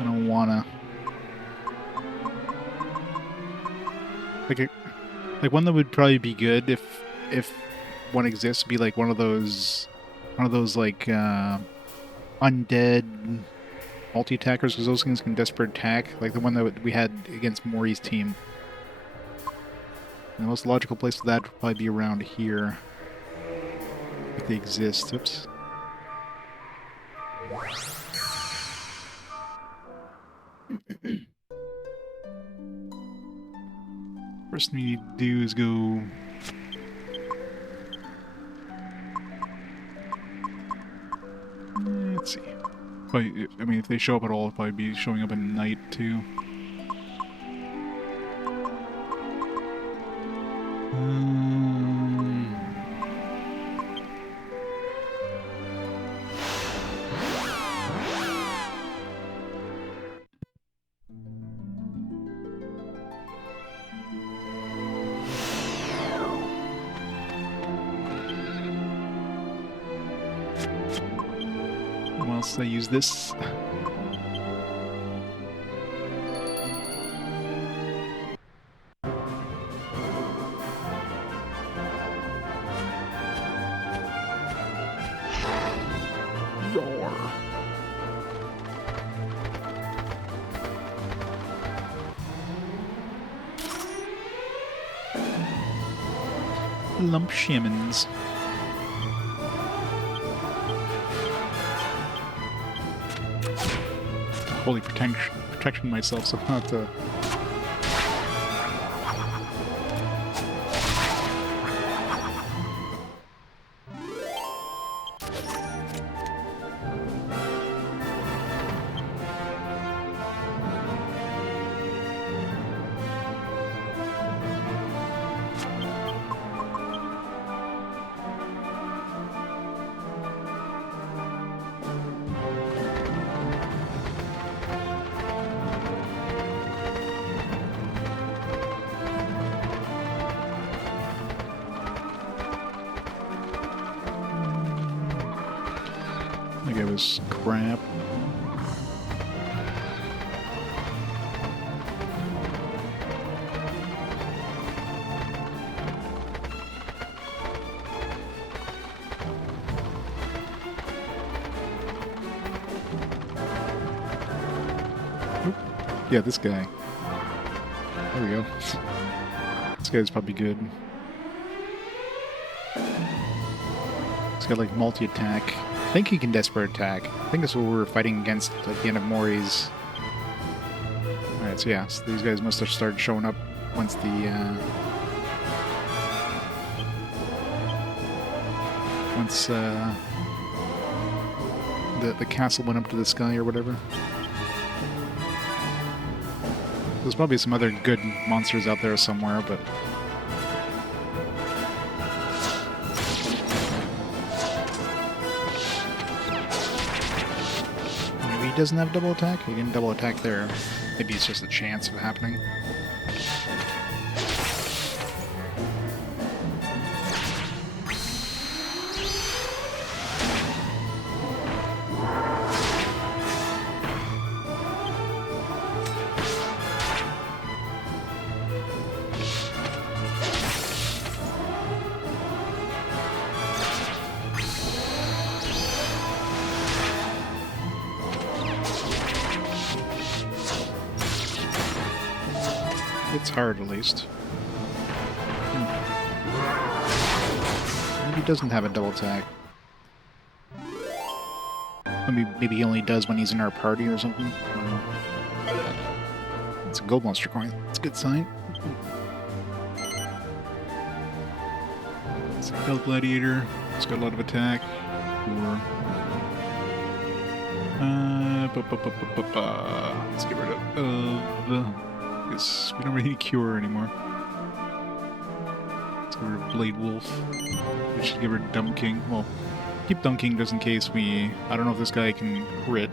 I don't wanna. Like one that would probably be good if one exists would be like one of those like undead multi-attackers, because those things can desperate attack, like the one that we had against Mori's team. And the most logical place for that would probably be around here. If they exist. Oops. First thing we need to do is go... Let's see. Probably, I mean, if they show up at all, it'll probably be showing up at night, too. I use this. Roar. Lump shamans. Holy protection myself, so I'm not to... I think it was crap. Oop. Yeah, this guy. There we go. This guy's probably good. He's got like multi-attack. I think he can desperate attack. I think that's what we were fighting against at the end of Mori's. Alright, so yeah, so these guys must have started showing up once the the castle went up to the sky or whatever. There's probably some other good monsters out there somewhere, but maybe he doesn't have double attack? He didn't double attack there. Maybe it's just a chance of happening. It's hard, at least. Maybe he doesn't have a double attack. Maybe maybe he only does when he's in our party or something. I don't know. It's a gold monster coin. It's a good sign. It's a Bell Gladiator. It's got a lot of attack. Or let's get rid of. I guess we don't really need Cure anymore. Let's get rid of Blade Wolf. We should get rid of Dumb King. Well, keep Dumb King just in case we. I don't know if this guy can crit.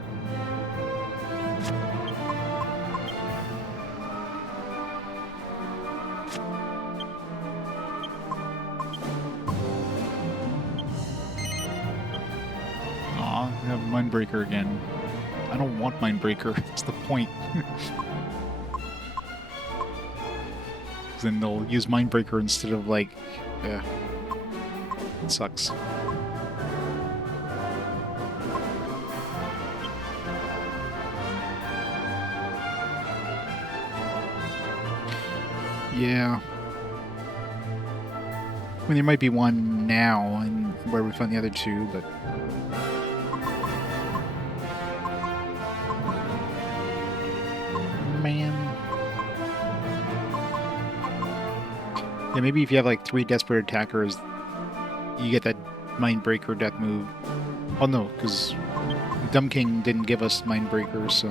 Aw, I have Mindbreaker again. I don't want Mindbreaker. That's the point. Then they'll use Mindbreaker instead of, like, yeah. It sucks. Yeah. I mean, there might be one now and where we found the other two, but man. Yeah, maybe if you have like 3 desperate attackers, you get that Mindbreaker death move. Oh no, because Dumb King didn't give us Mindbreaker, so.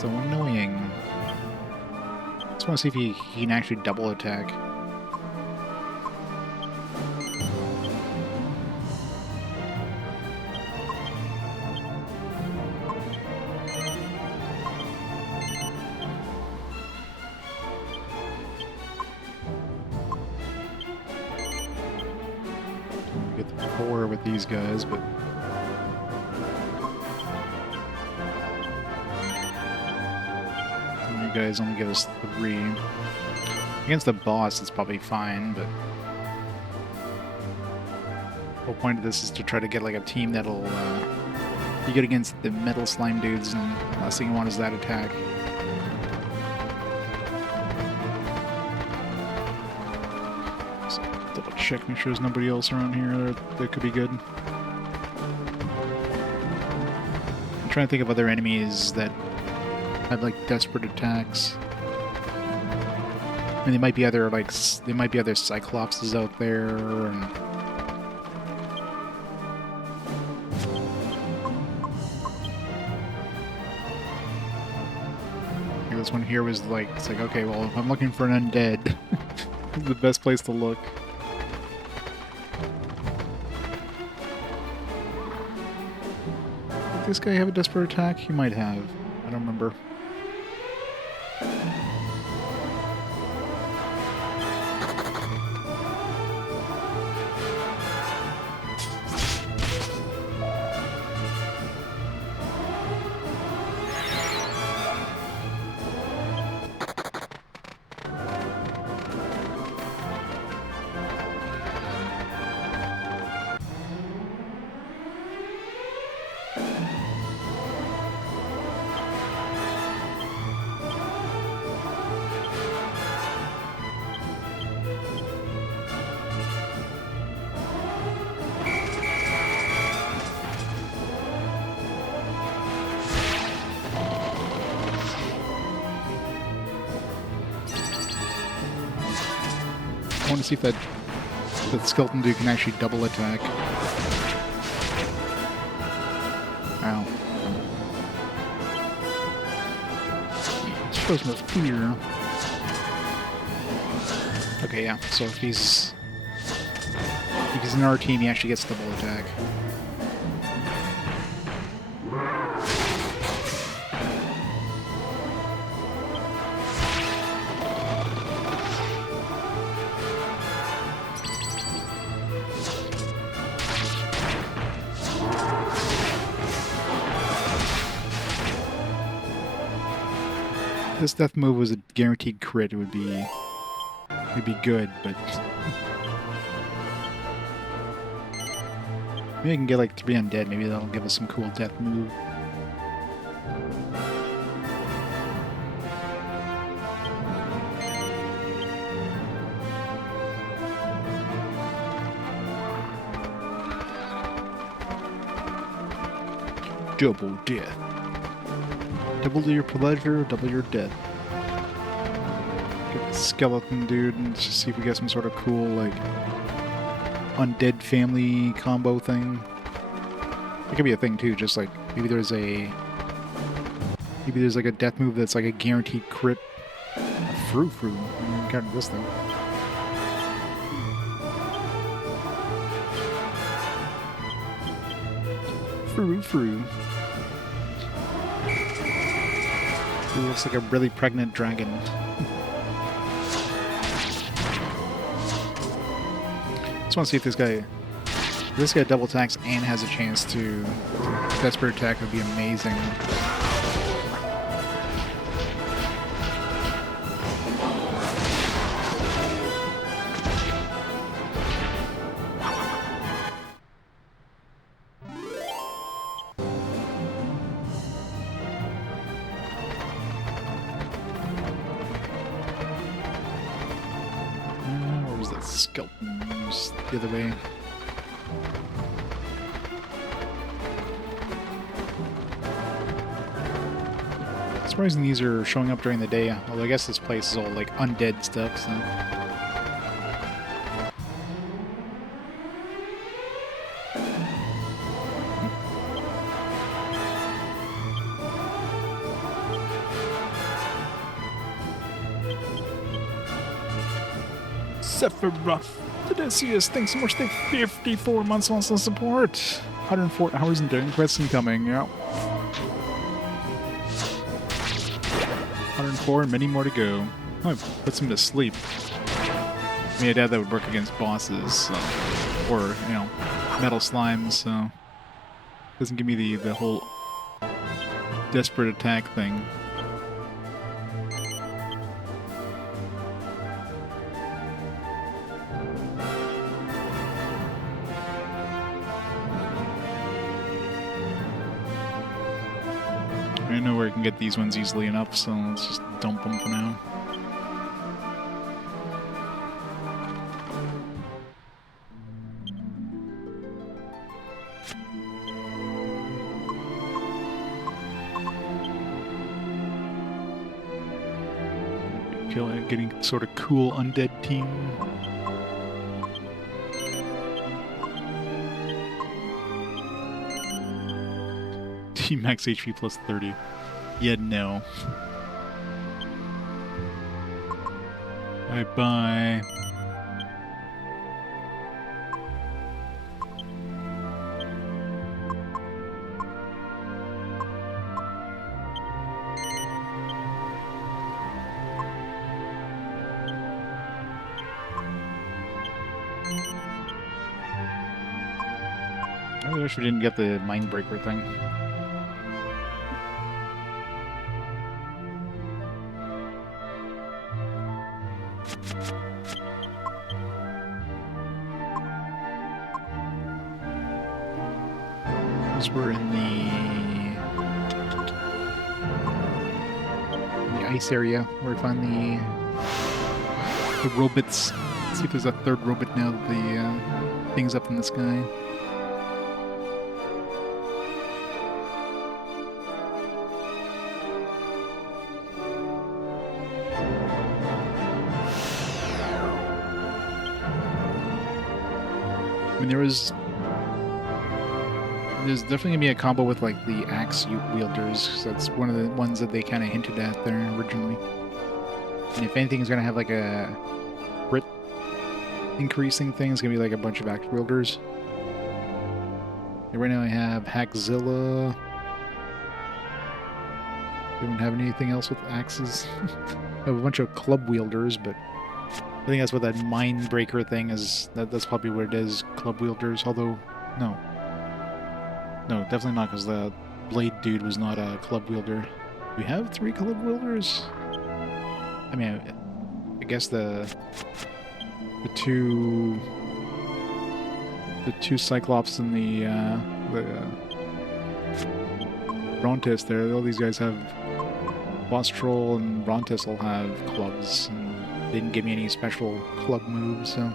So annoying. Just want to see if he can actually double attack. Get the 4 with these guys, but you guys only give us 3. Against the boss, it's probably fine, but the whole point of this is to try to get like a team that'll be good against the metal slime dudes, and the last thing you want is that attack. So double check, make sure there's nobody else around here that could be good. I'm trying to think of other enemies that have like desperate attacks. I mean, there might be other like Cyclopses out there, and this one here was like, it's like, okay, well, if I'm looking for an undead, this is the best place to look. Did this guy have a desperate attack? He might have. I don't remember. I want to see if that skeleton dude can actually double attack. Ow. Shows no fear. Okay, yeah. So if he's in our team, he actually gets double attack. If this death move was a guaranteed crit, it'd be good, but maybe I can get like 3 undead. Maybe that'll give us some cool death move. Double death. Double your pleasure, double your death. Get the skeleton dude and just see if we get some sort of cool, like, undead family combo thing. It could be a thing too, just like maybe there's like a death move that's like a guaranteed crit. A frou. Kind of this thing. Frou. It looks like a really pregnant dragon. Just want to see if this guy double attacks and has a chance to desperate attack would be amazing. Where was that skeleton? Just the other way. Surprising these are showing up during the day, although I guess this place is all like undead stuff, so. Sephiroth. Odysseus, thanks so much for 54 months on support. 104 hours and doing quests incoming, yeah. 104 and many more to go. Oh, puts him to sleep. I mean, I doubt that would work against bosses, so, or, you know, metal slimes, so doesn't give me the whole desperate attack thing. I know where I can get these ones easily enough, so let's just dump them for now. Getting sort of cool undead team. Team max HP plus 30. Yeah, no. Bye-bye. I wish we didn't get the Mindbreaker thing. We're in the ice area where we find the robots. Let's see if there's a third robot now that the thing's up in the sky. I mean, there's definitely gonna be a combo with like the axe wielders, 'cause that's one of the ones that they kind of hinted at there originally. And if anything is gonna have like a crit increasing thing, it's gonna be like a bunch of axe wielders. And right now I have Hackzilla. We don't have anything else with axes. I have a bunch of club wielders, but I think that's what that Mindbreaker thing is. That's probably what it is, club wielders. Although, no. No, definitely not, because the blade dude was not a club wielder. Do we have 3 club wielders? I mean, I guess the two Cyclops and the Brontis there. All these guys have Bostrol, and Brontis will have clubs, and they didn't give me any special club moves, so.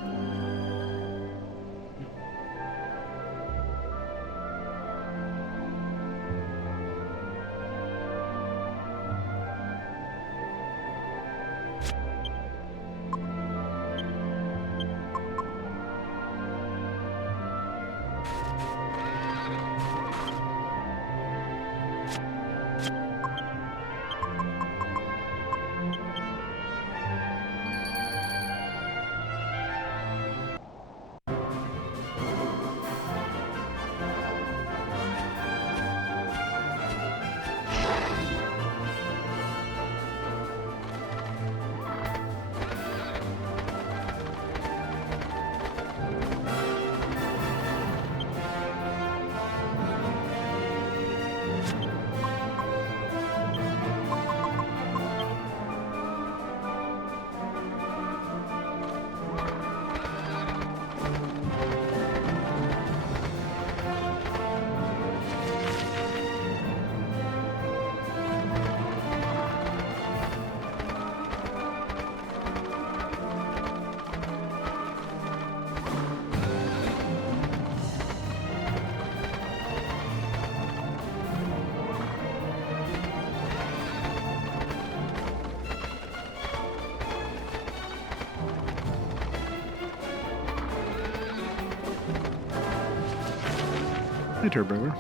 scepter, brother.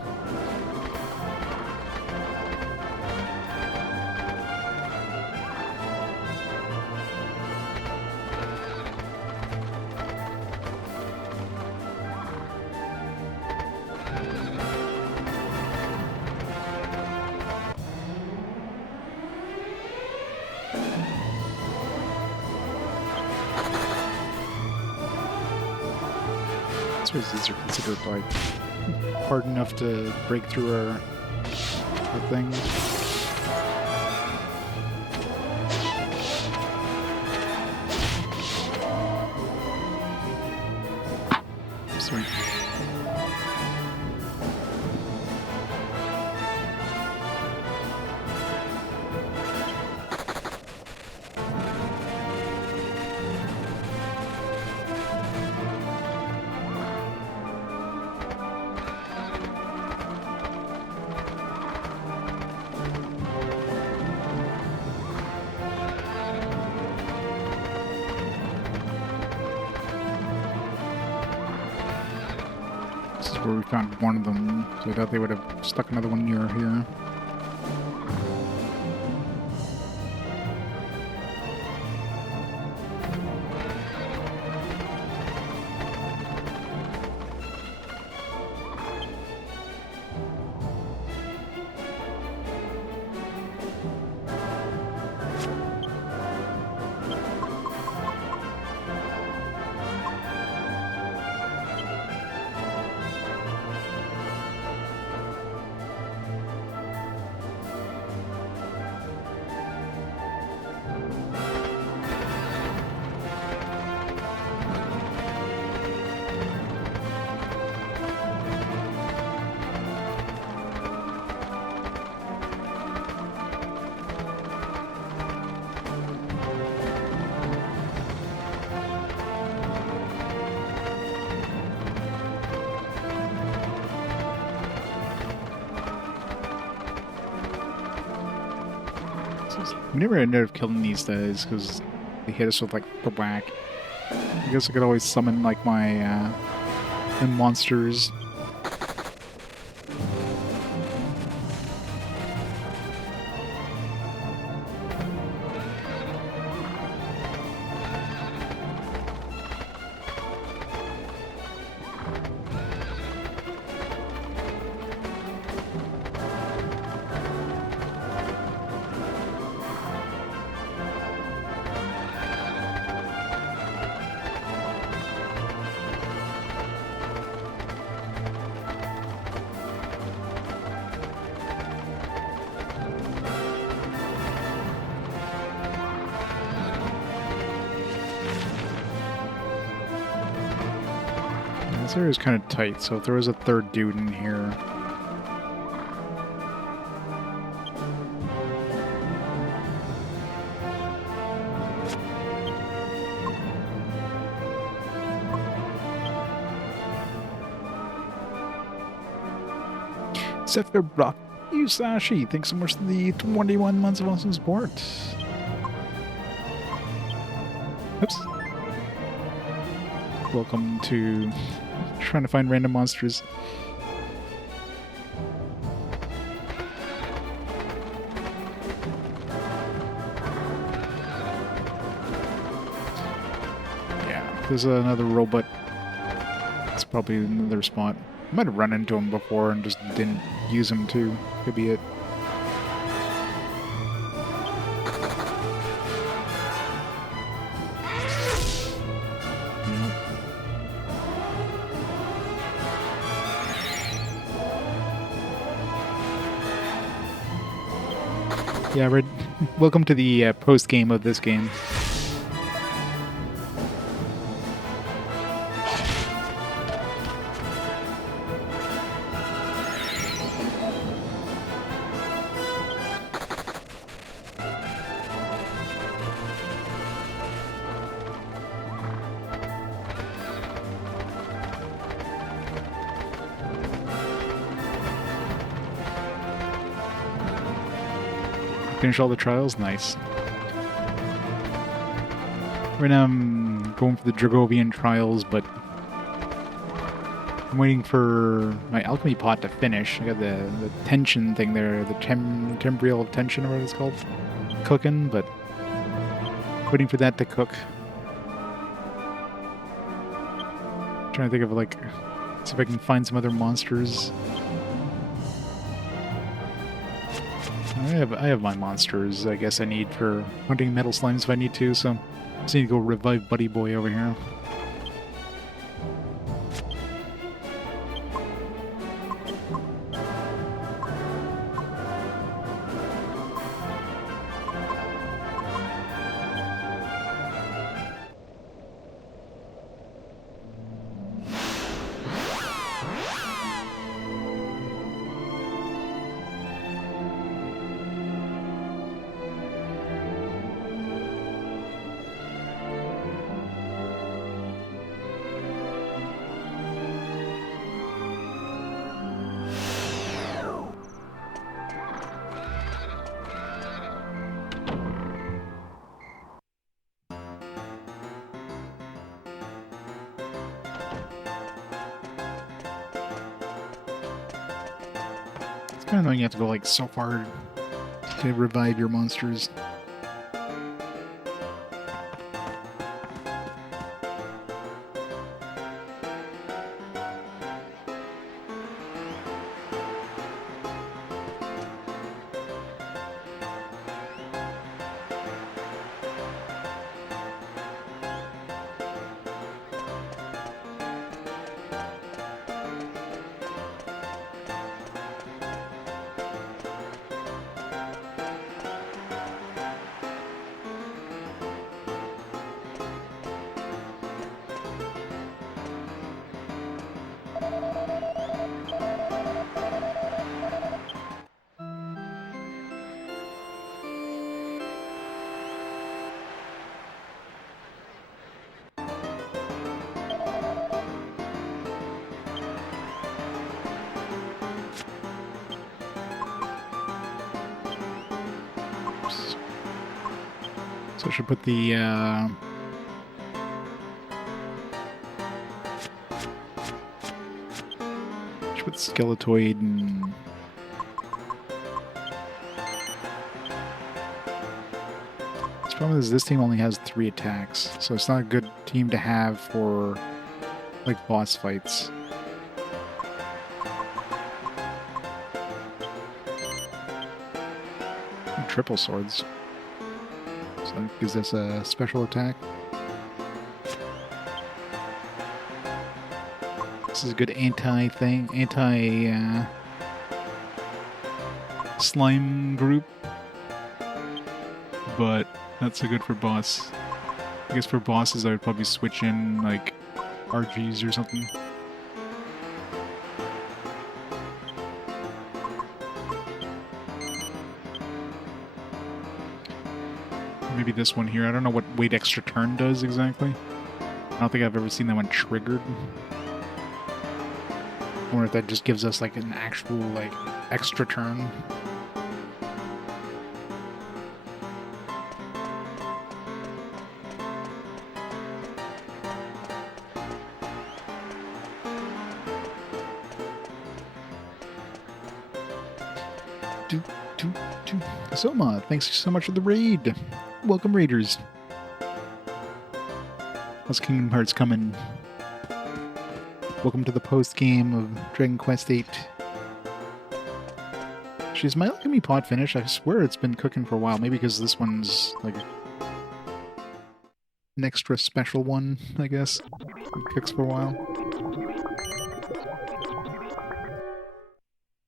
These are considered like hard enough to break through our thing. Sweet. Where we found one of them, so I thought they would have stuck another one near here. We never ended up killing these guys because they hit us with like the whack. I guess I could always summon like my monsters. This area is kind of tight, so if there was a third dude in here... Scepter Brock Yusashi, thanks so much for the 21 months of awesome support. Oops. Welcome to trying to find random monsters. Yeah, there's another robot. It's probably another spot. I might have run into him before and just didn't use him too. Could be it. Yeah, Red, welcome to the post-game of this game. Finish all the trials? Nice. Right now I'm going for the Dragovian trials, but I'm waiting for my alchemy pot to finish. I got the tension thing there, the temporal tension or what it's called, cooking, but waiting for that to cook. Trying to think of like, see if I can find some other monsters. I have my monsters. I guess I need for hunting metal slimes if I need to. So just need to go revive Buddy Boy over here. Kind of annoying you have to go like so far to revive your monsters. So I should put the Skeletoid and the problem is this team only has 3 attacks, so it's not a good team to have for like boss fights. And triple swords. So that gives us a special attack. This is a good anti-thing, slime group, but not so good for boss. I guess for bosses I would probably switch in like RGs or something. Maybe this one here. I don't know what wait extra turn does exactly. I don't think I've ever seen that one triggered. I wonder if that just gives us like an actual like extra turn. Soma, thanks so much for the raid. Welcome, raiders. How's Kingdom Hearts coming? Welcome to the post-game of Dragon Quest VIII. She's my alchemy pot finished. I swear it's been cooking for a while. Maybe because this one's like an extra special one, I guess. It cooks for a while.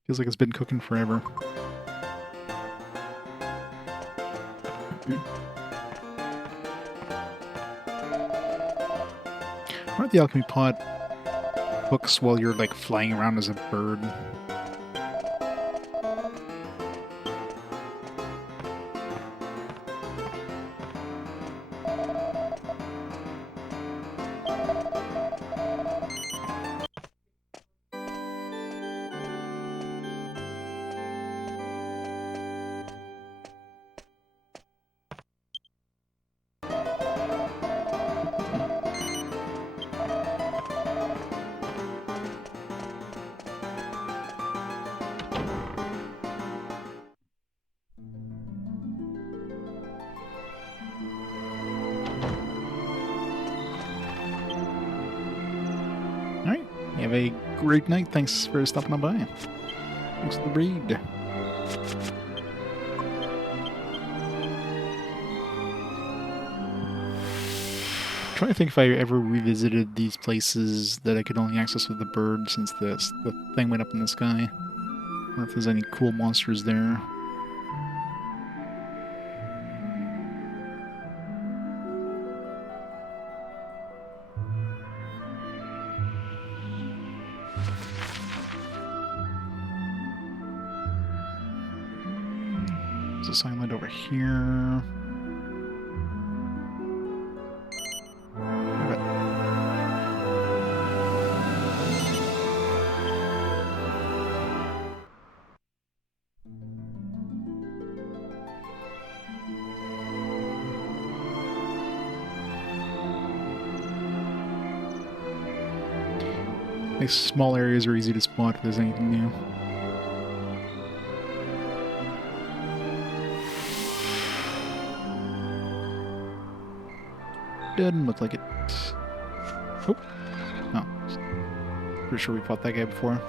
Feels like it's been cooking forever. Why don't the alchemy pot hooks while you're like flying around as a bird? have a great night. Thanks for stopping on by. Thanks for the read. Trying to think if I ever revisited these places that I could only access with the bird since the thing went up in the sky. I wonder if there's any cool monsters there. There's a silent over here. These small areas are easy to spot if there's anything new. Doesn't look like it. Oh. Oh. Pretty sure we fought that guy before.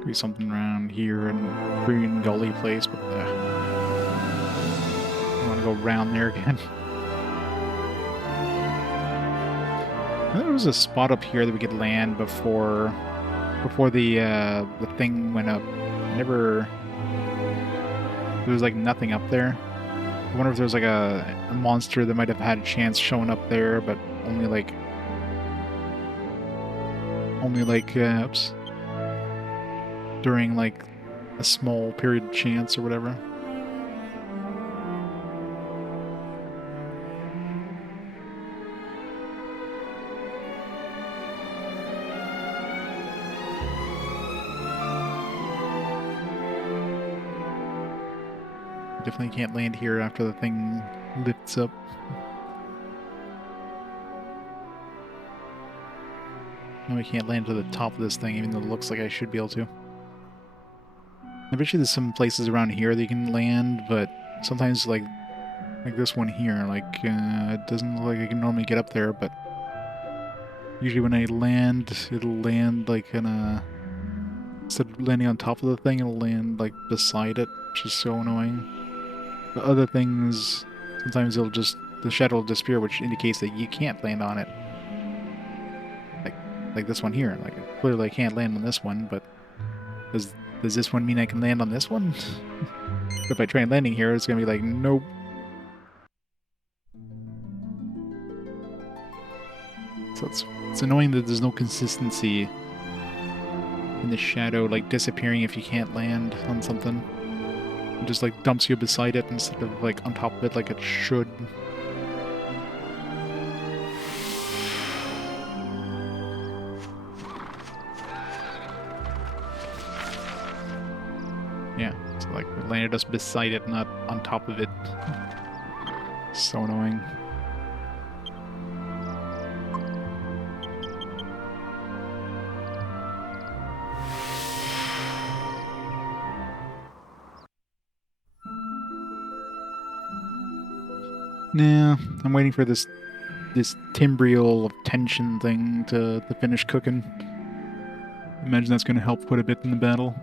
Could be something around here in Green Gully place, but I want to go around there again. There was a spot up here that we could land before the thing went up. There was like nothing up there. I wonder if there was like a monster that might have had a chance showing up there, but only like oops, during like a small period of chance or whatever. Definitely can't land here after the thing lifts up. No, I can't land to the top of this thing, even though it looks like I should be able to. I bet you there's some places around here that you can land, but sometimes like this one here, it doesn't look like I can normally get up there, but usually when I land, it'll land like in a... Instead of landing on top of the thing, it'll land like beside it, which is so annoying. The other things, sometimes the shadow will disappear, which indicates that you can't land on it. Like this one here. Like, clearly I can't land on this one, but does this one mean I can land on this one? If I try landing here, it's gonna be like, nope. So it's annoying that there's no consistency in the shadow, like disappearing if you can't land on something. It just like dumps you beside it instead of like on top of it like it should. Yeah, so like it landed us beside it, not on top of it. So annoying. Nah, I'm waiting for this timbrial of tension thing to finish cooking. Imagine that's going to help quite a bit in the battle.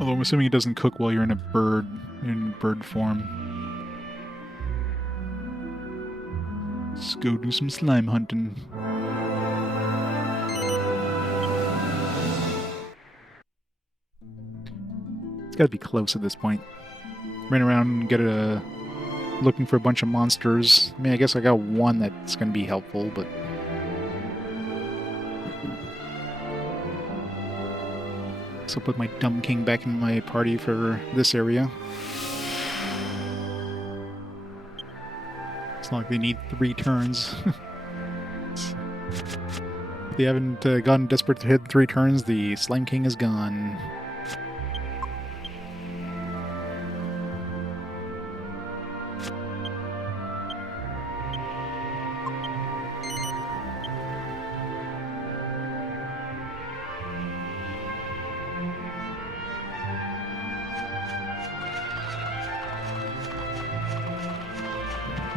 Although I'm assuming it doesn't cook while you're in bird form. Let's go do some slime hunting. It's gotta be close at this point. Ran around and get a looking for a bunch of monsters. I mean, I guess I got one that's going to be helpful, but... So put my dumb king back in my party for this area. It's not like they need 3 turns. If they haven't gotten desperate to hit 3 turns, the Slime King is gone.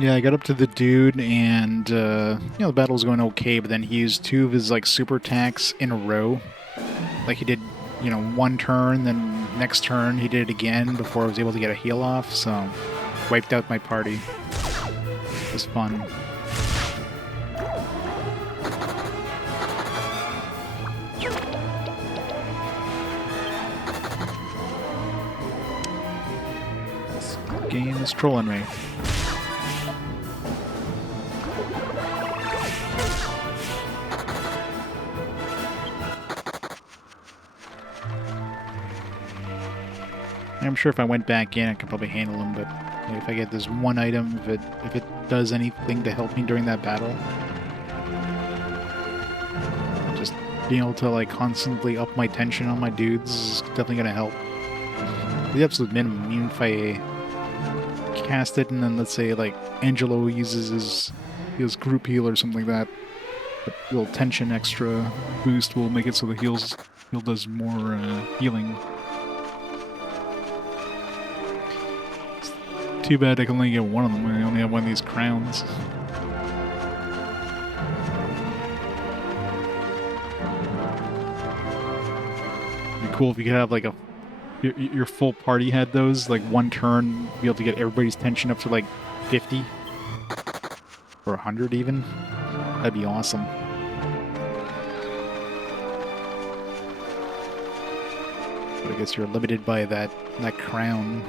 Yeah, I got up to the dude, and, the battle was going okay, but then he used 2 of his, like, super attacks in a row. Like, he did, 1 turn, then next turn he did it again before I was able to get a heal off, so wiped out my party. It was fun. This game is trolling me. I'm sure if I went back in, I could probably handle him, but if I get this one item, if it does anything to help me during that battle, just being able to, like, constantly up my tension on my dudes is definitely going to help. The absolute minimum, even if I cast it and then, let's say, like, Angelo uses his group heal or something like that, the little tension extra boost will make it so the heal does more healing. Too bad I can only get one of them when I only have one of these crowns. It'd be cool if you could have like your full party had those, like 1 turn, be able to get everybody's tension up to like 50 or 100 even. That'd be awesome. But I guess you're limited by that crown.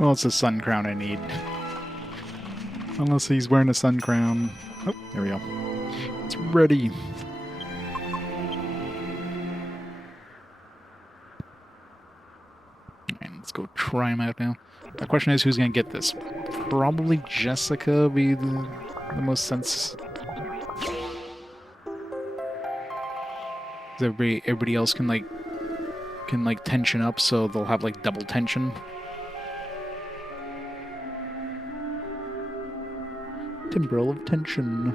Well, it's a sun crown I need. Unless he's wearing a sun crown. Oh, there we go. It's ready. Alright, let's go try him out now. The question is, who's going to get this? Probably Jessica would be the most sense. Everybody else can tension up, so they'll have like double tension. Timbrel of tension.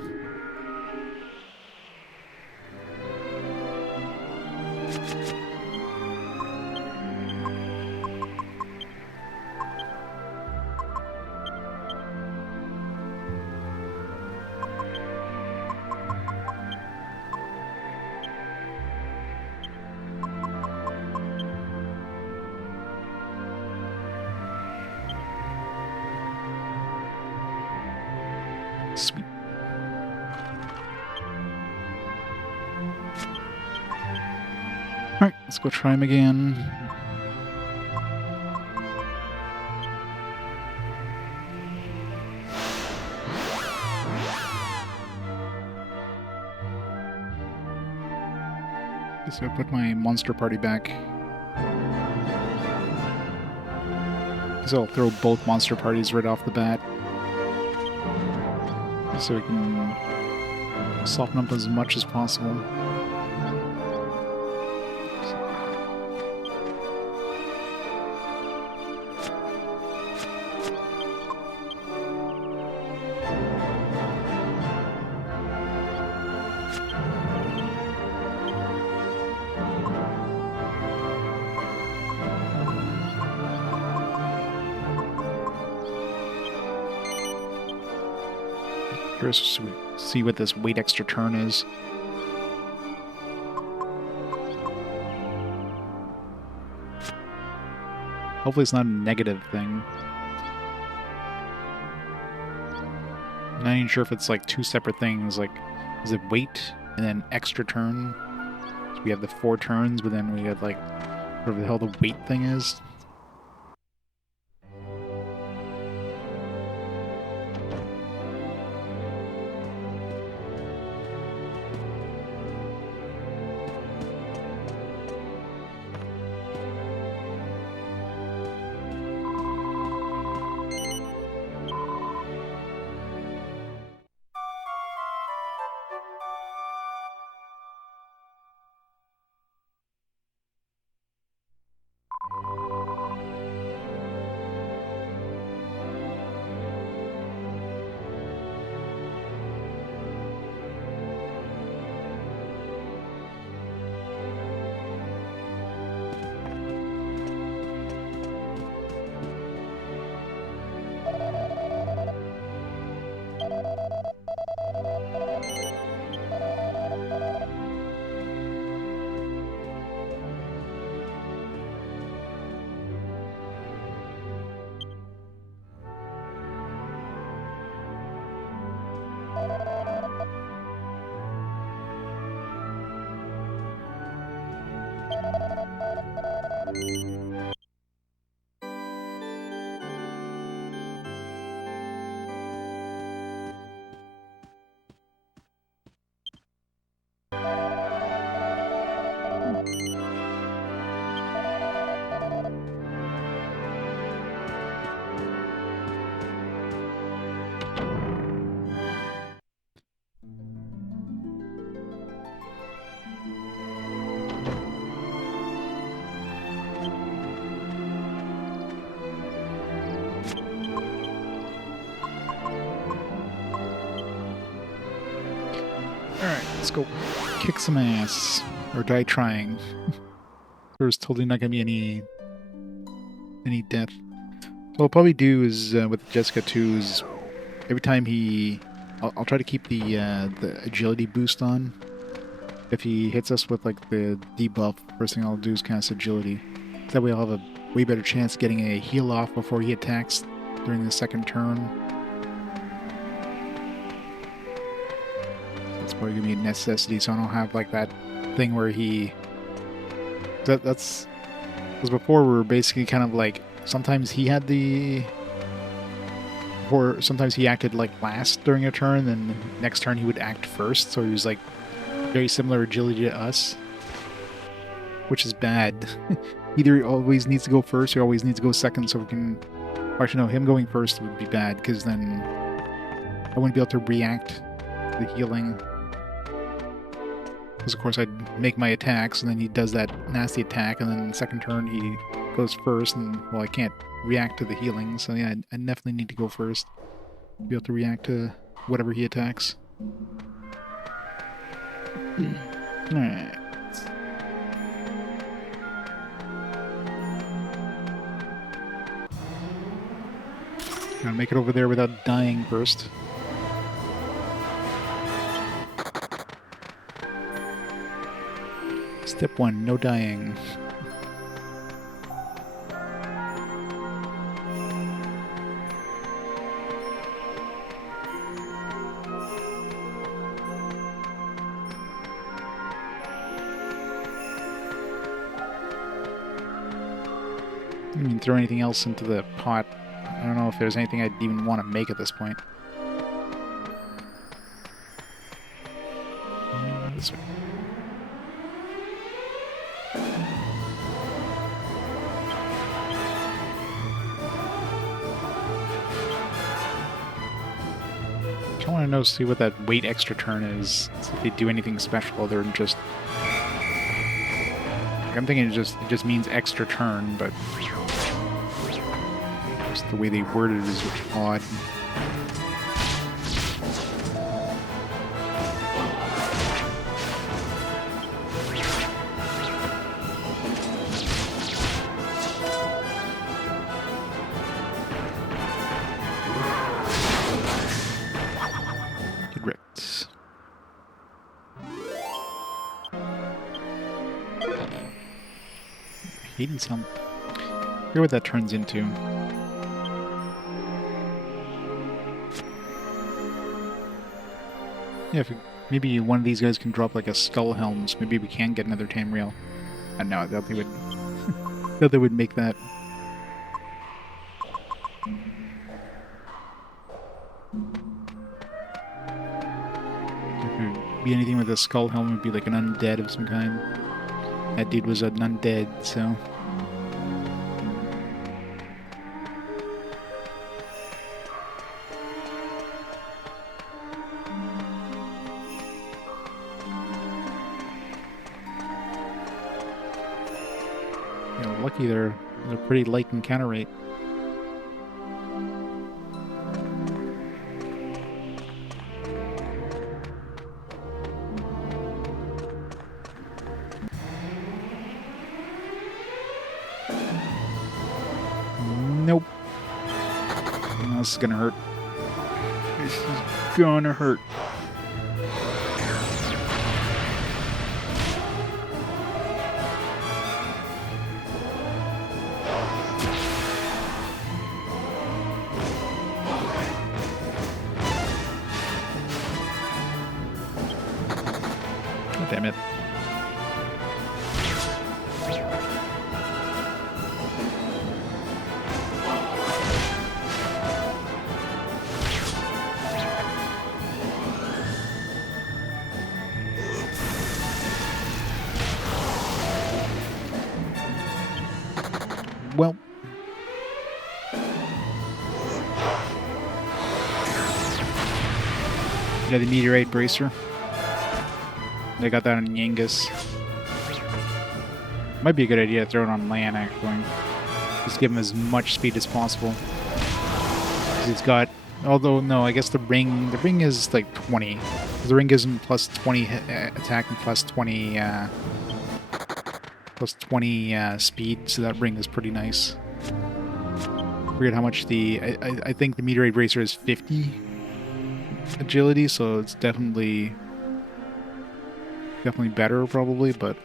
Sweet. Alright, let's go try him again. Guess I'll put my monster party back. Guess I'll throw both monster parties right off the bat, so we can soften up as much as possible. Curious to see what this wait extra turn is. Hopefully it's not a negative thing. I'm not even sure if it's like two separate things. Like, is it wait and then extra turn? So we have the 4 turns, but then we have like whatever the hell the wait thing is. Alright, let's go kick some ass. Or die trying. There's totally not gonna be any death. What I'll probably do is with Jessica 2 is every time I'll try to keep the agility boost on. If he hits us with like the debuff, first thing I'll do is cast agility. That way I'll have a way better chance getting a heal off before he attacks during the second turn. That's probably gonna be a necessity, so I don't have like that thing where he. That's because before we were basically kind of like sometimes he had the. Or sometimes he acted like last during a turn, then next turn he would act first, so he was like very similar agility to us, which is bad. Either he always needs to go first or always needs to go second, so we can. Actually, no, him going first would be bad because then I wouldn't be able to react to the healing. Because of course I'd make my attacks, and then he does that nasty attack, and then the second turn he goes first, and well, I can't react to the healing, so yeah, I definitely need to go first to be able to react to whatever he attacks. Alright. Gotta make it over there without dying first. Step 1, no dying. I didn't even throw anything else into the pot. I don't know if there's anything I'd even want to make at this point. This way. I want to know, see what that wait extra turn is. See if they do anything special other than just. I'm thinking it just means extra turn, but just the way they worded it is odd. 80 something. I wonder what that turns into. Yeah, if maybe one of these guys can drop like a skull helm, so maybe we can get another Tamriel. I don't know, I doubt they would. I doubt they would make that. If it would be anything with a skull helm, it would be like an undead of some kind. That dude was an undead, so. Yeah, lucky they're pretty light encounter rate. Nope. Oh, this is gonna hurt. This is gonna hurt. God damn it. Well. Yeah, the meteorite bracer. They got that on Yangus. Might be a good idea to throw it on land, actually. Just give him as much speed as possible. 'Cause he's got... Although, no, I guess the ring is like 20. The ring gives him plus 20 attack and plus 20 speed, so that ring is pretty nice. Forget how much the... I think the meteorite bracer is 50 agility, so it's definitely better, probably, but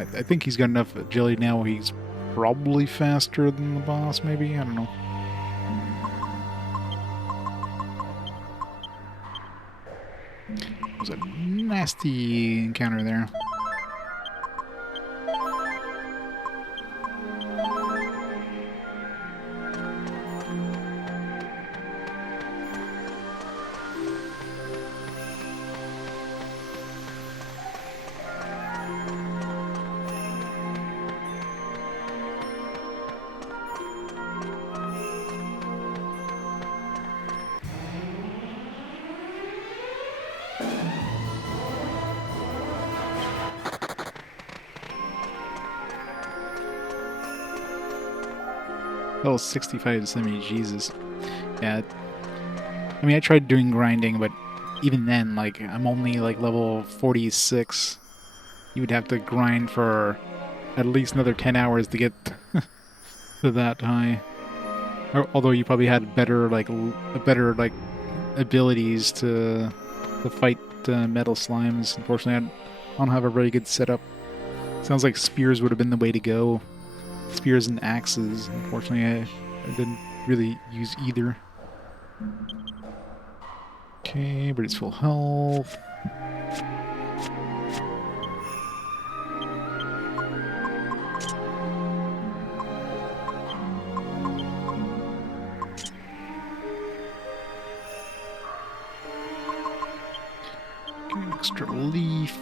I think he's got enough agility now where he's probably faster than the boss, maybe? I don't know. It was a nasty encounter there. Oh, 65 to 70, Jesus. Yeah. I mean, I tried doing grinding, but even then, like, I'm only, like, level 46. You would have to grind for at least another 10 hours to get to that high. Although you probably had better, abilities to fight metal slimes. Unfortunately, I don't have a very good setup. Sounds like spears would have been the way to go. Spears and axes. Unfortunately, I didn't really use either. Okay, but it's full health. Okay, extra leaf.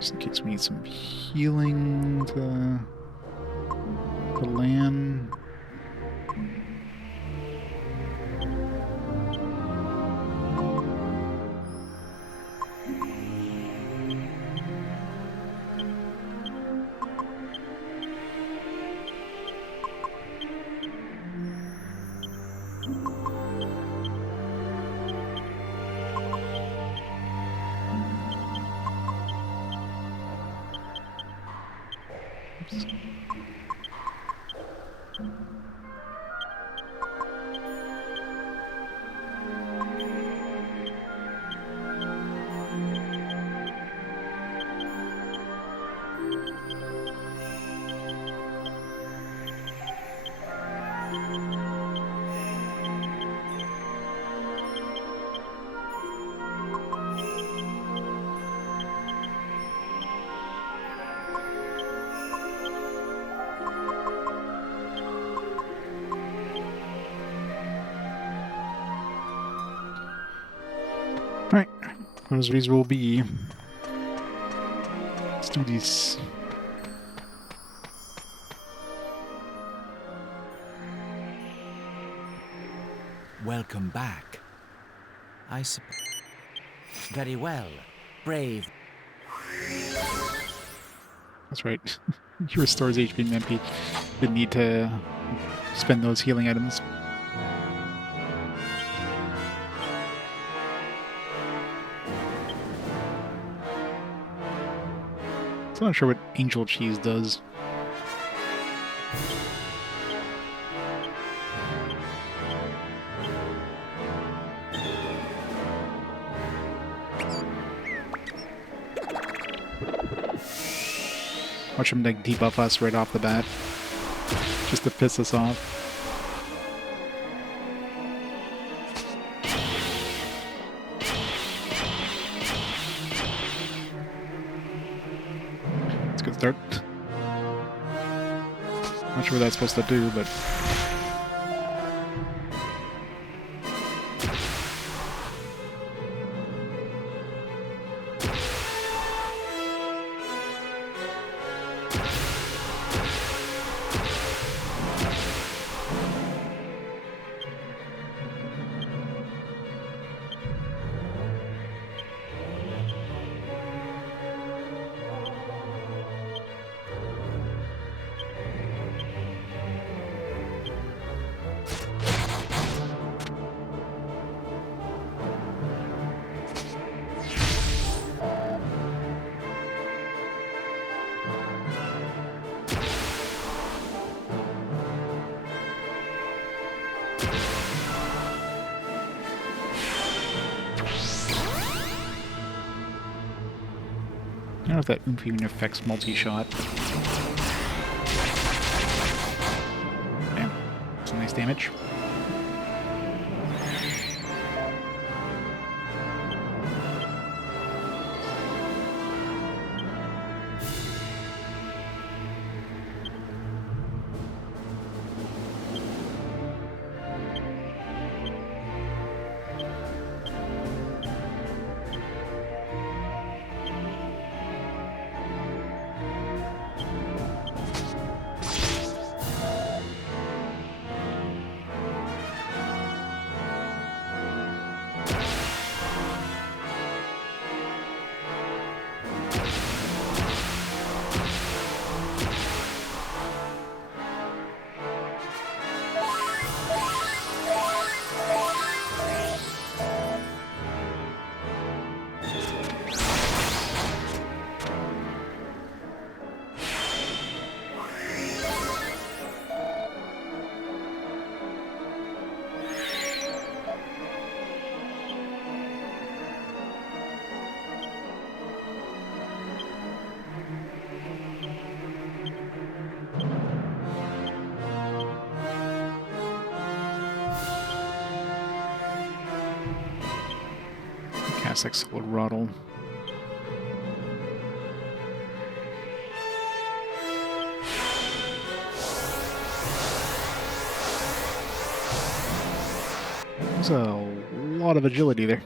Just in case we need some healing to land. Oops. Alright, those of these will be. Let's do these. Welcome back. I suppose. Very well. Brave. That's right. He restores HP and MP. Didn't need to spend those healing items. So I'm not sure what Angel Cheese does. Watch him like debuff us right off the bat, just to piss us off. It's a good start. Not sure what that's supposed to do, but I don't know if that oomph even affects multi-shot. Damn, that's some nice damage. Cast Solid Rattle. There's a lot of agility there.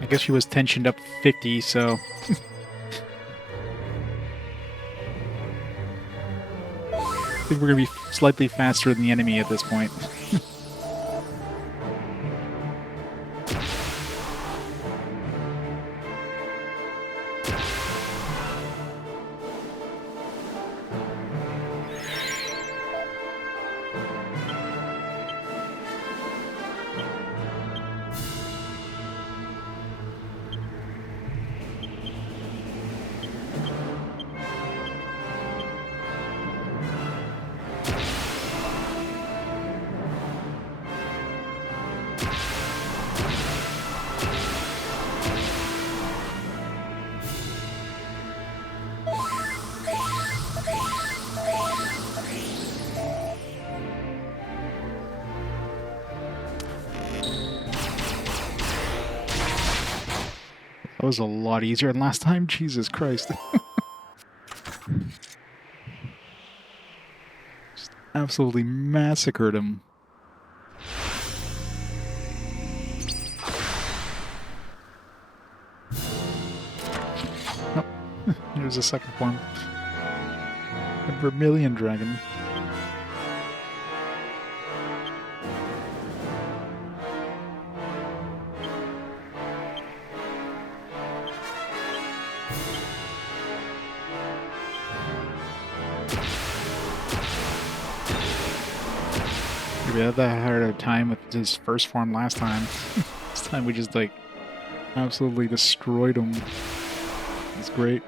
I guess she was tensioned up 50, so... I think we're going to be slightly faster than the enemy at this point. That was a lot easier than last time. Jesus Christ. Just absolutely massacred him. There's a second form. A Vermilion Dragon. We had that hard a time with his first form last time. This time we just like absolutely destroyed him. It's great.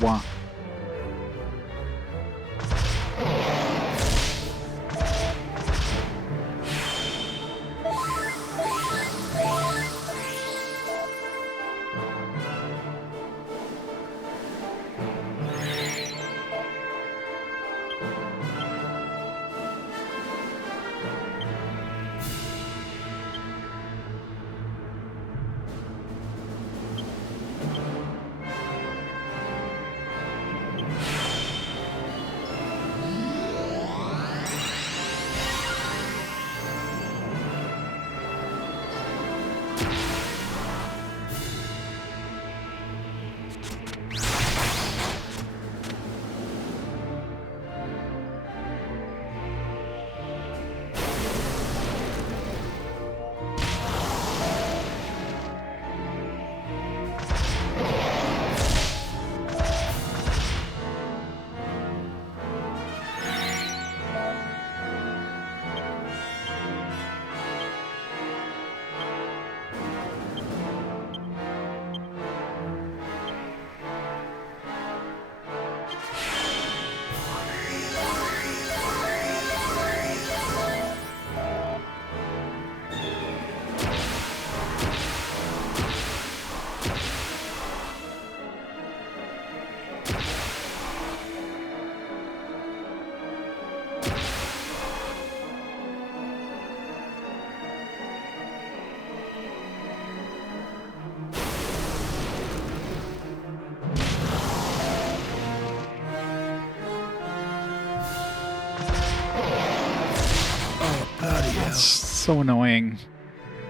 Wow. That's so annoying.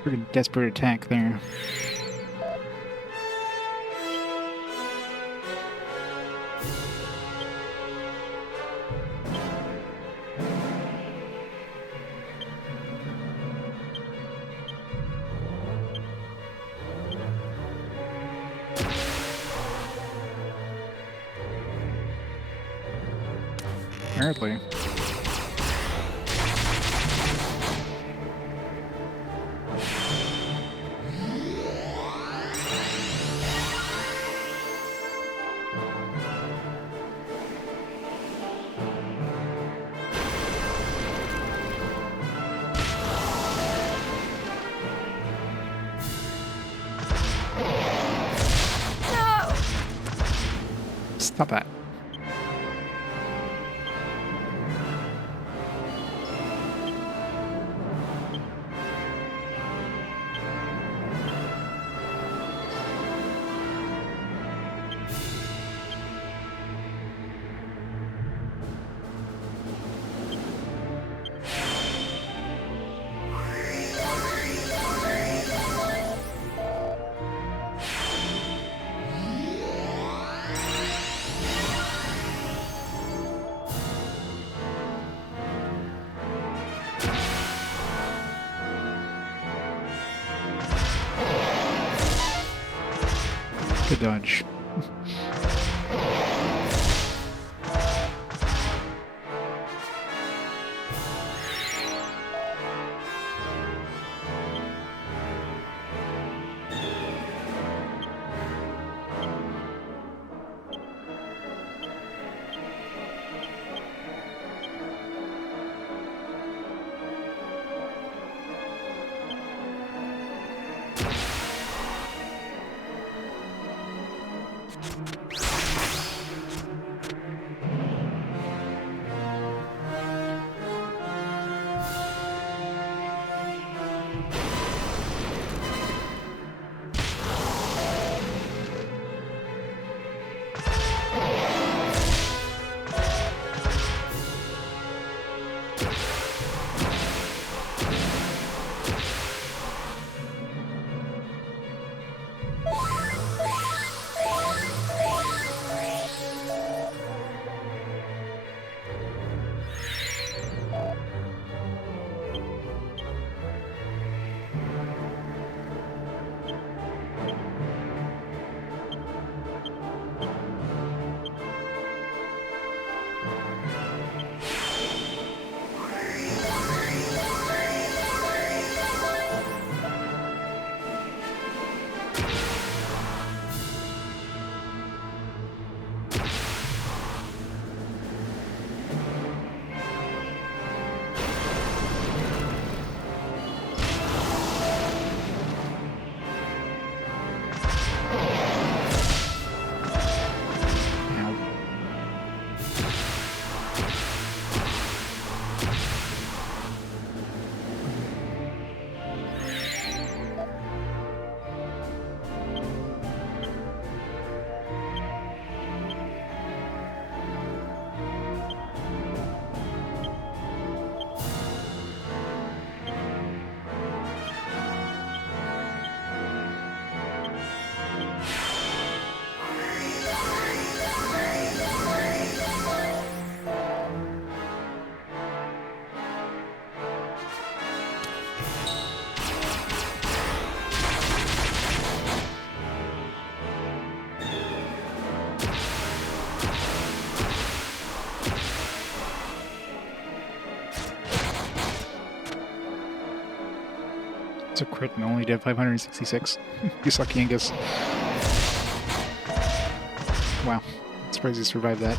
Freaking desperate attack there. Apparently. Stop that. Good dodge. a crit and only did 566. You suck, Yangus. Wow. Surprised you survived that.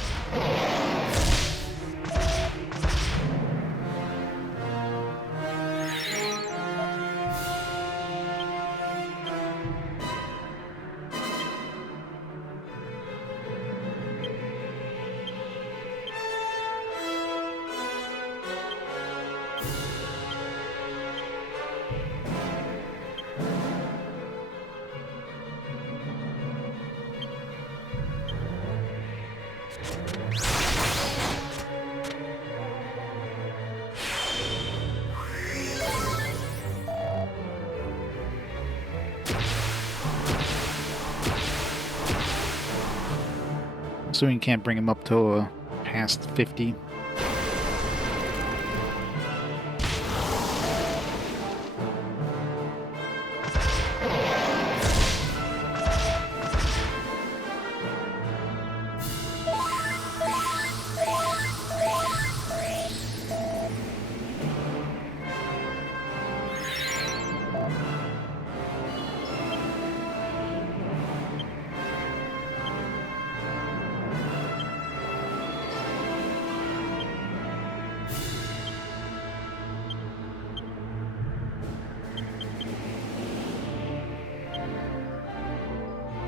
So you can't bring him up to past 50.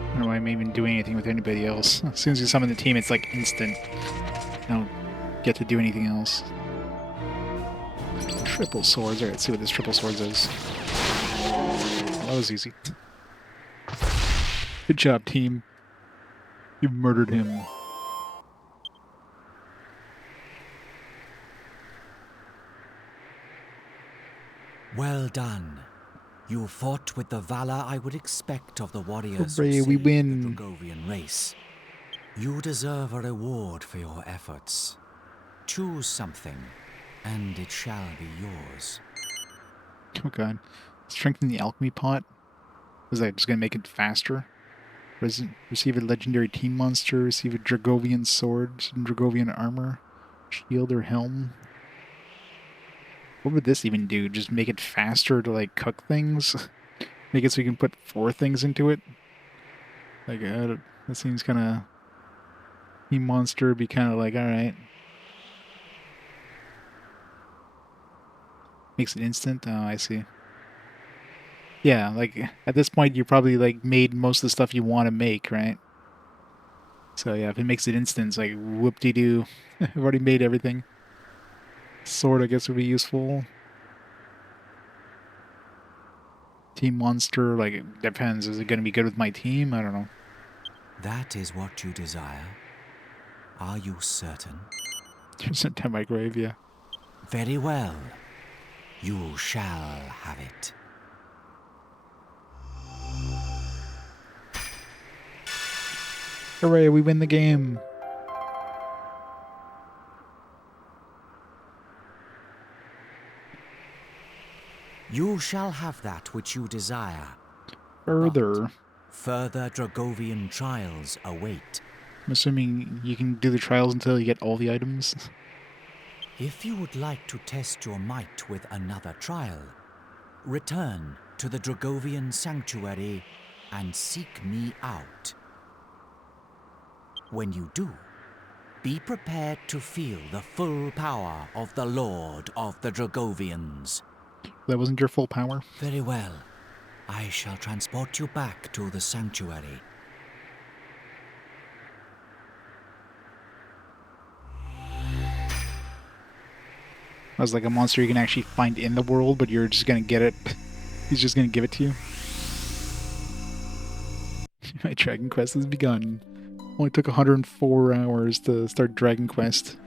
I don't know why I'm even doing anything with anybody else. As soon as you summon the team, it's like instant. I don't get to do anything else. Triple swords. Alright, let's see what this triple swords is. That was easy. Good job, team. You murdered him. Well done. You fought with the valor I would expect of the warriors Hooray, who we saved win. the Drogovian race. You deserve a reward for your efforts. Choose something, and it shall be yours. Oh god. Strengthen the alchemy pot? Was that just gonna make it faster? Receive a legendary team monster, receive a Dragovian sword, some Dragovian armor, shield or helm. What would this even do? Just make it faster to like cook things? Make it so you can put 4 things into it? Like, that seems kind of... Team monster would be kind of like, alright. Makes it instant? Oh, I see. Yeah, like, at this point, you probably, like, made most of the stuff you want to make, right? So, yeah, if it makes it instant, it's like, whoop-de-doo. I've already made everything. Sword, I guess, would be useful. Team monster, like, it depends. Is it going to be good with my team? I don't know. That is what you desire? Are you certain? Sent to my grave, yeah. Very well. You shall have it. Hooray, we win the game! You shall have that which you desire. Further. Further Drogovian trials await. I'm assuming you can do the trials until you get all the items. If you would like to test your might with another trial, return to the Drogovian sanctuary and seek me out. When you do, be prepared to feel the full power of the Lord of the Drogovians. That wasn't your full power? Very well. I shall transport you back to the sanctuary. I was like a monster you can actually find in the world, but you're just gonna get it. He's just gonna give it to you. My Dragon Quest has begun. Only took 104 hours to start Dragon Quest.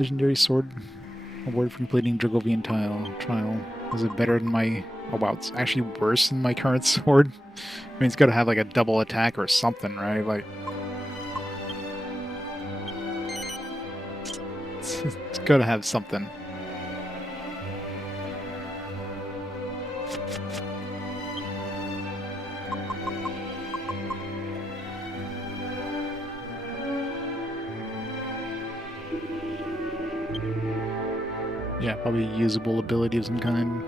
Legendary sword. Award for completing Dragovian trial. Is it better than my... Oh wow, it's actually worse than my current sword. I mean, it's gotta have like a double attack or something, right? Like... It's gotta have something. Yeah, probably usable ability of some kind.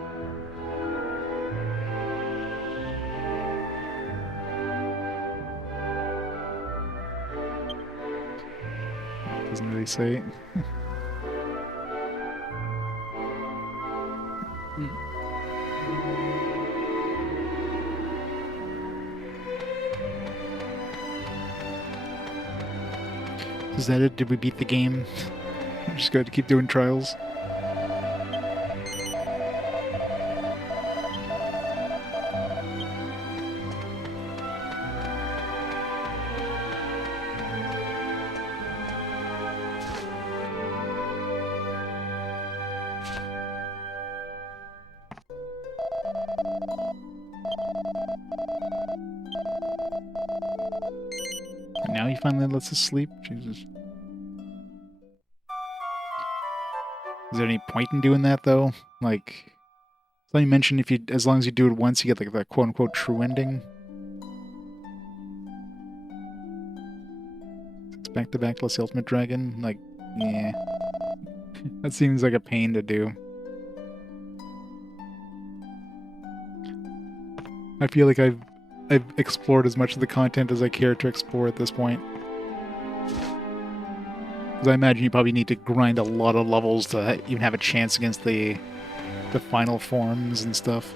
Doesn't really say. Is that it? Did we beat the game? Just got to keep doing trials. And now he finally lets us sleep? Jesus. Is there any point in doing that, though? Like, so you mentioned if you, as long as you do it once, you get like the quote-unquote true ending. Back to Backless Ultimate Dragon? Like, yeah. That seems like a pain to do. I feel like I've explored as much of the content as I care to explore at this point. Because I imagine you probably need to grind a lot of levels to even have a chance against the final forms and stuff.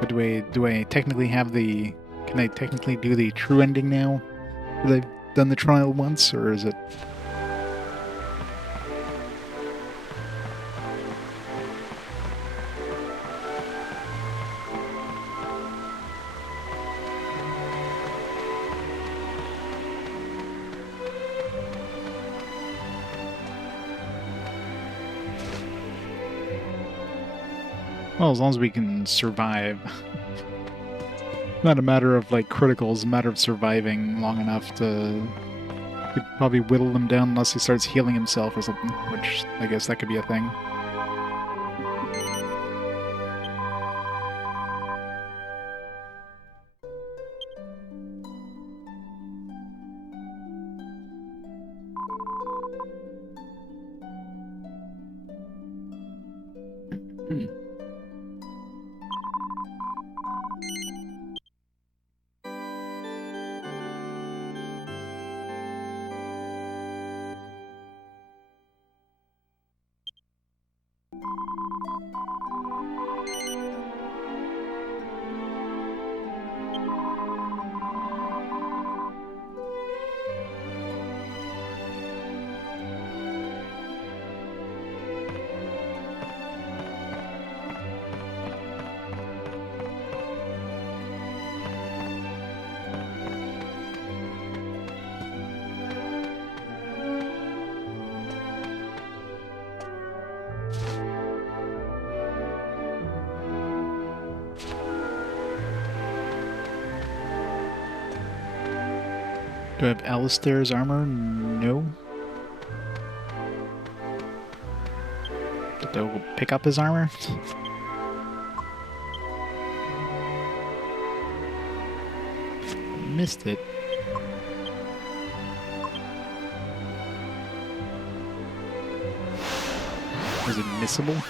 But do I technically have the... Can I technically do the true ending now? Because I've done the trial once, or is it... Well, as long as we can survive. Not a matter of, like, criticals, it's a matter of surviving long enough to... Could probably whittle them down unless he starts healing himself or something, which I guess that could be a thing. Do I have Alistair's armor? No. Did I pick up his armor? Missed it. Is it missable?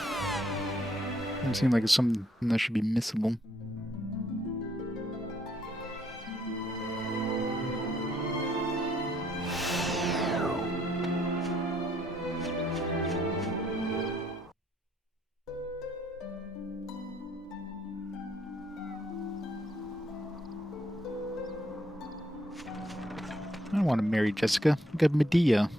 Doesn't seem like it's something that should be missable. I don't want to marry Jessica. I got Medea.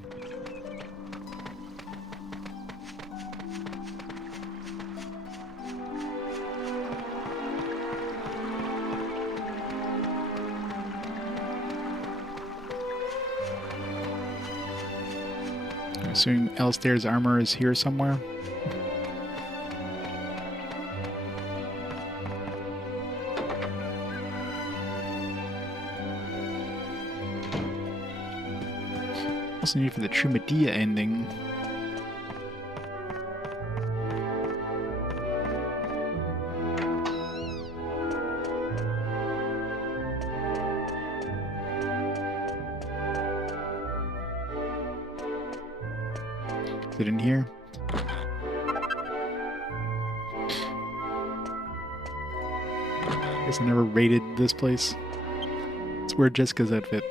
I'm assuming Alistair's armor is here somewhere. Also need for the true Medea ending. Is it in here? Guess I never raided this place. Let's wear Jessica's outfit.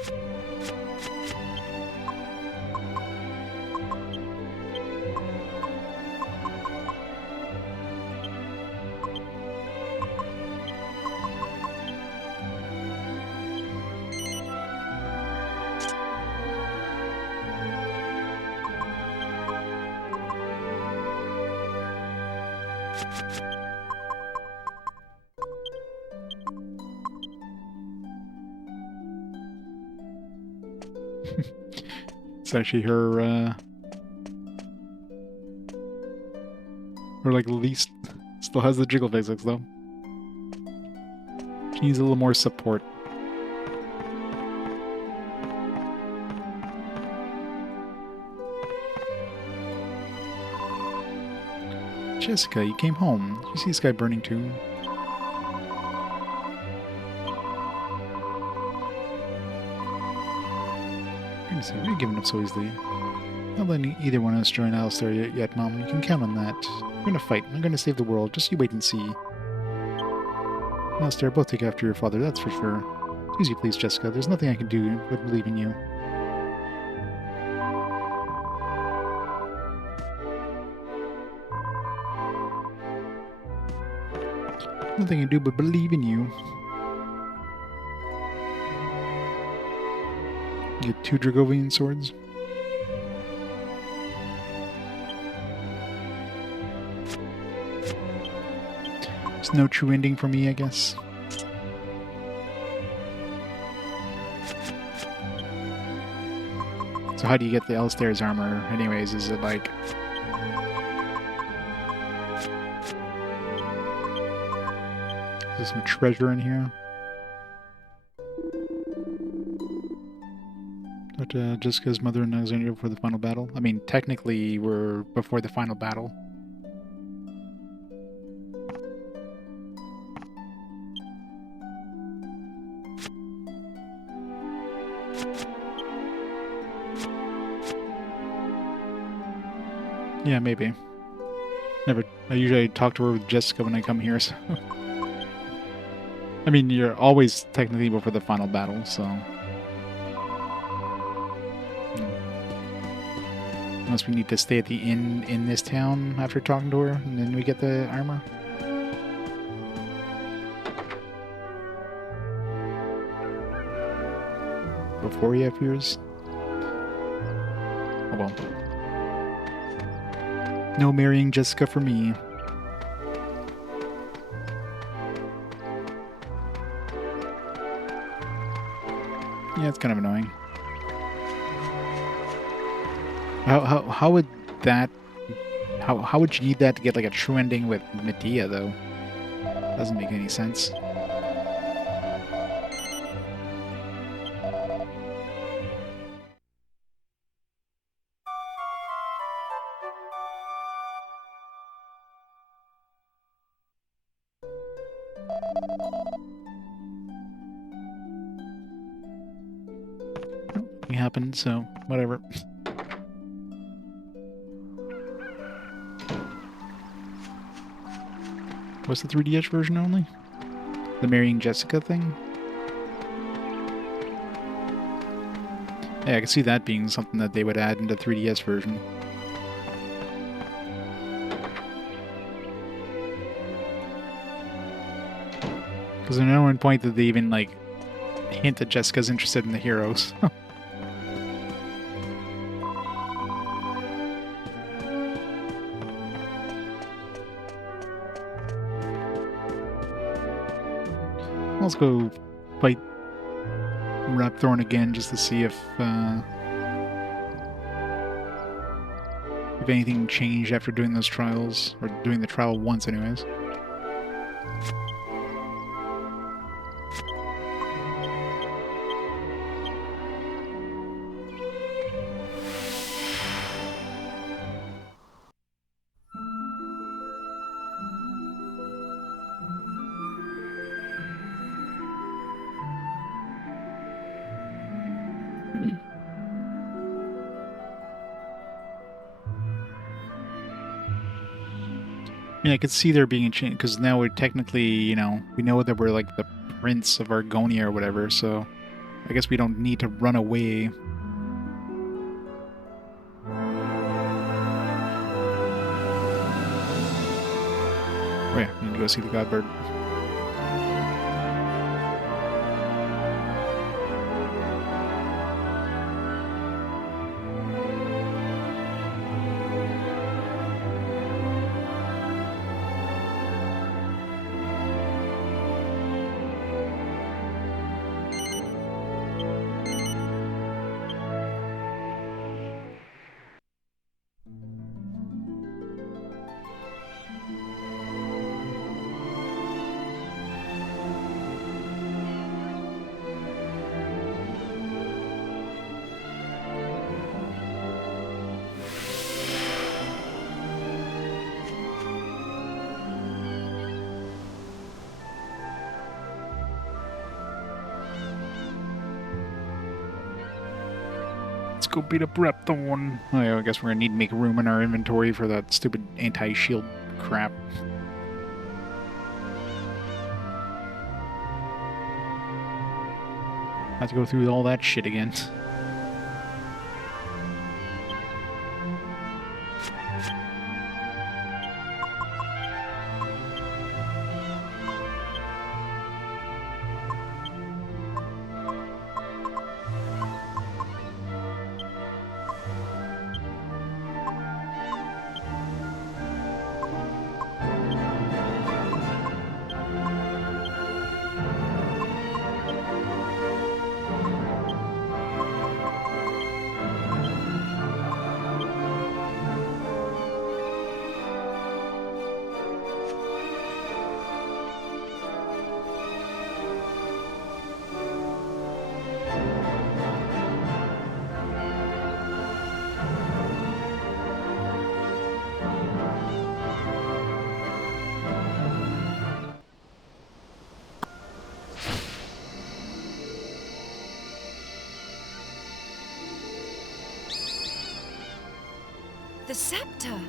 It's actually her like least still has the jiggle physics though. She needs a little more support. Jessica, you came home. Did you see the sky burning too? Goodness, why are you giving up so easily? Not letting either one of us join Alistair yet, Mom. You can count on that. We're gonna fight. I'm gonna save the world. Just you wait and see. Alistair, both take after your father, that's for sure. Excuse you, please, Jessica. There's nothing I can do but believe in you. Nothing I can do but believe in you. You get 2 Dragovian swords. There's no true ending for me, I guess. So how do you get the Alistair's armor anyways? Is it like... Is there some treasure in here? But Jessica's mother and Alexandria before the final battle? I mean, technically we're before the final battle. Yeah, maybe. Never. I usually talk to her with Jessica when I come here, so... I mean, you're always technically before the final battle, so... Unless we need to stay at the inn in this town after talking to her, and then we get the armor. Before he appears. Oh well. No marrying Jessica for me. Yeah, it's kind of annoying. How would that... How would you need that to get like a true ending with Medea, though? Doesn't make any sense. Nothing happened, so whatever. What's the 3DS version only? The marrying Jessica thing? Yeah, I can see that being something that they would add into 3DS version. Because at no one point did they even, like, hint that Jessica's interested in the heroes. Let's go fight Rapthorn again just to see if anything changed after doing those trials, or doing the trial once anyways. mean, I could see there being a change, because now we're technically, you know, we know that we're like the Prince of Argonia or whatever, so I guess we don't need to run away. Oh yeah, we need to go see the Godbird. Let's go beat up Repthorn. Oh yeah, I guess we're gonna need to make room in our inventory for that stupid anti-shield crap. Have to go through all that shit again. The scepter.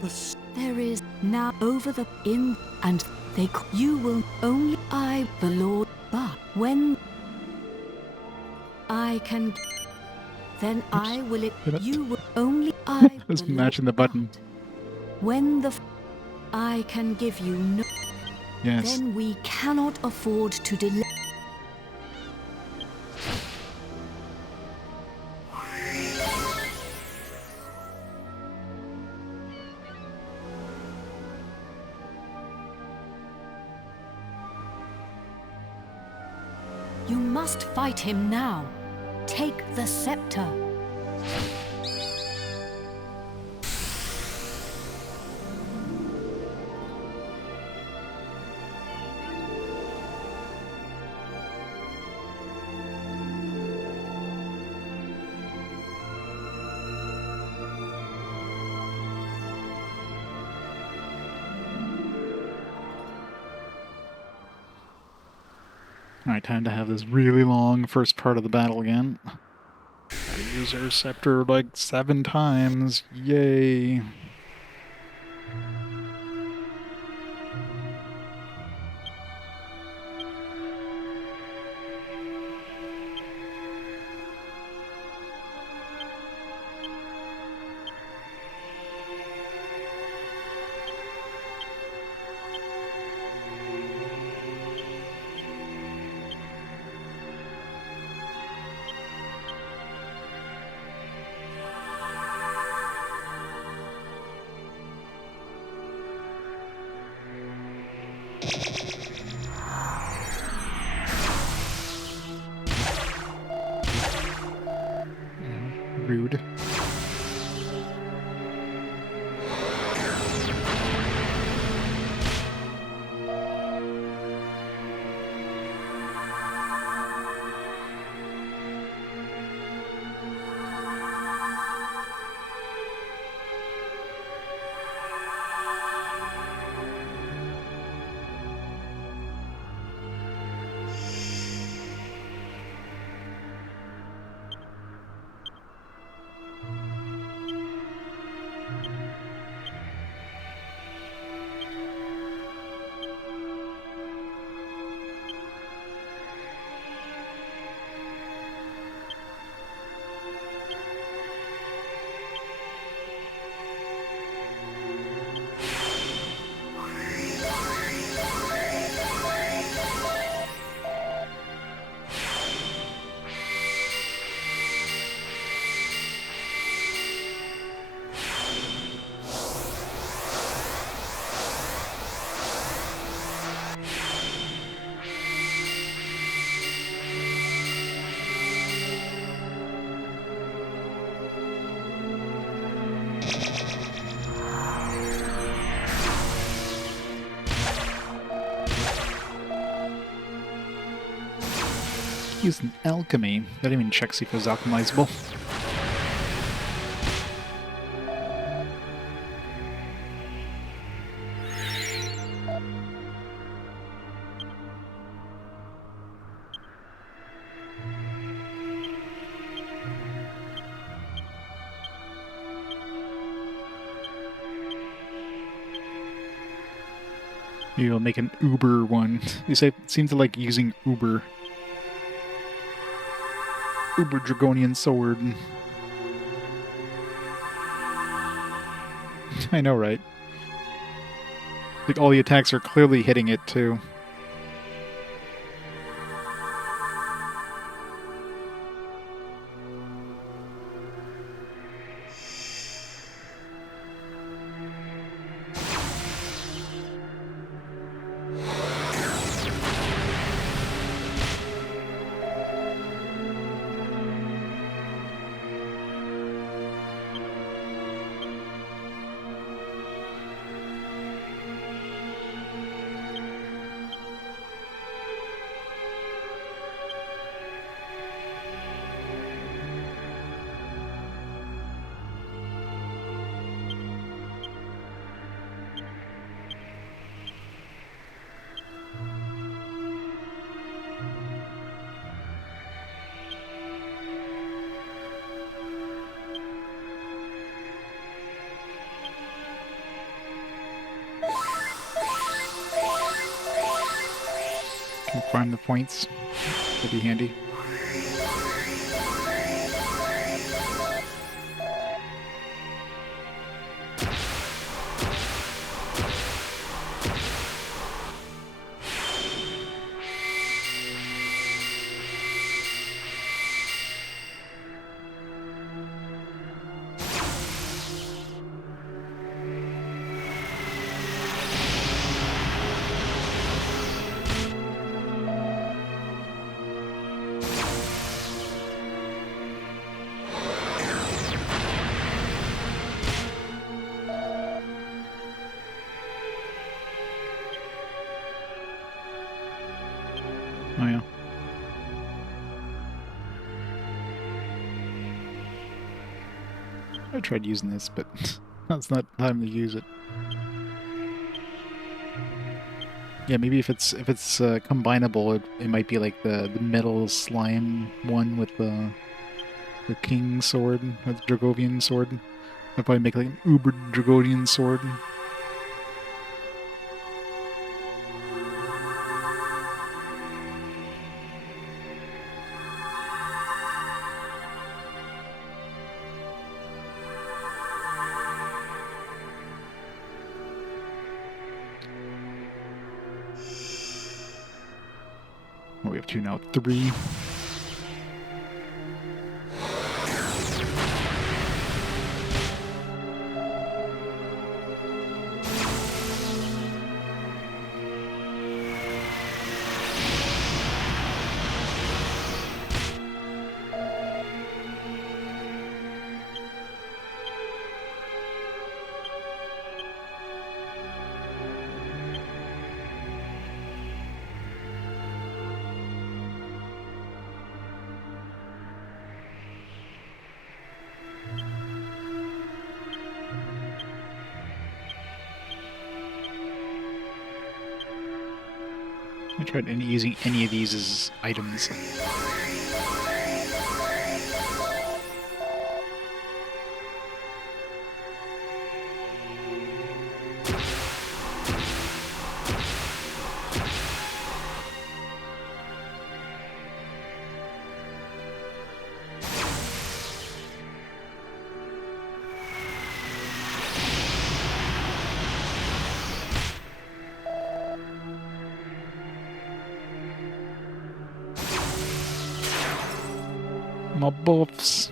The There is now over the inn, and you will only I the Lord, but when I can, then I will it. Did it? You will only I Just the matching the Lord, button. but when I can give you no, Yes. then we cannot afford to delay. You must fight him now. Take the scepter. Alright, time to have this really long first part of the battle again. Gotta use our scepter like 7 times. Yay. Rude. Using alchemy. That even checks if it's alchemizable. Maybe I'll make an Uber one. You seem to like using Uber. Uber Dragonian Sword. I know, right? Like, all the attacks are clearly hitting it, too. Can farm the points. That'd be handy. Oh yeah. I tried using this, but that's not time to use it. Yeah, maybe if it's combinable, it might be like the metal slime one with the king sword, with the Dragovian sword. I'd probably make like an Uber Dragonian sword. Oh, we have two now. 3. I tried using any of these as items. My buffs.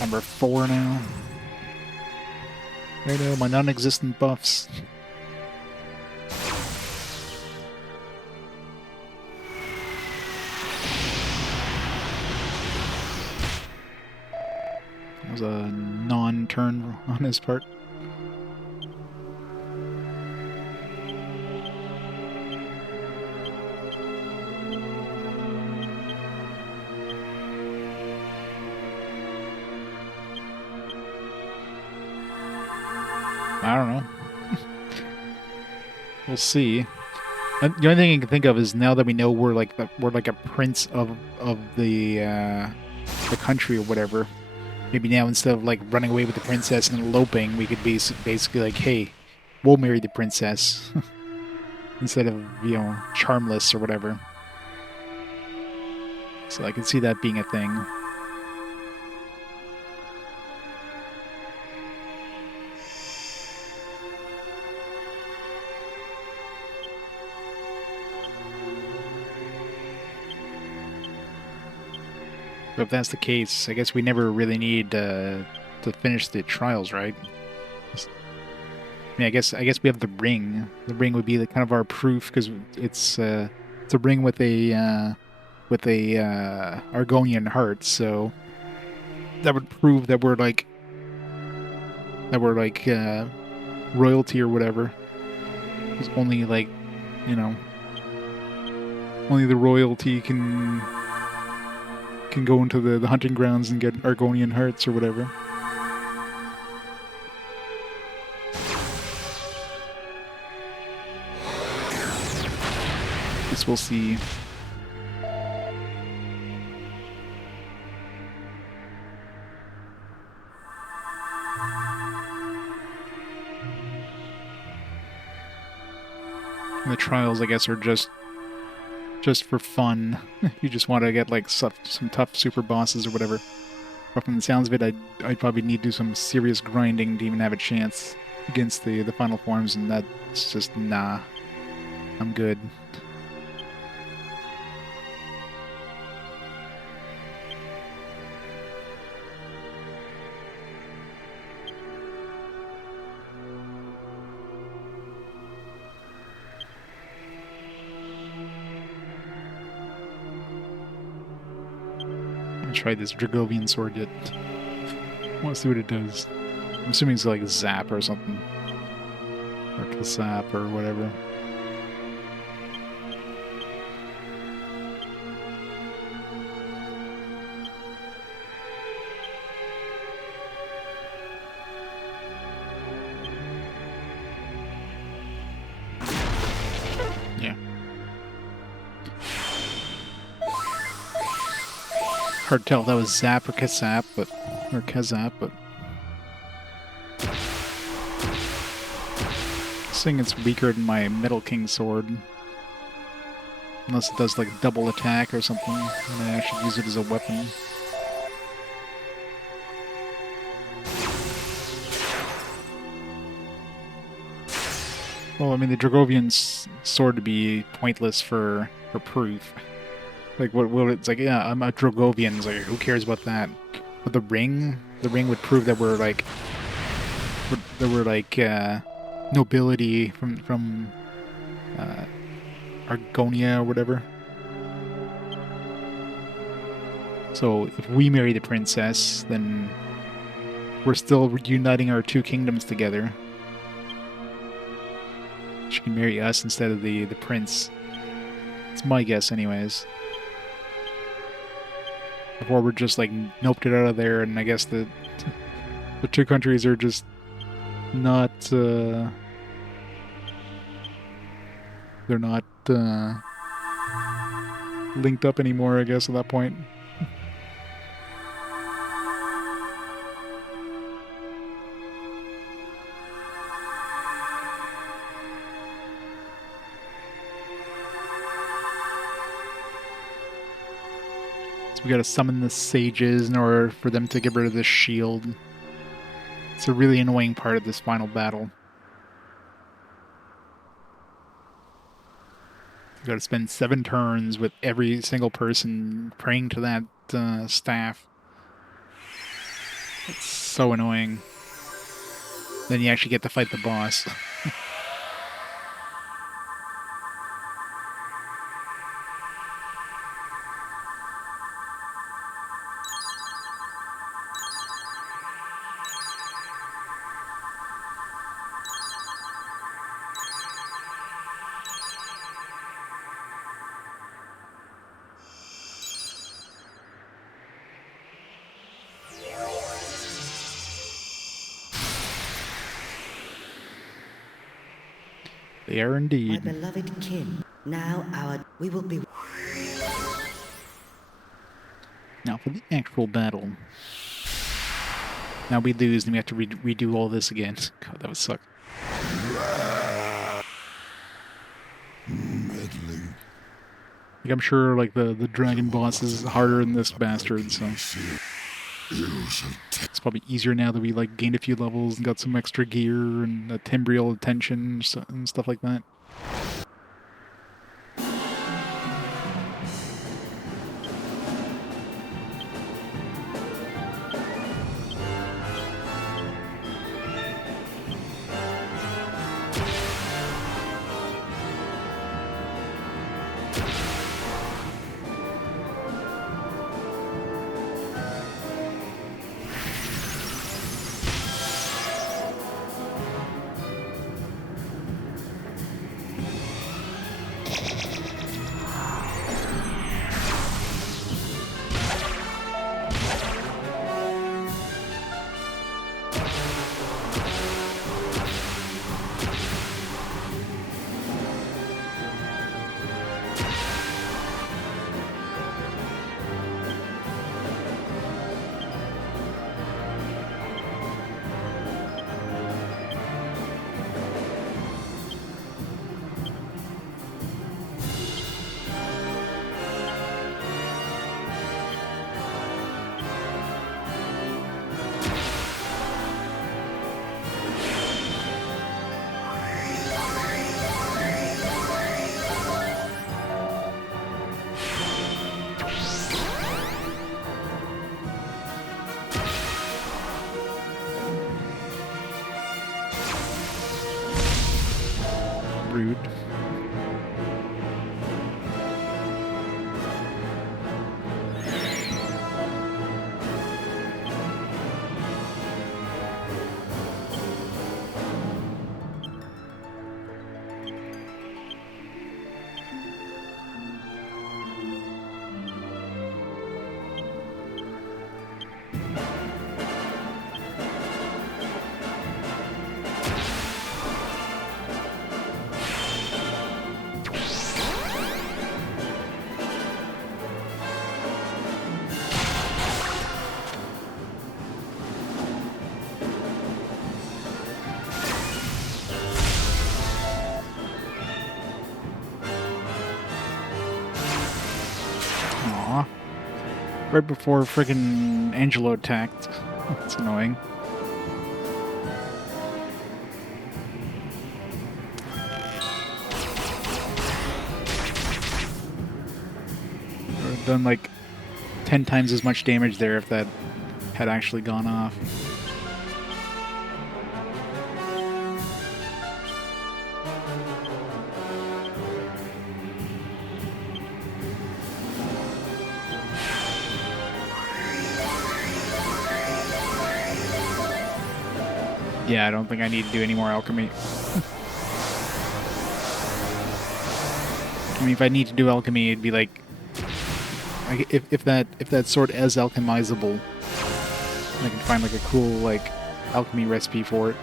Number 4 now. I know, my non-existent buffs. That was a non-turn on his part. I don't know. We'll see. The only thing I can think of is now that we know we're like a prince of the country or whatever. Maybe now instead of like running away with the princess and eloping, we could be basically like, hey, we'll marry the princess instead of, you know, charmless or whatever. So I can see that being a thing. But if that's the case, I guess we never really need to finish the trials, right? I mean, I guess we have the ring. The ring would be the kind of our proof because it's a ring with a Argonian heart, so that would prove that we're like royalty or whatever. Because only like, you know, only the royalty can go into the hunting grounds and get Argonian hearts or whatever. Guess we'll see. And the trials, I guess, are just for fun. You just want to get like some tough super bosses or whatever. But from the sounds of it, I'd probably need to do some serious grinding to even have a chance against the final forms, and that's just nah. I'm good. Try this Dragovian sword yet. I want to see what it does. I'm assuming it's like zap or something. Or kasap or whatever. Yeah. Hard to tell if that was Zap or Kazap, or Kazap, but I think it's weaker than my Metal King sword. Unless it does like double attack or something, and I should use it as a weapon. Well, I mean, the Dragovian sword would be pointless for proof. Like, what it's like, yeah, I'm a Dragovian. It's like, who cares about that? But the ring would prove that we're like nobility from Argonia or whatever. So if we marry the princess, then we're still uniting our two kingdoms together. She can marry us instead of the prince. It's my guess, anyways. Before we're just like noped it out of there, and I guess the two countries are just not they're not linked up anymore, I guess, at that point. So we gotta summon the sages in order for them to get rid of this shield. It's a really annoying part of this final battle. We gotta spend 7 turns with every single person praying to that staff. It's so annoying. Then you actually get to fight the boss. They are My indeed. beloved kin, now we will be. Now for the actual battle. Now we lose and we have to redo all this again. God, that would suck. Meddling. Like, I'm sure like the dragon boss is harder than this bastard, so it's probably easier now that we like gained a few levels and got some extra gear and a timbrial attention and stuff like that. Rude. Aw. Right before friggin' Angelo attacked. That's annoying. Would have done like 10 times as much damage there if that had actually gone off. Yeah, I don't think I need to do any more alchemy. I mean, if I need to do alchemy, it'd be like if that sword is alchemizable, I can find like a cool like alchemy recipe for it.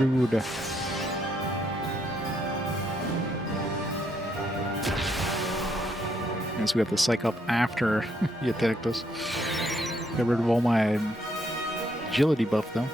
Rude. And so we have to psych up after he attacked us. Got rid of all my agility buff though.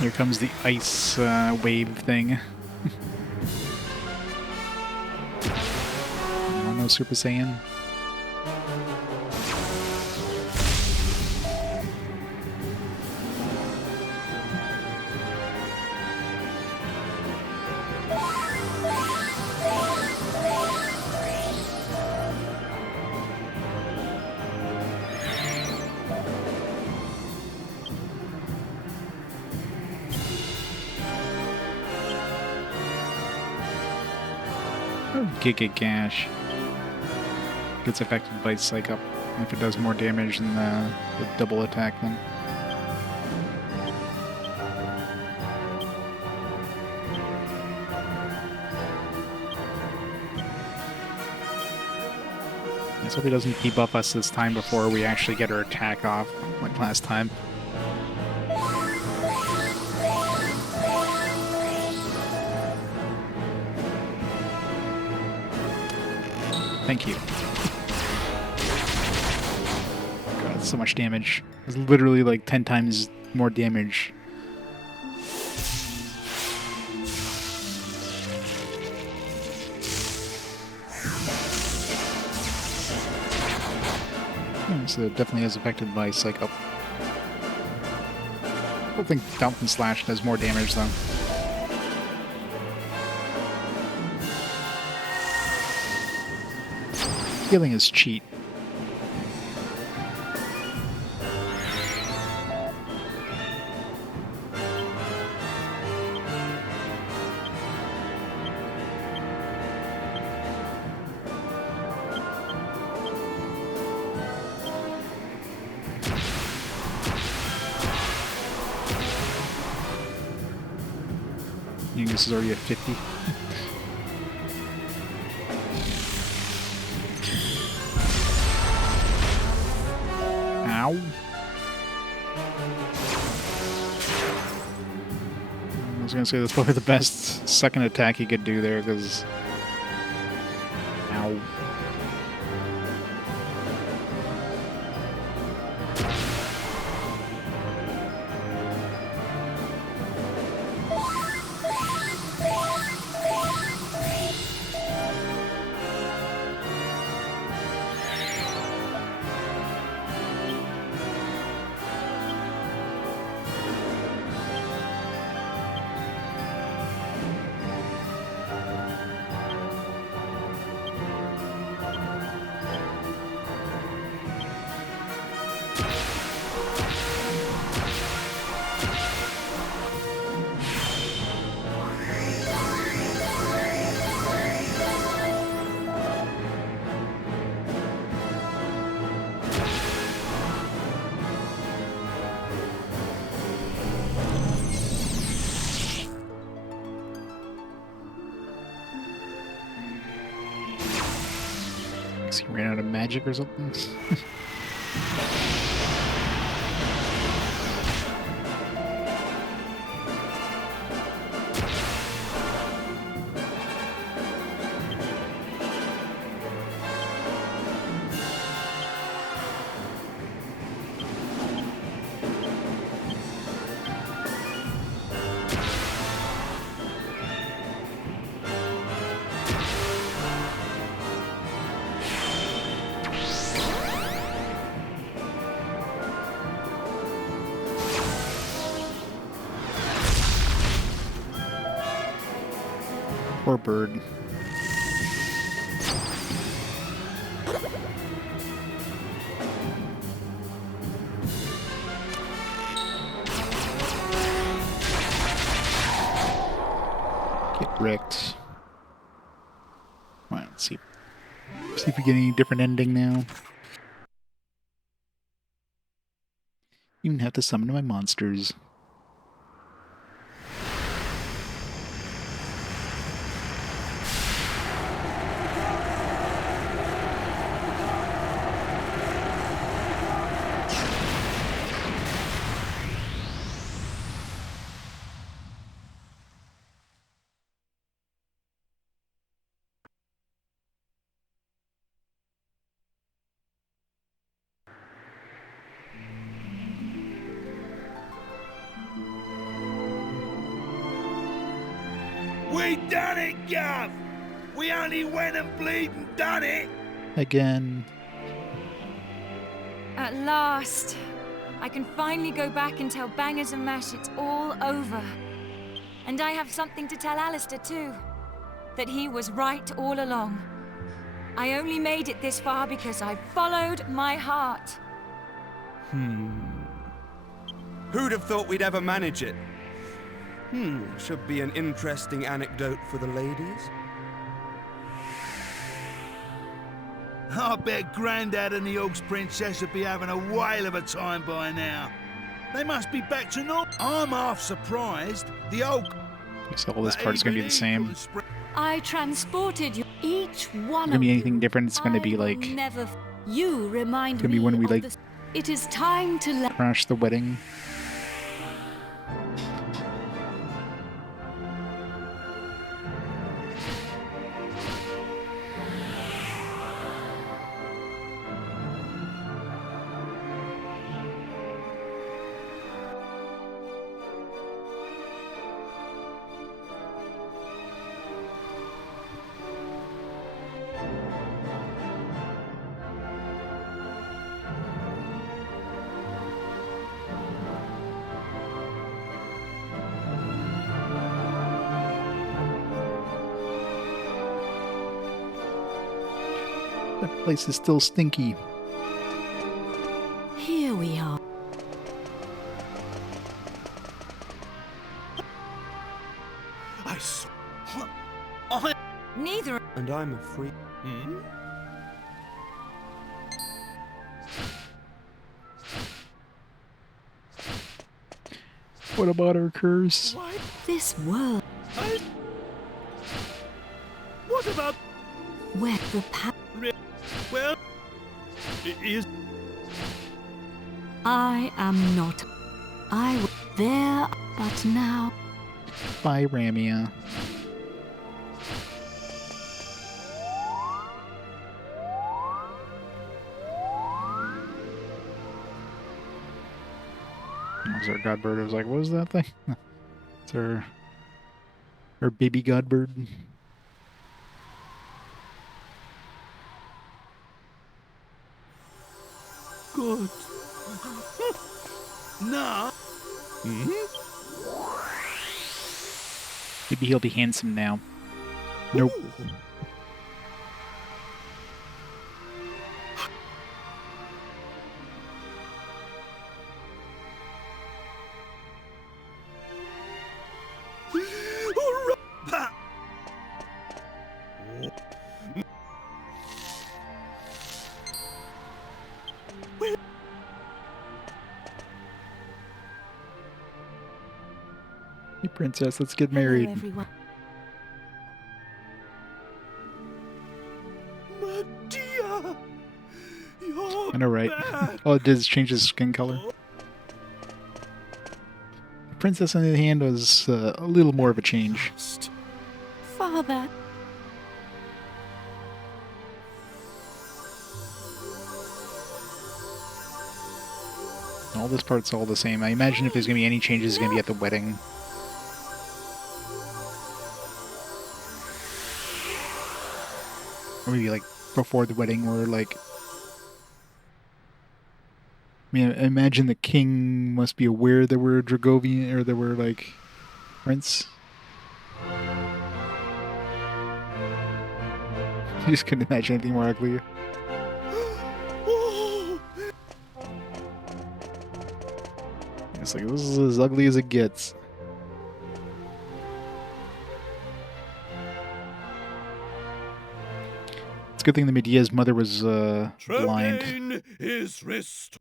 Here comes the ice wave thing. No Super Saiyan. Giga Gash gets affected by Psych Up if it does more damage than the double attack then. Let's hope he doesn't debuff us this time before we actually get our attack off, like last time. Thank you. God, so much damage. It's literally like 10 times more damage. So it definitely is affected by Psych Up. I don't think Fountain Slash does more damage though. Healing is cheat. Yangus is already at 50. Ow. I was gonna say that's probably the best second attack you could do there, because... Ow. He ran out of magic or something? Poor bird. Get wrecked. Well, let's see. See if we get any different ending now. Even have to summon my monsters. We done it, Gov! We only went and bleeding done it! Again. At last, I can finally go back and tell Bangers and Mash it's all over. And I have something to tell Alistair too. That he was right all along. I only made it this far because I followed my heart. Who'd have thought we'd ever manage it? Should be an interesting anecdote for the ladies. I bet Grandad and the Orcs Princess would be having a whale of a time by now. They must be back to normal. I'm half surprised. The Orc... So all this part is going to be the same. I transported you. Each one Gonna of be you. anything different? It's gonna I be will like never. You remind gonna be me when we, of like, the... It is time to let. crash the wedding. That place is still stinky. Here we are. I saw... Neither. And I'm a freak. What about our curse? This world What about... where the Well... It is... I am not. I was there, but now. Bye, Ramia. Was our godbird? I was like, what was that thing? It's our baby godbird. Good. No. Maybe he'll be handsome now. Nope. Hey, princess, let's get married. Hello, everyone. Medea! You're I know, right? back. All it did is change his skin color. The princess, on the other hand, was a little more of a change. Father. All this part's all the same. I imagine if there's going to be any changes, it's going to be at the wedding. Or maybe like before the wedding, or like... I mean, I imagine the king must be aware there were Dragovian, or there were like prince. I just couldn't imagine anything more ugly. It's like, this is as ugly as it gets. It's a good thing that Medea's mother was blind. Tremaine is restored.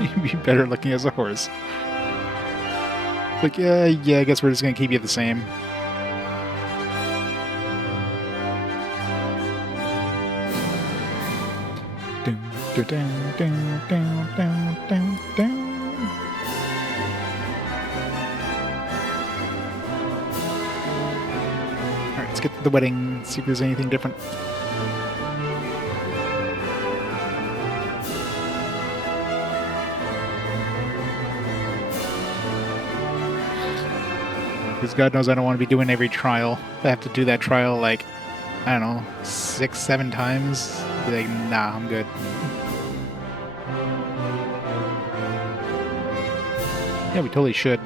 You'd be better looking as a horse. Like, yeah, I guess we're just gonna keep you the same. Alright, let's get to the wedding, see if there's anything different. Because God knows I don't want to be doing every trial. If I have to do that trial like, I don't know, 6, 7 times. Be like, nah, I'm good. Yeah, we totally should.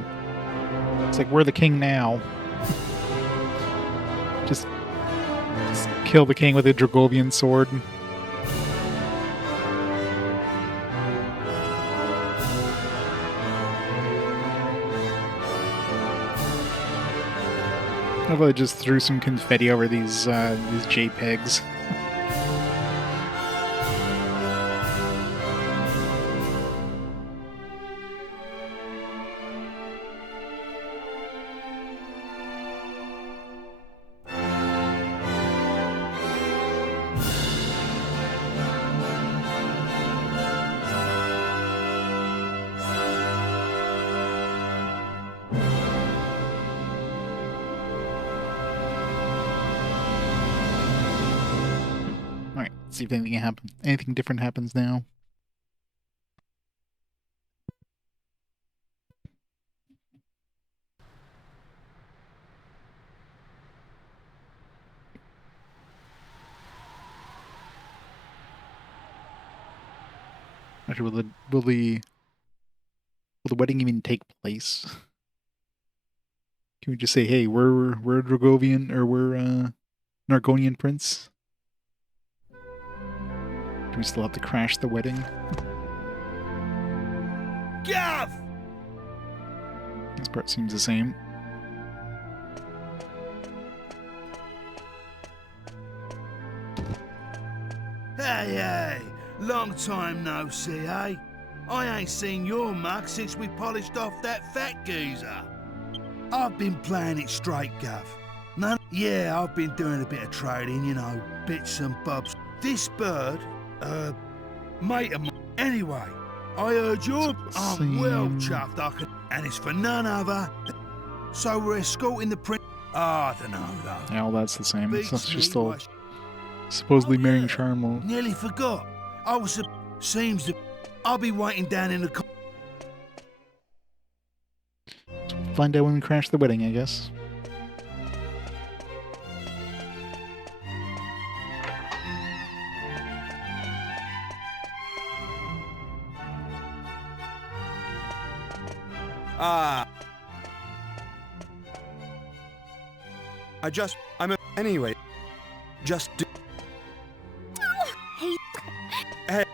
It's like, we're the king now. Just kill the king with a Dragovian sword. How about I just threw some confetti over these JPEGs? See if anything different happens now. Actually, will the wedding even take place? Can we just say, hey, we're a Dragovian, or we're an Argonian prince? Do we still have to crash the wedding? Gav! This part seems the same. Hey, long time no see, eh? I ain't seen your mug since we polished off that fat geezer. I've been playing it straight, Gav. None. Yeah, I've been doing a bit of trading, you know, bits and bobs. This bird, mate of mine. Anyway, I heard you're. I'm well chuffed, and it's for none other. So we're escorting the prince. I don't know, though. Yeah, well, that's the same. Beats So she's me still why supposedly marrying Charmo. Nearly forgot. I was. Seems that I'll be waiting down in the. Find out when we crash the wedding, I guess. Anyway, just do. Hey. Hey.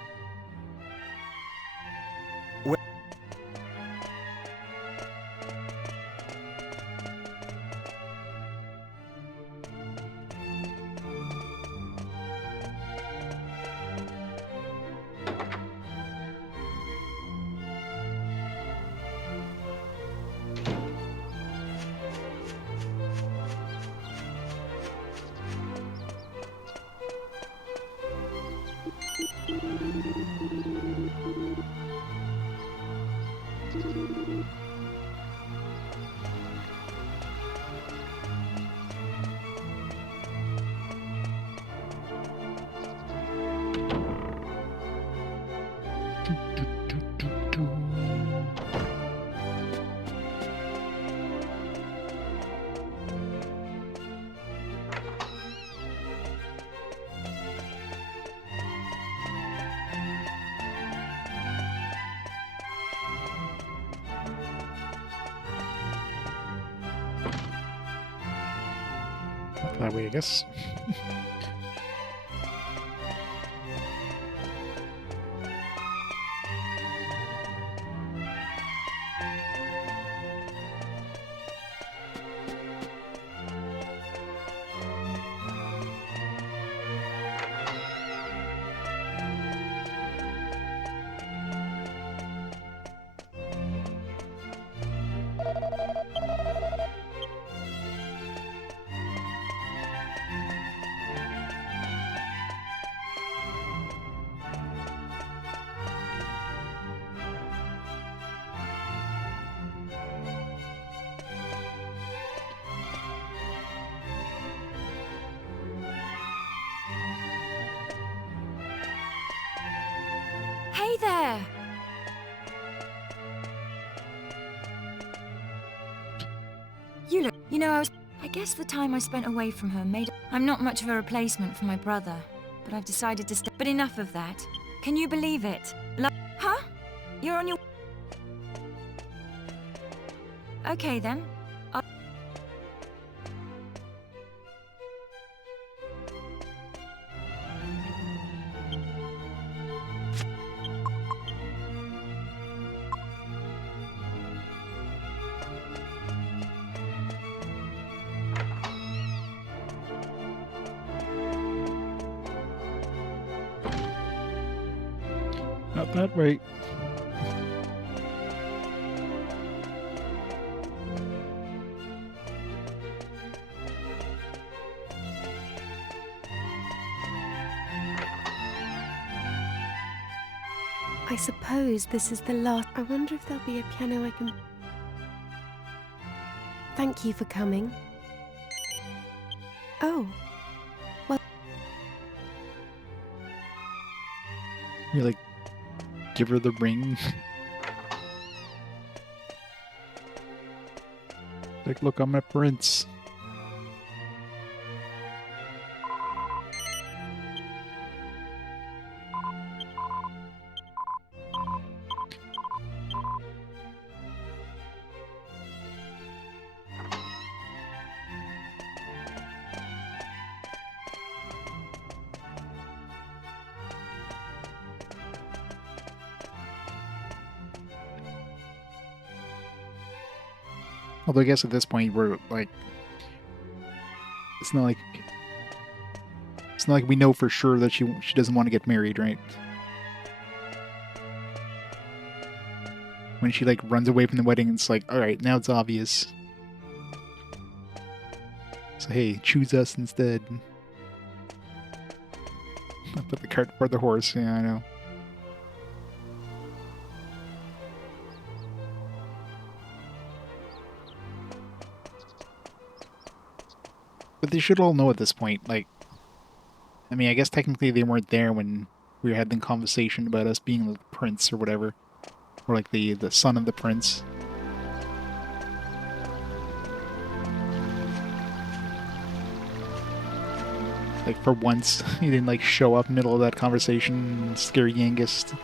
That way, I guess. Hey there! You know, I guess the time I spent away from her made... I'm not much of a replacement for my brother, but I've decided to stay. But enough of that. Can you believe it? Huh? You're on your... Okay then. Not that way. I suppose this is the last. I wonder if there'll be a piano I can... Thank you for coming. Oh. Well... You like, give her the ring. Like, look, I'm a prince. Although I guess at this point we're like, it's not like we know for sure that she doesn't want to get married, right? When she like runs away from the wedding, it's like, all right, now it's obvious. So hey, choose us instead. I put the cart before the horse. Yeah, I know. But they should all know at this point, like... I mean, I guess technically they weren't there when we had the conversation about us being the prince or whatever. Or like the son of the prince. Like for once, he didn't like show up in the middle of that conversation and scare Yangus.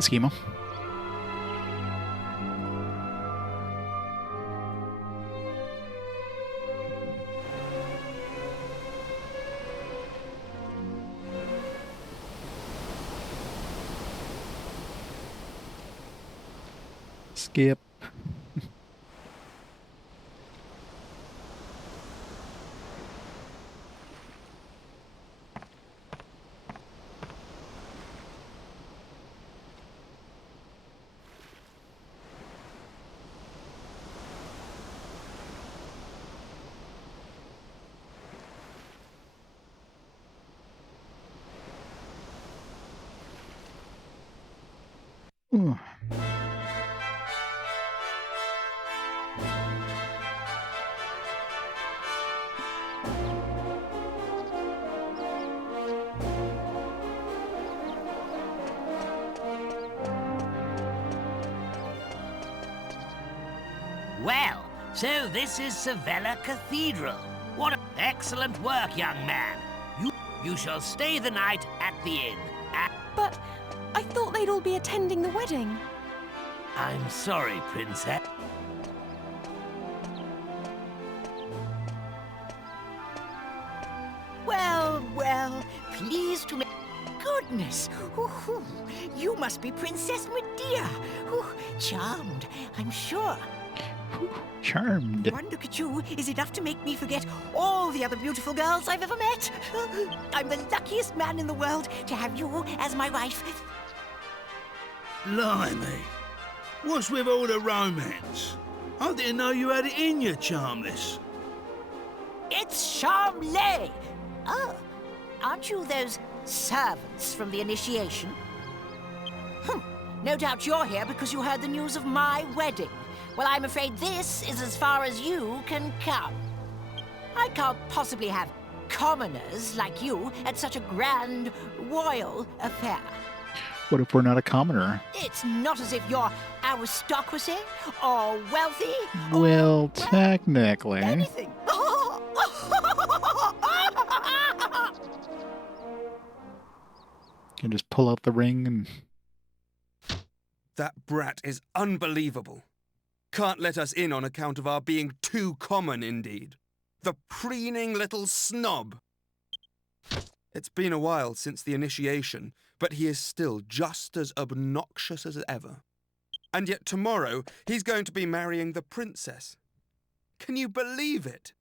Schema. Skip. Ooh. Well, so this is Sevilla Cathedral. What excellent work, young man. You shall stay the night at the inn. But I thought they'd all be attending the wedding. I'm sorry, Princess. Well, pleased to make... Goodness! Ooh, you must be Princess Medea. Ooh, charmed, I'm sure. Charmed. One look at you is enough to make me forget all the other beautiful girls I've ever met. I'm the luckiest man in the world to have you as my wife. Blimey. What's with all the romance? I didn't know you had it in you, Charmless. It's Charmley! Oh, aren't you those servants from the initiation? No doubt you're here because you heard the news of my wedding. Well, I'm afraid this is as far as you can come. I can't possibly have commoners like you at such a grand royal affair. What if we're not a commoner? It's not as if you're aristocracy or wealthy. Well, technically. Anything. You can just pull out the ring and... That brat is unbelievable. Can't let us in on account of our being too common, indeed. The preening little snob. It's been a while since the initiation, but he is still just as obnoxious as ever. And yet tomorrow, he's going to be marrying the princess. Can you believe it?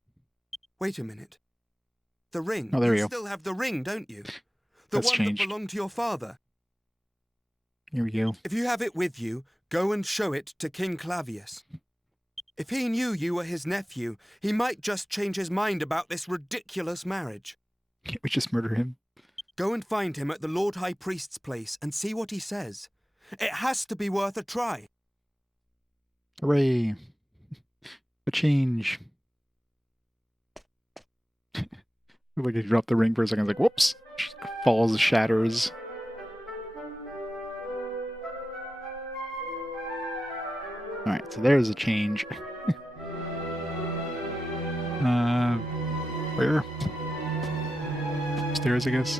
Wait a minute. The ring. Oh, there you you go. still have the ring, don't you? The That's one changed. that belonged to your father. Here we go. If you have it with you, go and show it to King Clavius. If he knew you were his nephew, he might just change his mind about this ridiculous marriage. Can't we just murder him? Go and find him at the Lord High Priest's place and see what he says. It has to be worth a try. Hooray. A change. Like he dropped the ring for a second, like, whoops. Falls, shatters. Alright, so there's a change. Where? Upstairs, I guess.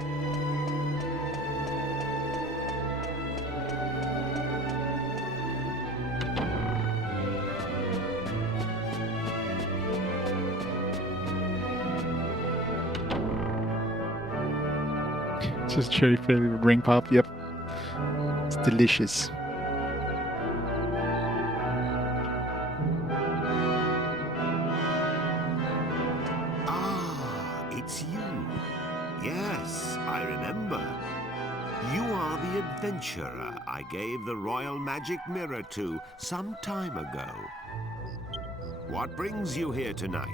It's just cherry flavored ring pop, yep. It's delicious. It's you. Yes, I remember. You are the adventurer I gave the royal magic mirror to some time ago. What brings you here tonight?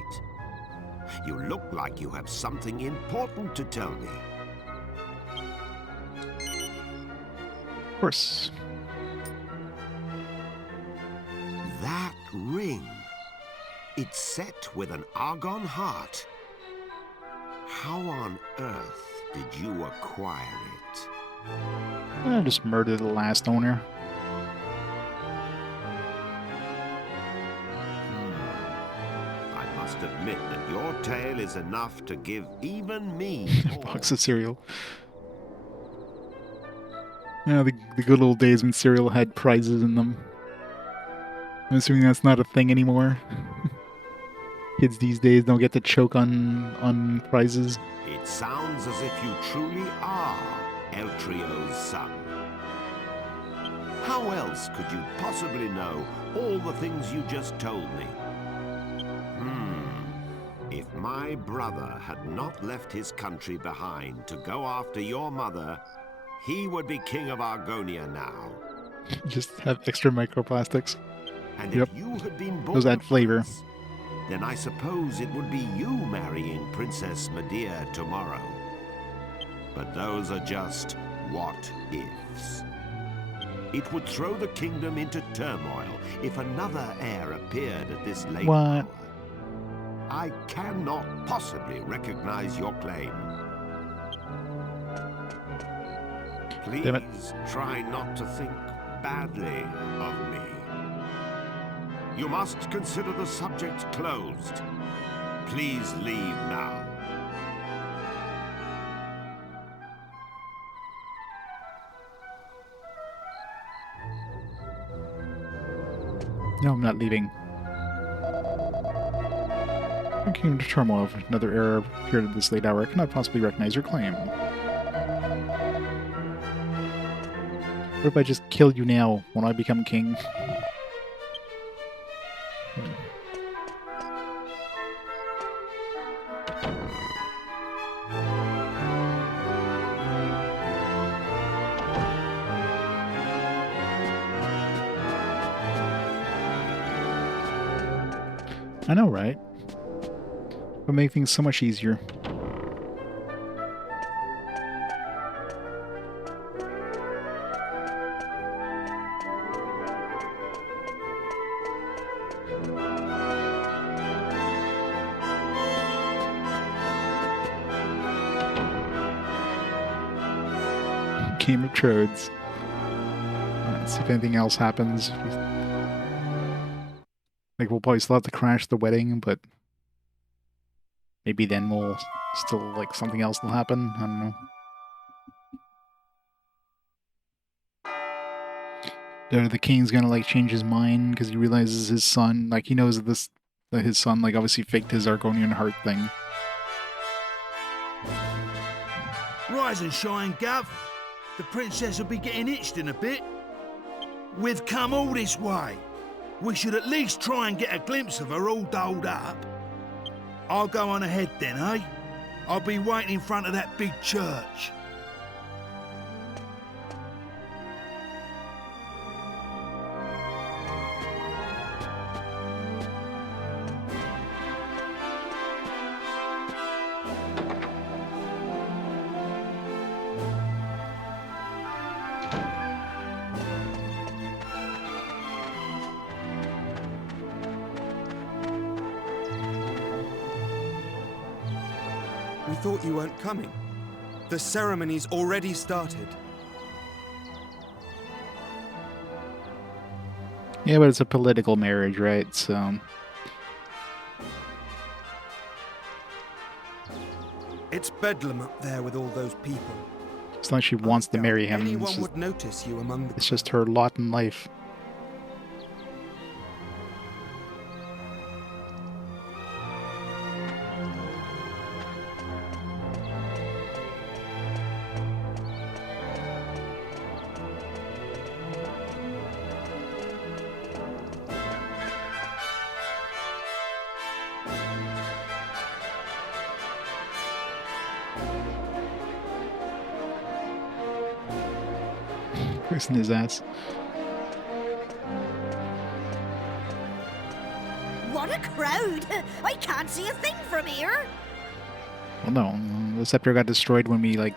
You look like you have something important to tell me. Of course. That ring. It's set with an argon heart. How on earth did you acquire it? I just murdered the last owner. I must admit that your tale is enough to give even me A box of cereal. Yeah, the good old days when cereal had prizes in them. I'm assuming that's not a thing anymore. Kids these days don't get to choke on prizes. It sounds as if you truly are Eltrio's son. How else could you possibly know all the things you just told me? If my brother had not left his country behind to go after your mother, he would be king of Argonia now. Just have extra microplastics. And Yep. if you had been born Those add flavor. then I suppose it would be you marrying Princess Medea tomorrow. But those are just what-ifs. It would throw the kingdom into turmoil if another heir appeared at this late hour. I cannot possibly recognize your claim. Damn it. Please try not to think badly of me. You must consider the subject closed. Please leave now. No, I'm not leaving. I came to turmoil if another error appeared at this late hour. I cannot possibly recognize your claim. What if I just kill you now when I become king? I know, right? It'll make things so much easier. Game of Trodes. Let's see if anything else happens. Like, we'll probably still have to crash the wedding, but maybe then we'll still, like, something else will happen. I don't know. The king's gonna, like, change his mind because he realizes his son, like, he knows that his son, like, obviously faked his Argonian heart thing. Rise and shine, Gov. The princess will be getting itched in a bit. We've come all this way. We should at least try and get a glimpse of her all dolled up. I'll go on ahead then, eh? I'll be waiting in front of that big church. We thought you weren't coming. The ceremony's already started. Yeah, but it's a political marriage, right? So... It's bedlam up there with all those people. It's not like she wants to marry him. Anyone would notice you among the... It's just her lot in life. In his ass. What a crowd! I can't see a thing from here. Well, no, the scepter got destroyed when we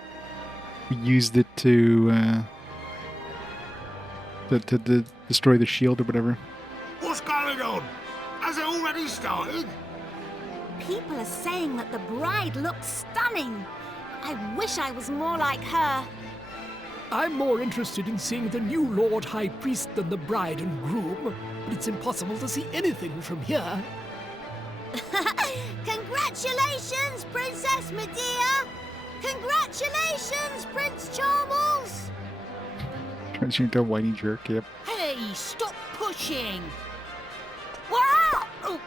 used it to destroy the shield or whatever. What's going on? Has it already started? People are saying that the bride looks stunning. I wish I was more like her. I'm more interested in seeing the new Lord High Priest than the bride and groom, but it's impossible to see anything from here. Congratulations, Princess Medea! Congratulations, Prince Charmles! Turns you into a whiny jerk, yep. Hey, stop pushing! Wow! Oh.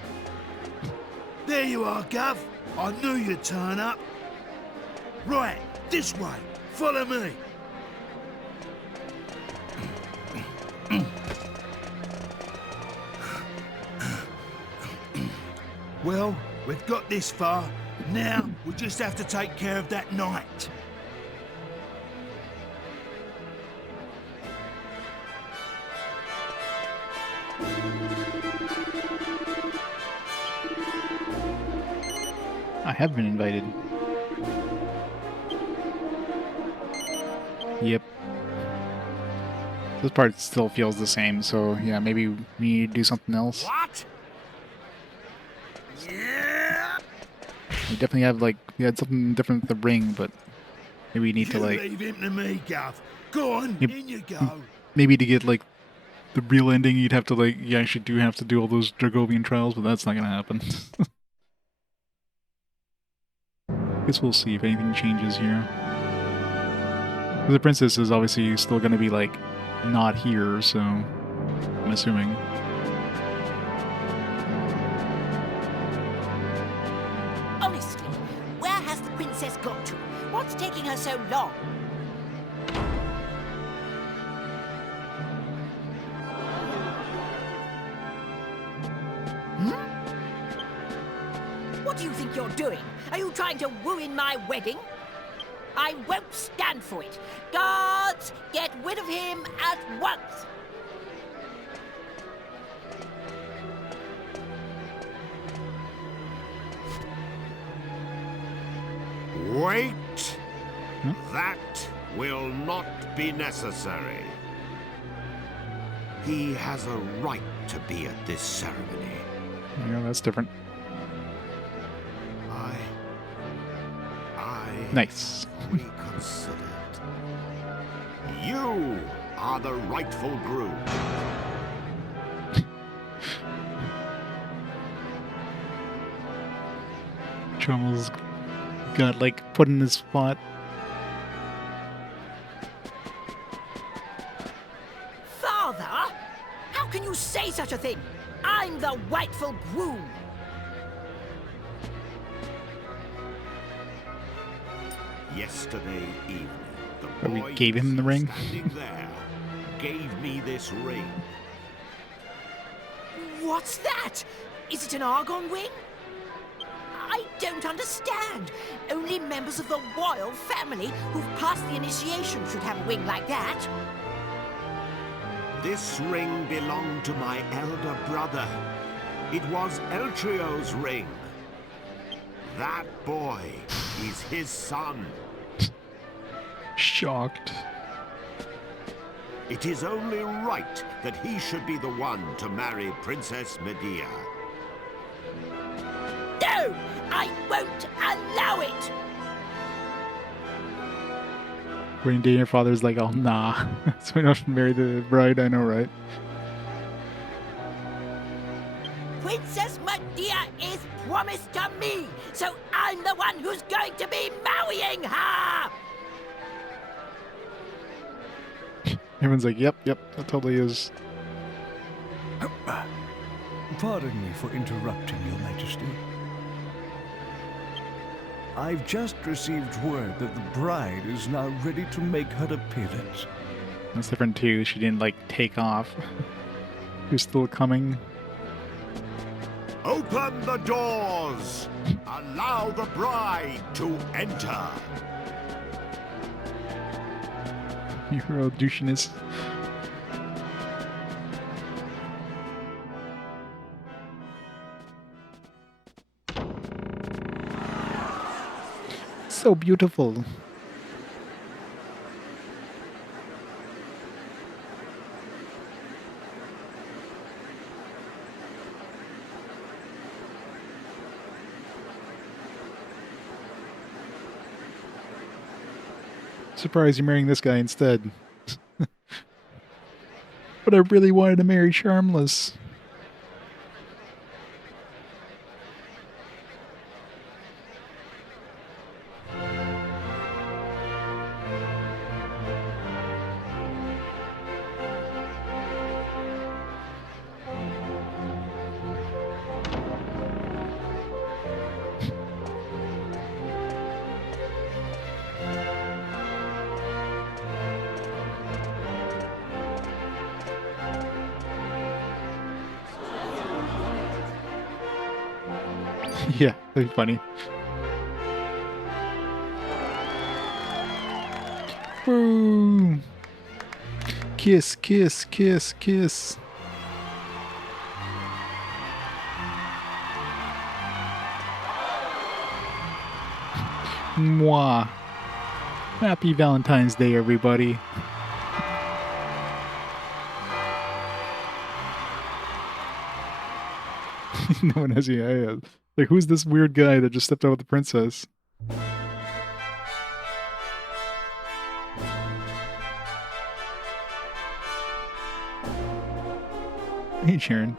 There you are, Gov. I knew you'd turn up. Right, this way. Follow me. Well, we've got this far. Now, we just have to take care of that knight. I have been invited. Yep. This part still feels the same, so yeah, maybe we need to do something else. What? Yeah. We definitely have we had something different with the ring, but maybe we need to leave him to me, Gav. Go on, in you go. Maybe to get the real ending, you'd have to you actually do have to do all those Dragovian trials, but that's not gonna happen. Guess we'll see if anything changes here. The princess is obviously still gonna be not here, so I'm assuming. Honestly, where has the princess got to? What's taking her so long? What do you think you're doing? Are you trying to ruin my wedding? I won't stand for it. Guards, get rid of him at once! Wait! Hmm? That will not be necessary. He has a right to be at this ceremony. Yeah, that's different. I Nice. reconsidered. You are the rightful groom. Trummel's got like put in his spot. Father? How can you say such a thing? I'm the rightful groom. Yesterday evening, the But we boy gave him the ring? standing there gave me this ring. What's that? Is it an argon wing? I don't understand. Only members of the royal family who've passed the initiation should have a wing like that. This ring belonged to my elder brother. It was Eltrio's ring. That boy is his son. Shocked. It is only right that he should be the one to marry Princess Medea. No! I won't allow it! When your father's like, oh nah. So we don't marry the bride, I know, right? Princess Medea is promised to me, so I'm the one who's going to be marrying her! Everyone's like, yep, that totally is. Pardon me for interrupting, Your Majesty. I've just received word that the bride is now ready to make her appearance. That's different too. She didn't like take off. You're still coming. Open the doors! Allow the bride to enter! You're a douchiness. So beautiful. Surprised you're marrying this guy instead. But I really wanted to marry Charmless. Yeah, that'd be funny. Boom! Kiss, kiss, kiss, kiss. Mwah. Happy Valentine's Day, everybody. No one has any idea. Like, who's this weird guy that just stepped out with the princess? Hey, Sharon.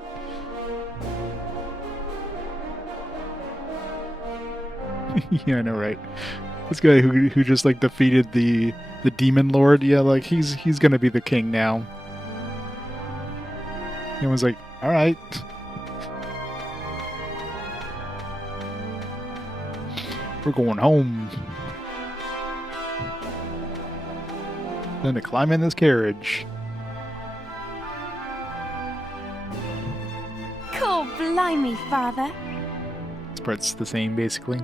Yeah, I know, right? This guy who just like defeated the demon lord. Yeah, like he's gonna be the king now. Everyone's like, all right. We're going home. Then to climb in this carriage. Cool, blimey, Father. This part's the same, basically.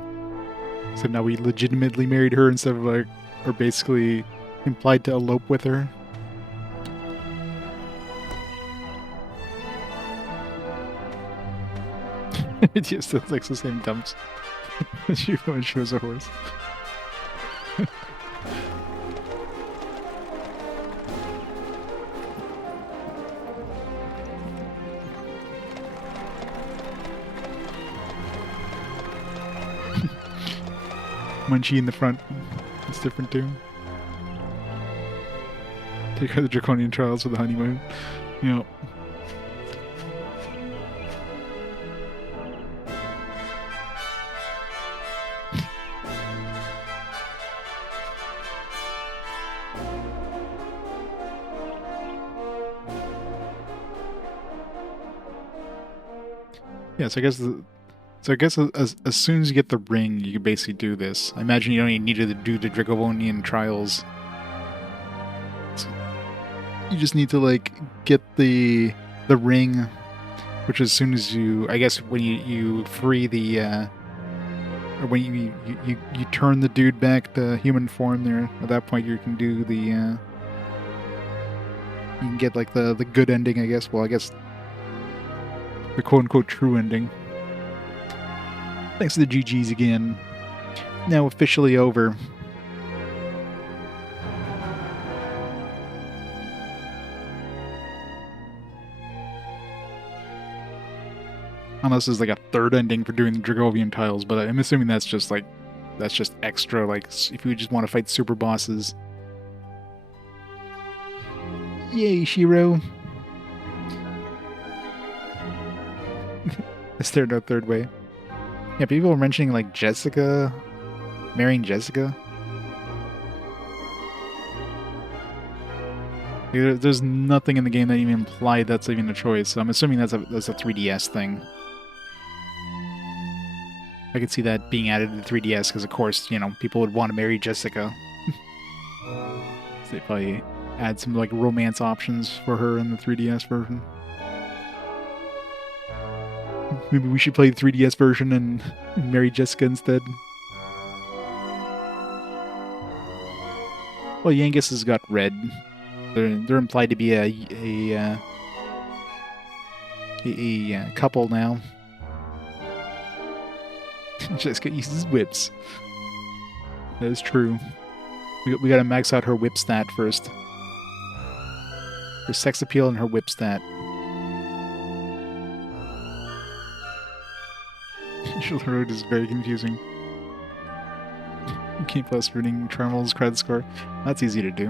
Except now we legitimately married her instead of like, or basically implied to elope with her. It just looks like the same dumps when she was a horse. Munchie in the front. It's different too. Take her the Draconian Trials for the honeymoon. You know. Yeah, so I guess as soon as you get the ring, you can basically do this. I imagine you don't even need to do the Draconian Trials. You just need to like get the ring, which as soon as you, I guess when you free the or when you turn the dude back to human form there, at that point you can do the you can get like the good ending, I guess. Well, I guess the quote-unquote true ending. Thanks to the GGs again. Now officially over. Unless there's like a third ending for doing the Dragovian tiles, but I'm assuming that's just extra, like if you just want to fight super bosses. Yay, Shiro! Is there no third way? Yeah, people were mentioning like Jessica, marrying Jessica. There's nothing in the game that even implied that's even a choice, so I'm assuming that's a 3DS thing. I could see that being added to the 3DS because, of course, you know, people would want to marry Jessica. So they probably add some like romance options for her in the 3DS version. Maybe we should play the 3DS version and marry Jessica instead. Well, Yangus has got red. They're implied to be a couple now. Jessica uses whips. That is true. We gotta max out her whip stat first. Her sex appeal and her whip stat. The road is very confusing. K plus reading Tramel's credit score. That's easy to do.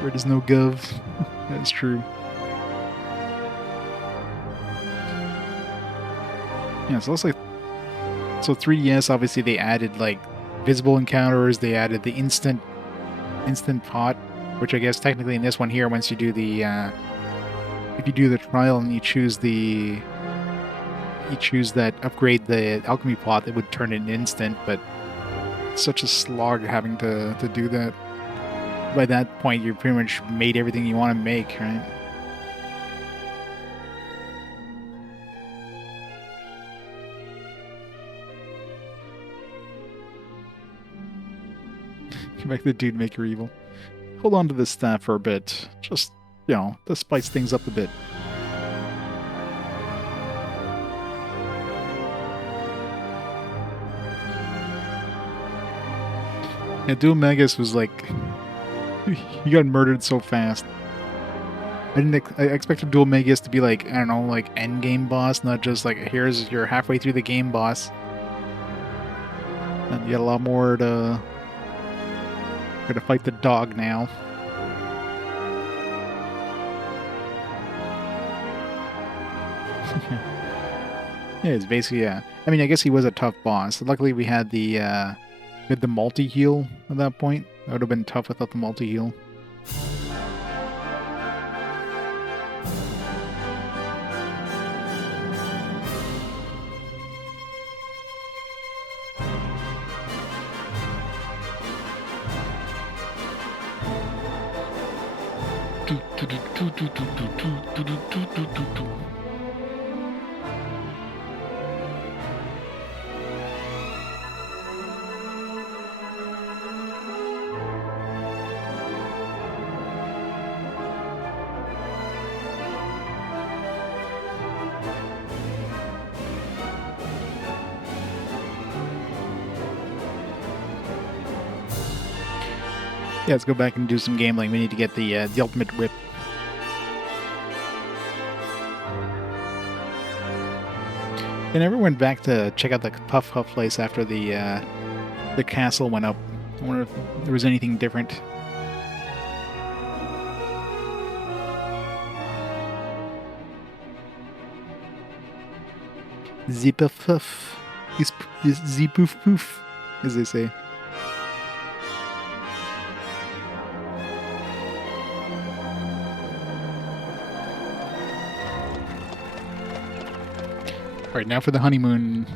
Where there's no gov. That's true. Yeah, so it looks like... So 3DS, obviously they added like visible encounters, they added the instant pot, which I guess technically in this one here, once you do the if you do the trial and you choose that upgrade the alchemy pot, it would turn it instant, but it's such a slog having to do that. By that point, you pretty much made everything you want to make, right? Come back to the dude, make your evil. Hold on to this staff for a bit. Just, you know, to spice things up a bit. Yeah, Dhoulmagus was like... He got murdered so fast. I expected Dhoulmagus to be like, I don't know, like endgame boss, not just like, here's you're halfway through the game boss. And you got a lot more to... Gotta fight the dog now. Yeah, it's basically, yeah. I mean, I guess he was a tough boss. Luckily we had the multi-heal at that point. That would have been tough without the multi-heal. Yeah, let's go back and do some gambling. We need to get the ultimate whip. I never went back to check out the Puff Puff place after the castle went up. I wonder if there was anything different. Zip-a-fuff. Zip-poof-poof, as they say. Alright, now for the honeymoon.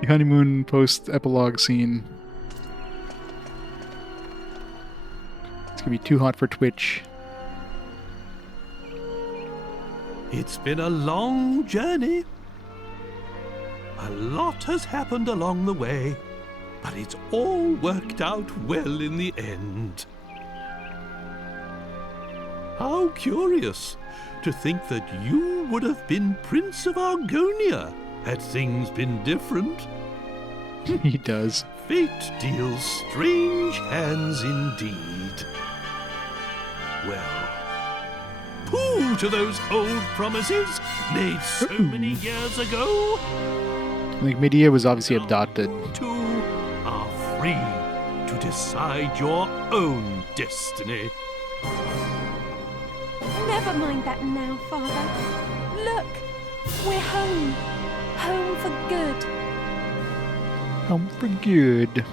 The honeymoon post-epilogue scene. It's gonna be too hot for Twitch. It's been a long journey. A lot has happened along the way, but it's all worked out well in the end. How curious to think that you would have been Prince of Argonia had things been different. He does. Fate deals strange hands indeed. Well, pooh to those old promises made so many years ago. I think Medea was obviously adopted. You are free to decide your own destiny. Never mind that now, Father. Look, we're home. Home for good. Home for good.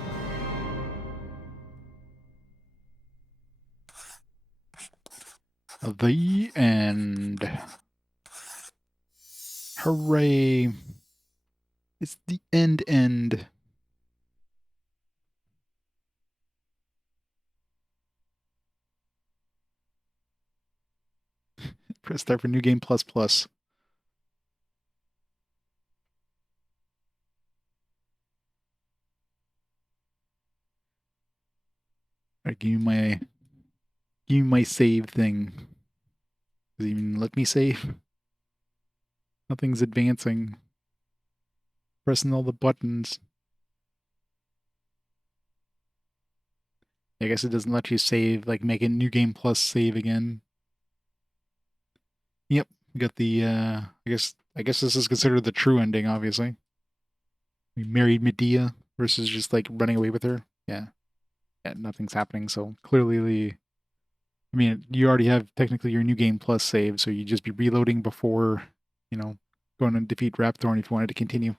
The end. Hooray. It's the end. Press start for New Game Plus Plus. Alright, give me my save thing. Does it even let me save? Nothing's advancing. Pressing all the buttons. I guess it doesn't let you save, like make a New Game Plus save again. Yep, got the I guess this is considered the true ending, obviously. We married Medea versus just like running away with her. Yeah, nothing's happening, so clearly I mean, you already have technically your New Game Plus save, so you'd just be reloading before, you know, going to defeat Rapthorn if you wanted to continue.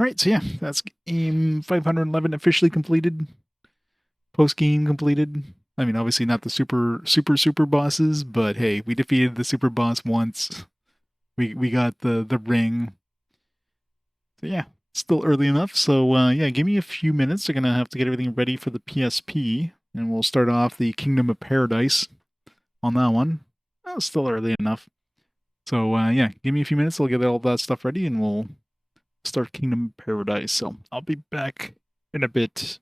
Alright, so yeah, that's game 511 officially completed. Post-game completed. I mean, obviously not the super bosses, but hey, we defeated the super boss once. We got the ring. So yeah, still early enough. So yeah, give me a few minutes. We're gonna have to get everything ready for the PSP, and we'll start off the Kingdom of Paradise on that one. Oh, still early enough. So yeah, give me a few minutes. I'll get all that stuff ready, and we'll start Kingdom of Paradise. So I'll be back in a bit.